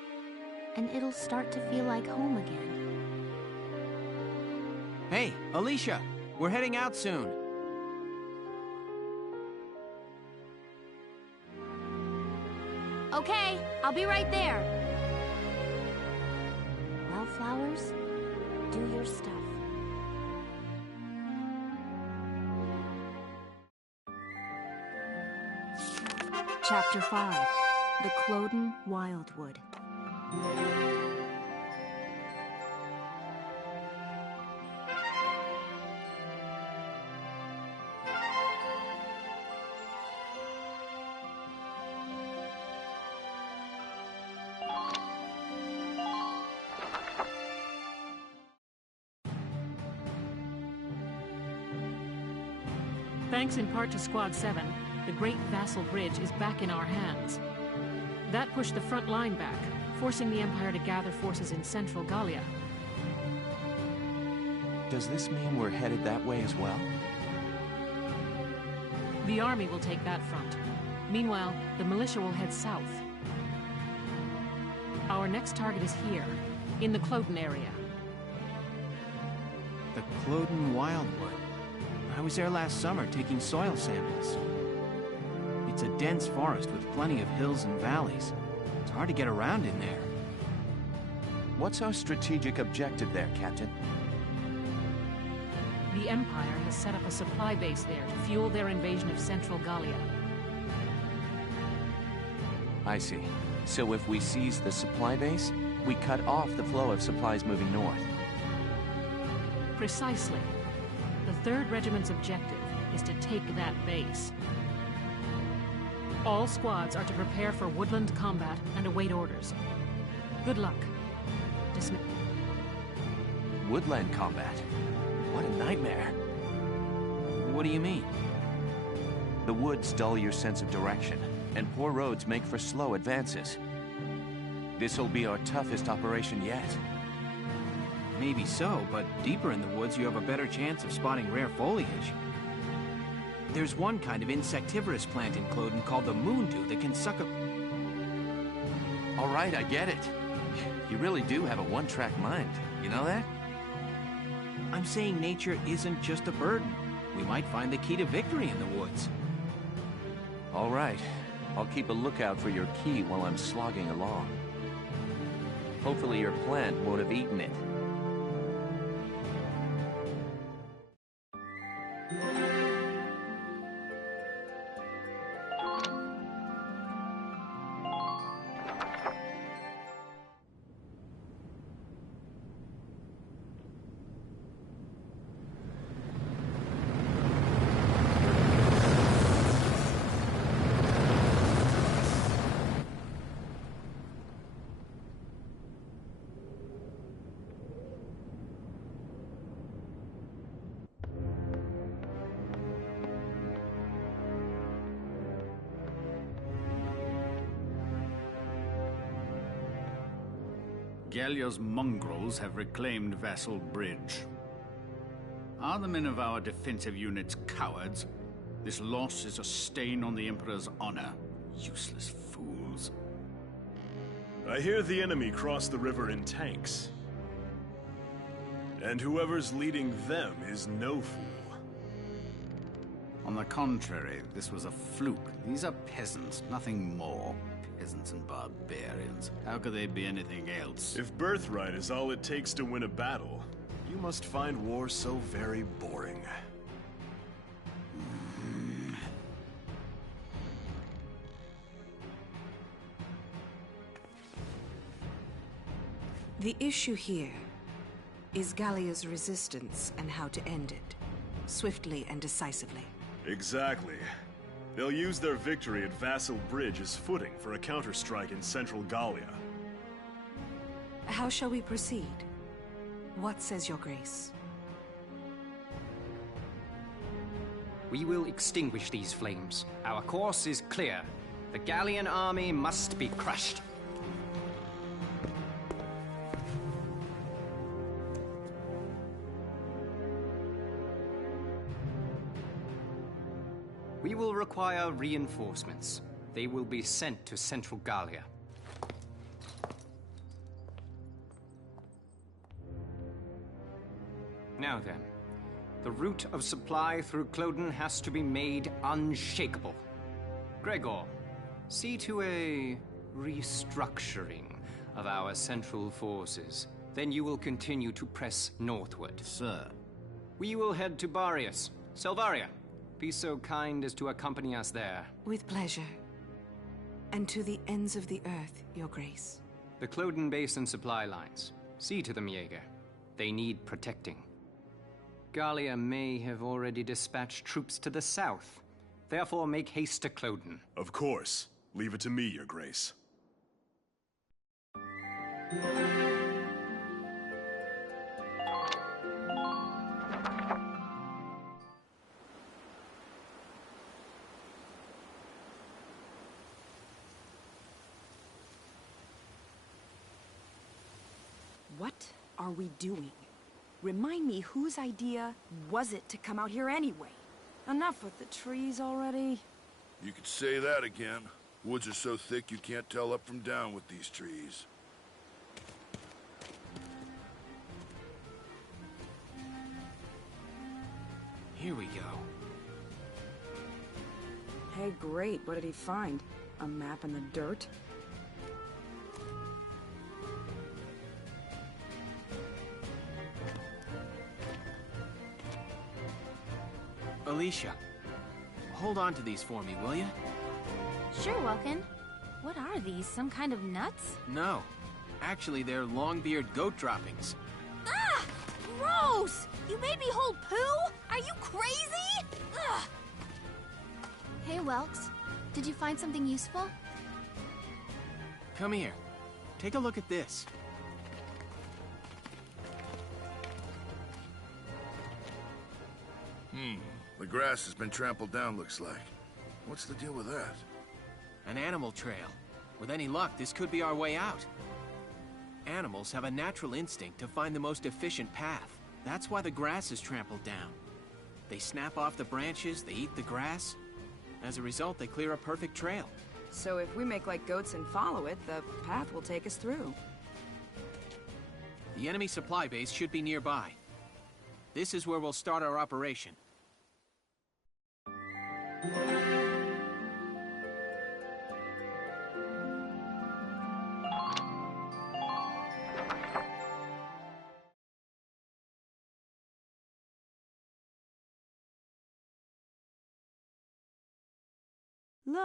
and it'll start to feel like home again. Hey, Alicia! We're heading out soon. Okay, I'll be right there. Wildflowers, do your stuff. Chapter 5, The Cloden Wildwood. Thanks in part to Squad 7, the Great Vassal Bridge is back in our hands. That pushed the front line back, forcing the Empire to gather forces in central Gallia. Does this mean we're headed that way as well? The army will take that front. Meanwhile, the militia will head south. Our next target is here, in the Cloden area. The Cloden Wildwood. I was there last summer taking soil samples. It's a dense forest with plenty of hills and valleys. It's hard to get around in there. What's our strategic objective there, Captain? The Empire has set up a supply base there to fuel their invasion of central Gallia. I see. So if we seize the supply base, we cut off the flow of supplies moving north. Precisely. The 3rd Regiment's objective is to take that base. All squads are to prepare for woodland combat and await orders. Good luck. Dismiss. Woodland combat? What a nightmare. What do you mean? The woods dull your sense of direction, and poor roads make for slow advances. This'll be our toughest operation yet. Maybe so, but deeper in the woods you have a better chance of spotting rare foliage. There's one kind of insectivorous plant in Cloden called the moondew that can suck up... All right, I get it. You really do have a one-track mind. You know that? I'm saying nature isn't just a burden. We might find the key to victory in the woods. All right. I'll keep a lookout for your key while I'm slogging along. Hopefully your plant won't have eaten it. Gallia's mongrels have reclaimed Vassal Bridge. Are the men of our defensive units cowards? This loss is a stain on the Emperor's honor. Useless fools. I hear the enemy cross the river in tanks. And whoever's leading them is no fool. On the contrary, this was a fluke. These are peasants, nothing more. Peasants and barbarians. How could they be anything else? If birthright is all it takes to win a battle, you must find war so very boring. The issue here is Gallia's resistance and how to end it, swiftly and decisively. Exactly. They'll use their victory at Vassal Bridge as footing for a counterstrike in central Gallia. How shall we proceed? What says your grace? We will extinguish these flames. Our course is clear. The Gallian army must be crushed. We will require reinforcements. They will be sent to central Gallia. Now then, the route of supply through Cloden has to be made unshakable. Gregor, see to a restructuring of our central forces. Then you will continue to press northward. Sir. We will head to Barius. Selvaria, be so kind as to accompany us there. With pleasure. And to the ends of the earth, your grace. The Cloden Basin supply lines. See to them, Jaeger. They need protecting. Gallia may have already dispatched troops to the south. Therefore, make haste to Cloden. Of course. Leave it to me, your grace. What are we doing? Remind me, whose idea was it to come out here anyway? Enough with the trees already. You could say that again. Woods are so thick you can't tell up from down with these trees. Here we go. Hey, great. What did he find? A map in the dirt? Alicia, hold on to these for me, will you? Sure, Welkin. What are these? Some kind of nuts? No. Actually, they're long-beard goat droppings. Ah! Gross! You made me hold poo? Are you crazy? Ugh! Hey, Welks. Did you find something useful? Come here. Take a look at this. The grass has been trampled down, looks like. What's the deal with that? An animal trail. With any luck, this could be our way out. Animals have a natural instinct to find the most efficient path. That's why the grass is trampled down. They snap off the branches, they eat the grass. As a result, they clear a perfect trail. So if we make like goats and follow it, the path will take us through. The enemy supply base should be nearby. This is where we'll start our operation. La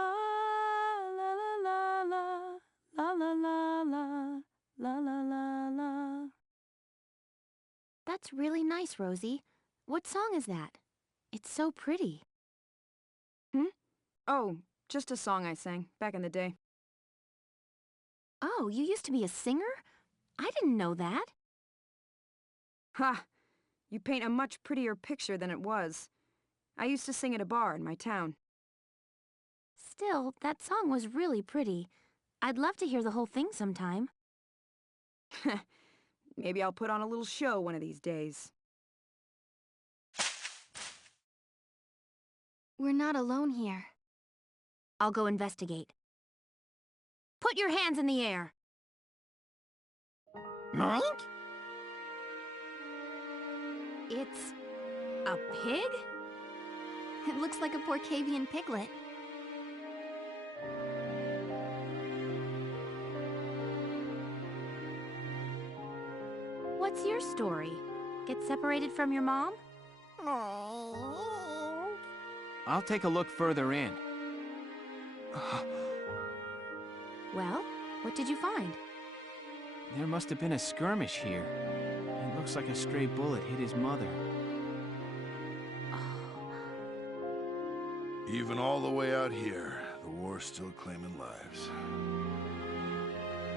la la la la la la la la la la la. That's really nice, Rosie. What song is that? It's so pretty. Oh, just a song I sang back in the day. Oh, you used to be a singer? I didn't know that. Ha! You paint a much prettier picture than it was. I used to sing at a bar in my town. Still, that song was really pretty. I'd love to hear the whole thing sometime. Maybe I'll put on a little show one of these days. We're not alone here. I'll go investigate. Put your hands in the air. Mike? It's a pig? It looks like a Porcavian piglet. What's your story? Get separated from your mom? I'll take a look further in. Well, what did you find? There must have been a skirmish here. It looks like a stray bullet hit his mother. Even all the way out here, the war's still claiming lives.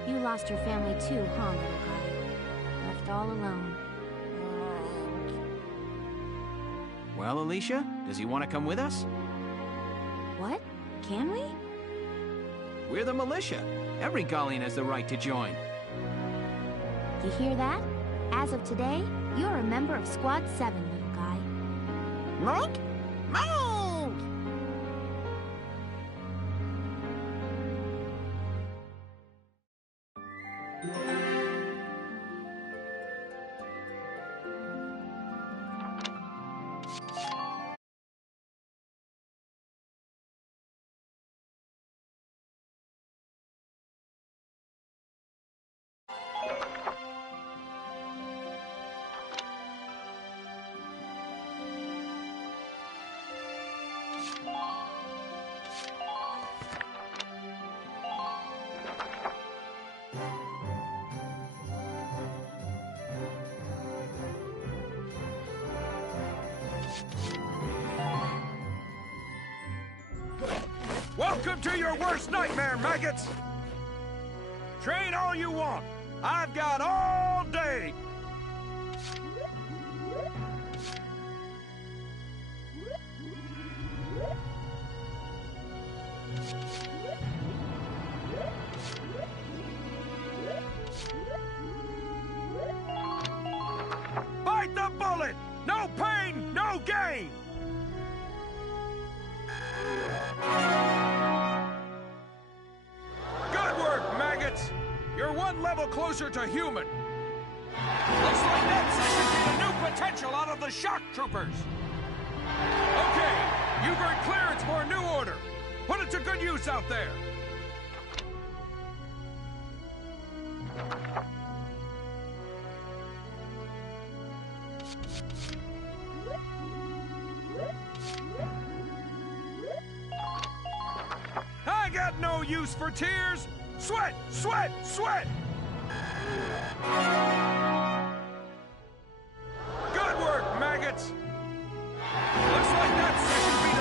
You lost your family too, huh, little guy? Left all alone. Well, Alicia, does he want to come with us? What? Can we? We're the militia. Every Gallian has the right to join. You hear that? As of today, you're a member of Squad 7, little guy. Mike? Mike! Welcome to your worst nightmare, maggots! Train all you want. I've got all day. No pain, no gain! Good work, maggots! You're one level closer to human. Looks like that should be a new potential out of the shock troopers. Okay, you've earned clearance for a new order. Put it to good use out there. I got no use for tears. Sweat, sweat, sweat! Good work, maggots! Looks like that section beat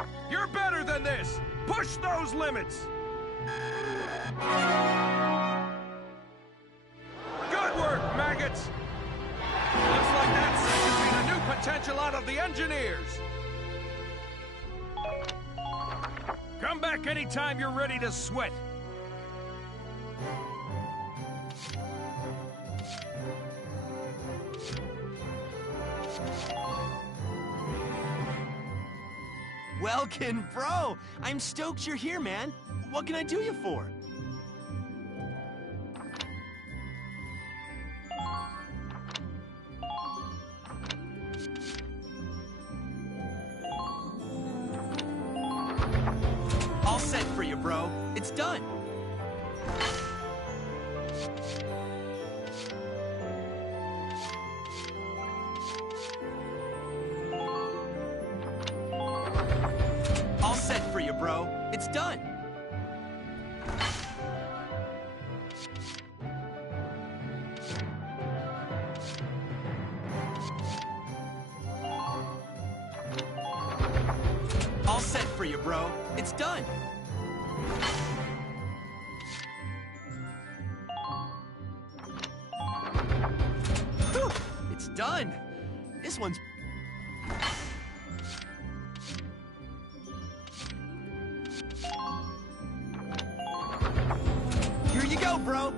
it. You're better than this! Push those limits! Good work, maggots! Looks like that section beat a new potential out of the engineers! Come back anytime you're ready to sweat. Welkin, bro! I'm stoked you're here, man. What can I do you for? All set for you, bro. It's done. All set for you, bro. It's done. All set for you, bro. It's done. Whew, it's done. This one's... Here you go, bro.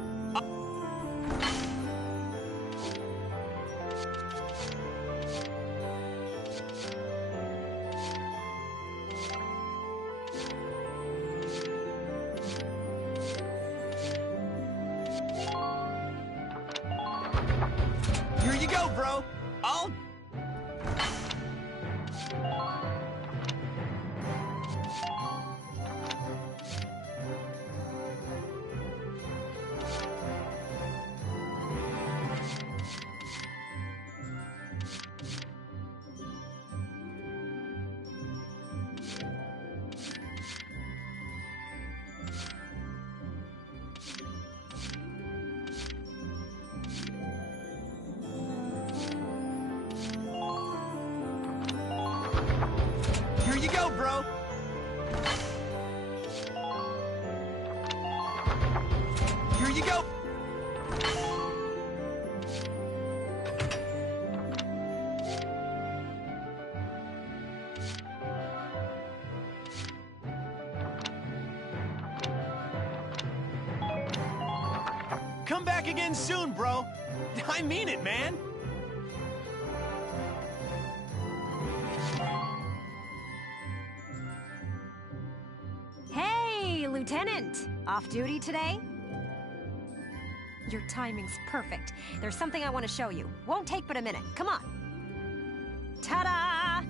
Here you go, bro. I'll... Here you go, bro. Here you go. Come back again soon, bro. I mean it, man. Hey, Lieutenant! Off duty today? Your timing's perfect. There's something I want to show you. Won't take but a minute. Come on. Ta-da!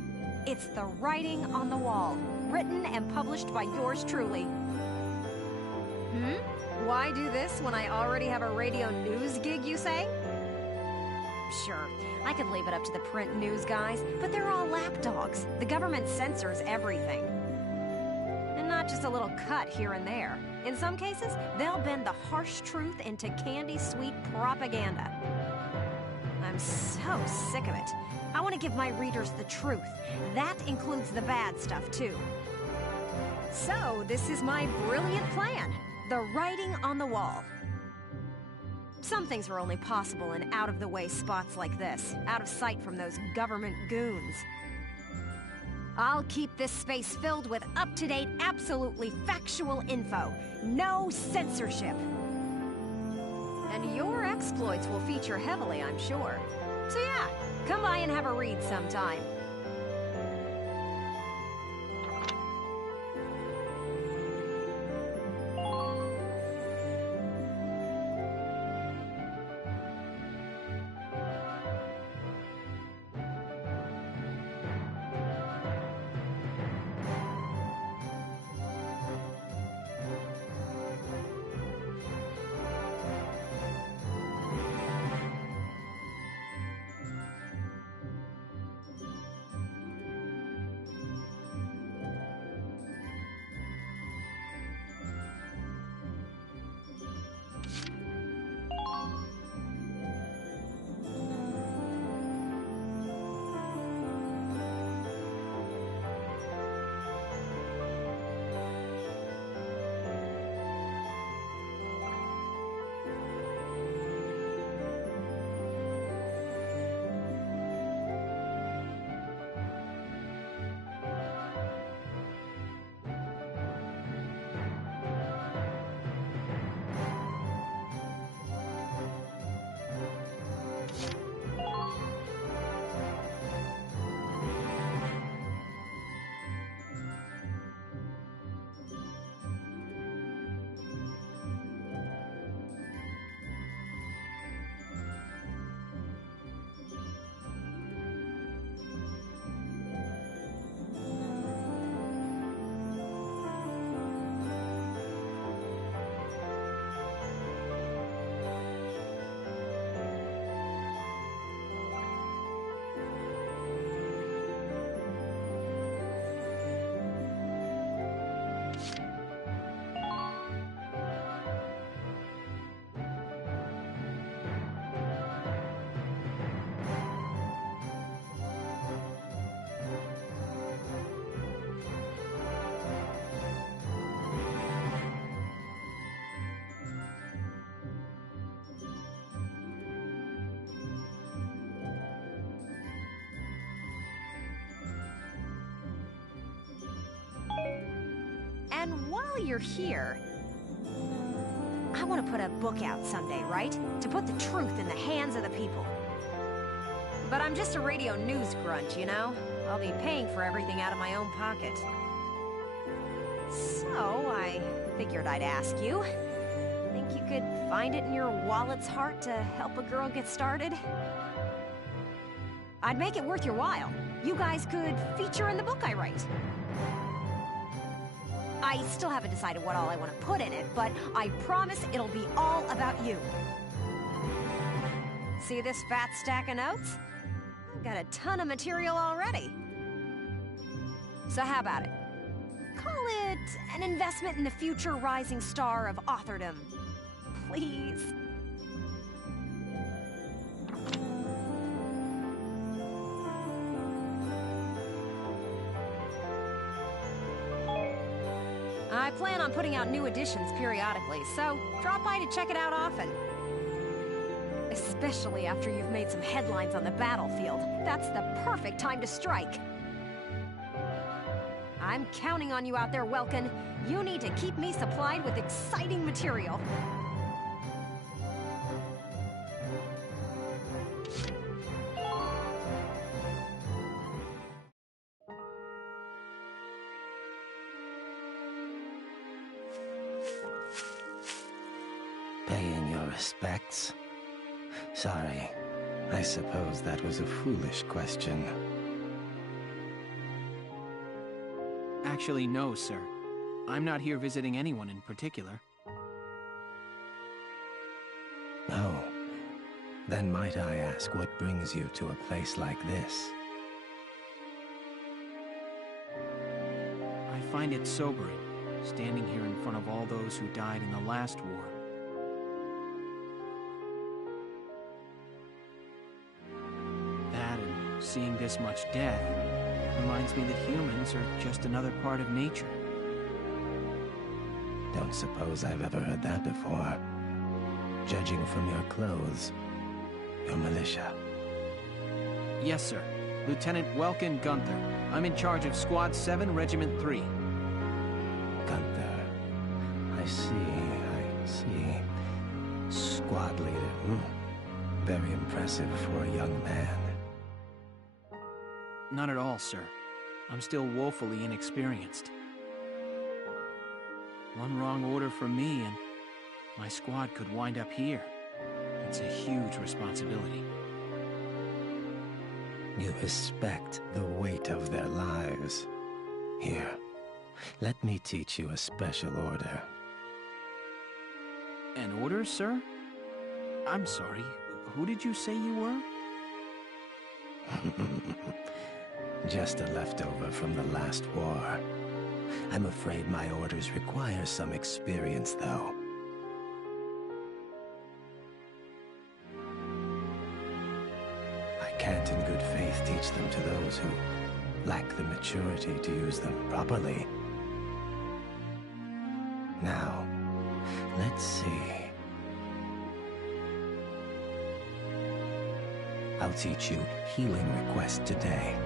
It's the writing on the wall, written and published by yours truly. Why do this when I already have a radio news gig, you say? Sure, I could leave it up to the print news guys, but they're all lapdogs. The government censors everything. And not just a little cut here and there. In some cases, they'll bend the harsh truth into candy-sweet propaganda. I'm so sick of it. I want to give my readers the truth. That includes the bad stuff, too. So, this is my brilliant plan. The writing on the wall. Some things are only possible in out-of-the-way spots like this, out of sight from those government goons. I'll keep this space filled with up-to-date, absolutely factual info. No censorship. And your exploits will feature heavily, I'm sure. So yeah, come by and have a read sometime. And while you're here, I want to put a book out someday, right? To put the truth in the hands of the people. But I'm just a radio news grunt, you know? I'll be paying for everything out of my own pocket. So, I figured I'd ask you. Think you could find it in your wallet's heart to help a girl get started? I'd make it worth your while. You guys could feature in the book I write. I still haven't decided what all I want to put in it, but I promise it'll be all about you. See this fat stack of notes? I've got a ton of material already. So how about it? Call it an investment in the future rising star of authordom. Please. I plan on putting out new editions periodically, so drop by to check it out often. Especially after you've made some headlines on the battlefield. That's the perfect time to strike. I'm counting on you out there, Welkin. You need to keep me supplied with exciting material. Paying your respects? Sorry. I suppose that was a foolish question. Actually, no, sir. I'm not here visiting anyone in particular. Oh. Then might I ask what brings you to a place like this? I find it sobering, standing here in front of all those who died in the last war. That and seeing this much death reminds me that humans are just another part of nature. Don't suppose I've ever heard that before. Judging from your clothes, you're militia. Yes, sir. Lieutenant Welkin Gunther. I'm in charge of Squad 7, Regiment 3. Gunther. I see. Squad leader. Very impressive for a young man. Not at all, sir. I'm still woefully inexperienced. One wrong order from me and my squad could wind up here. It's a huge responsibility. You respect the weight of their lives. Here, let me teach you a special order. An order, sir? I'm sorry, who did you say you were? Just a leftover from the last war. I'm afraid my orders require some experience, though. I can't in good faith teach them to those who lack the maturity to use them properly. Now, let's see. I'll teach you healing request today.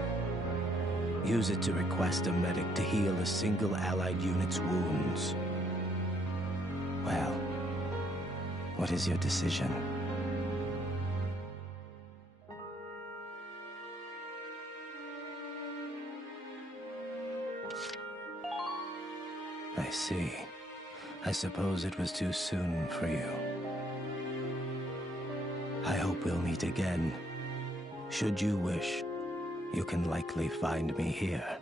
Use it to request a medic to heal a single allied unit's wounds. Well, what is your decision? I see. I suppose it was too soon for you. I hope we'll meet again. Should you wish, you can likely find me here.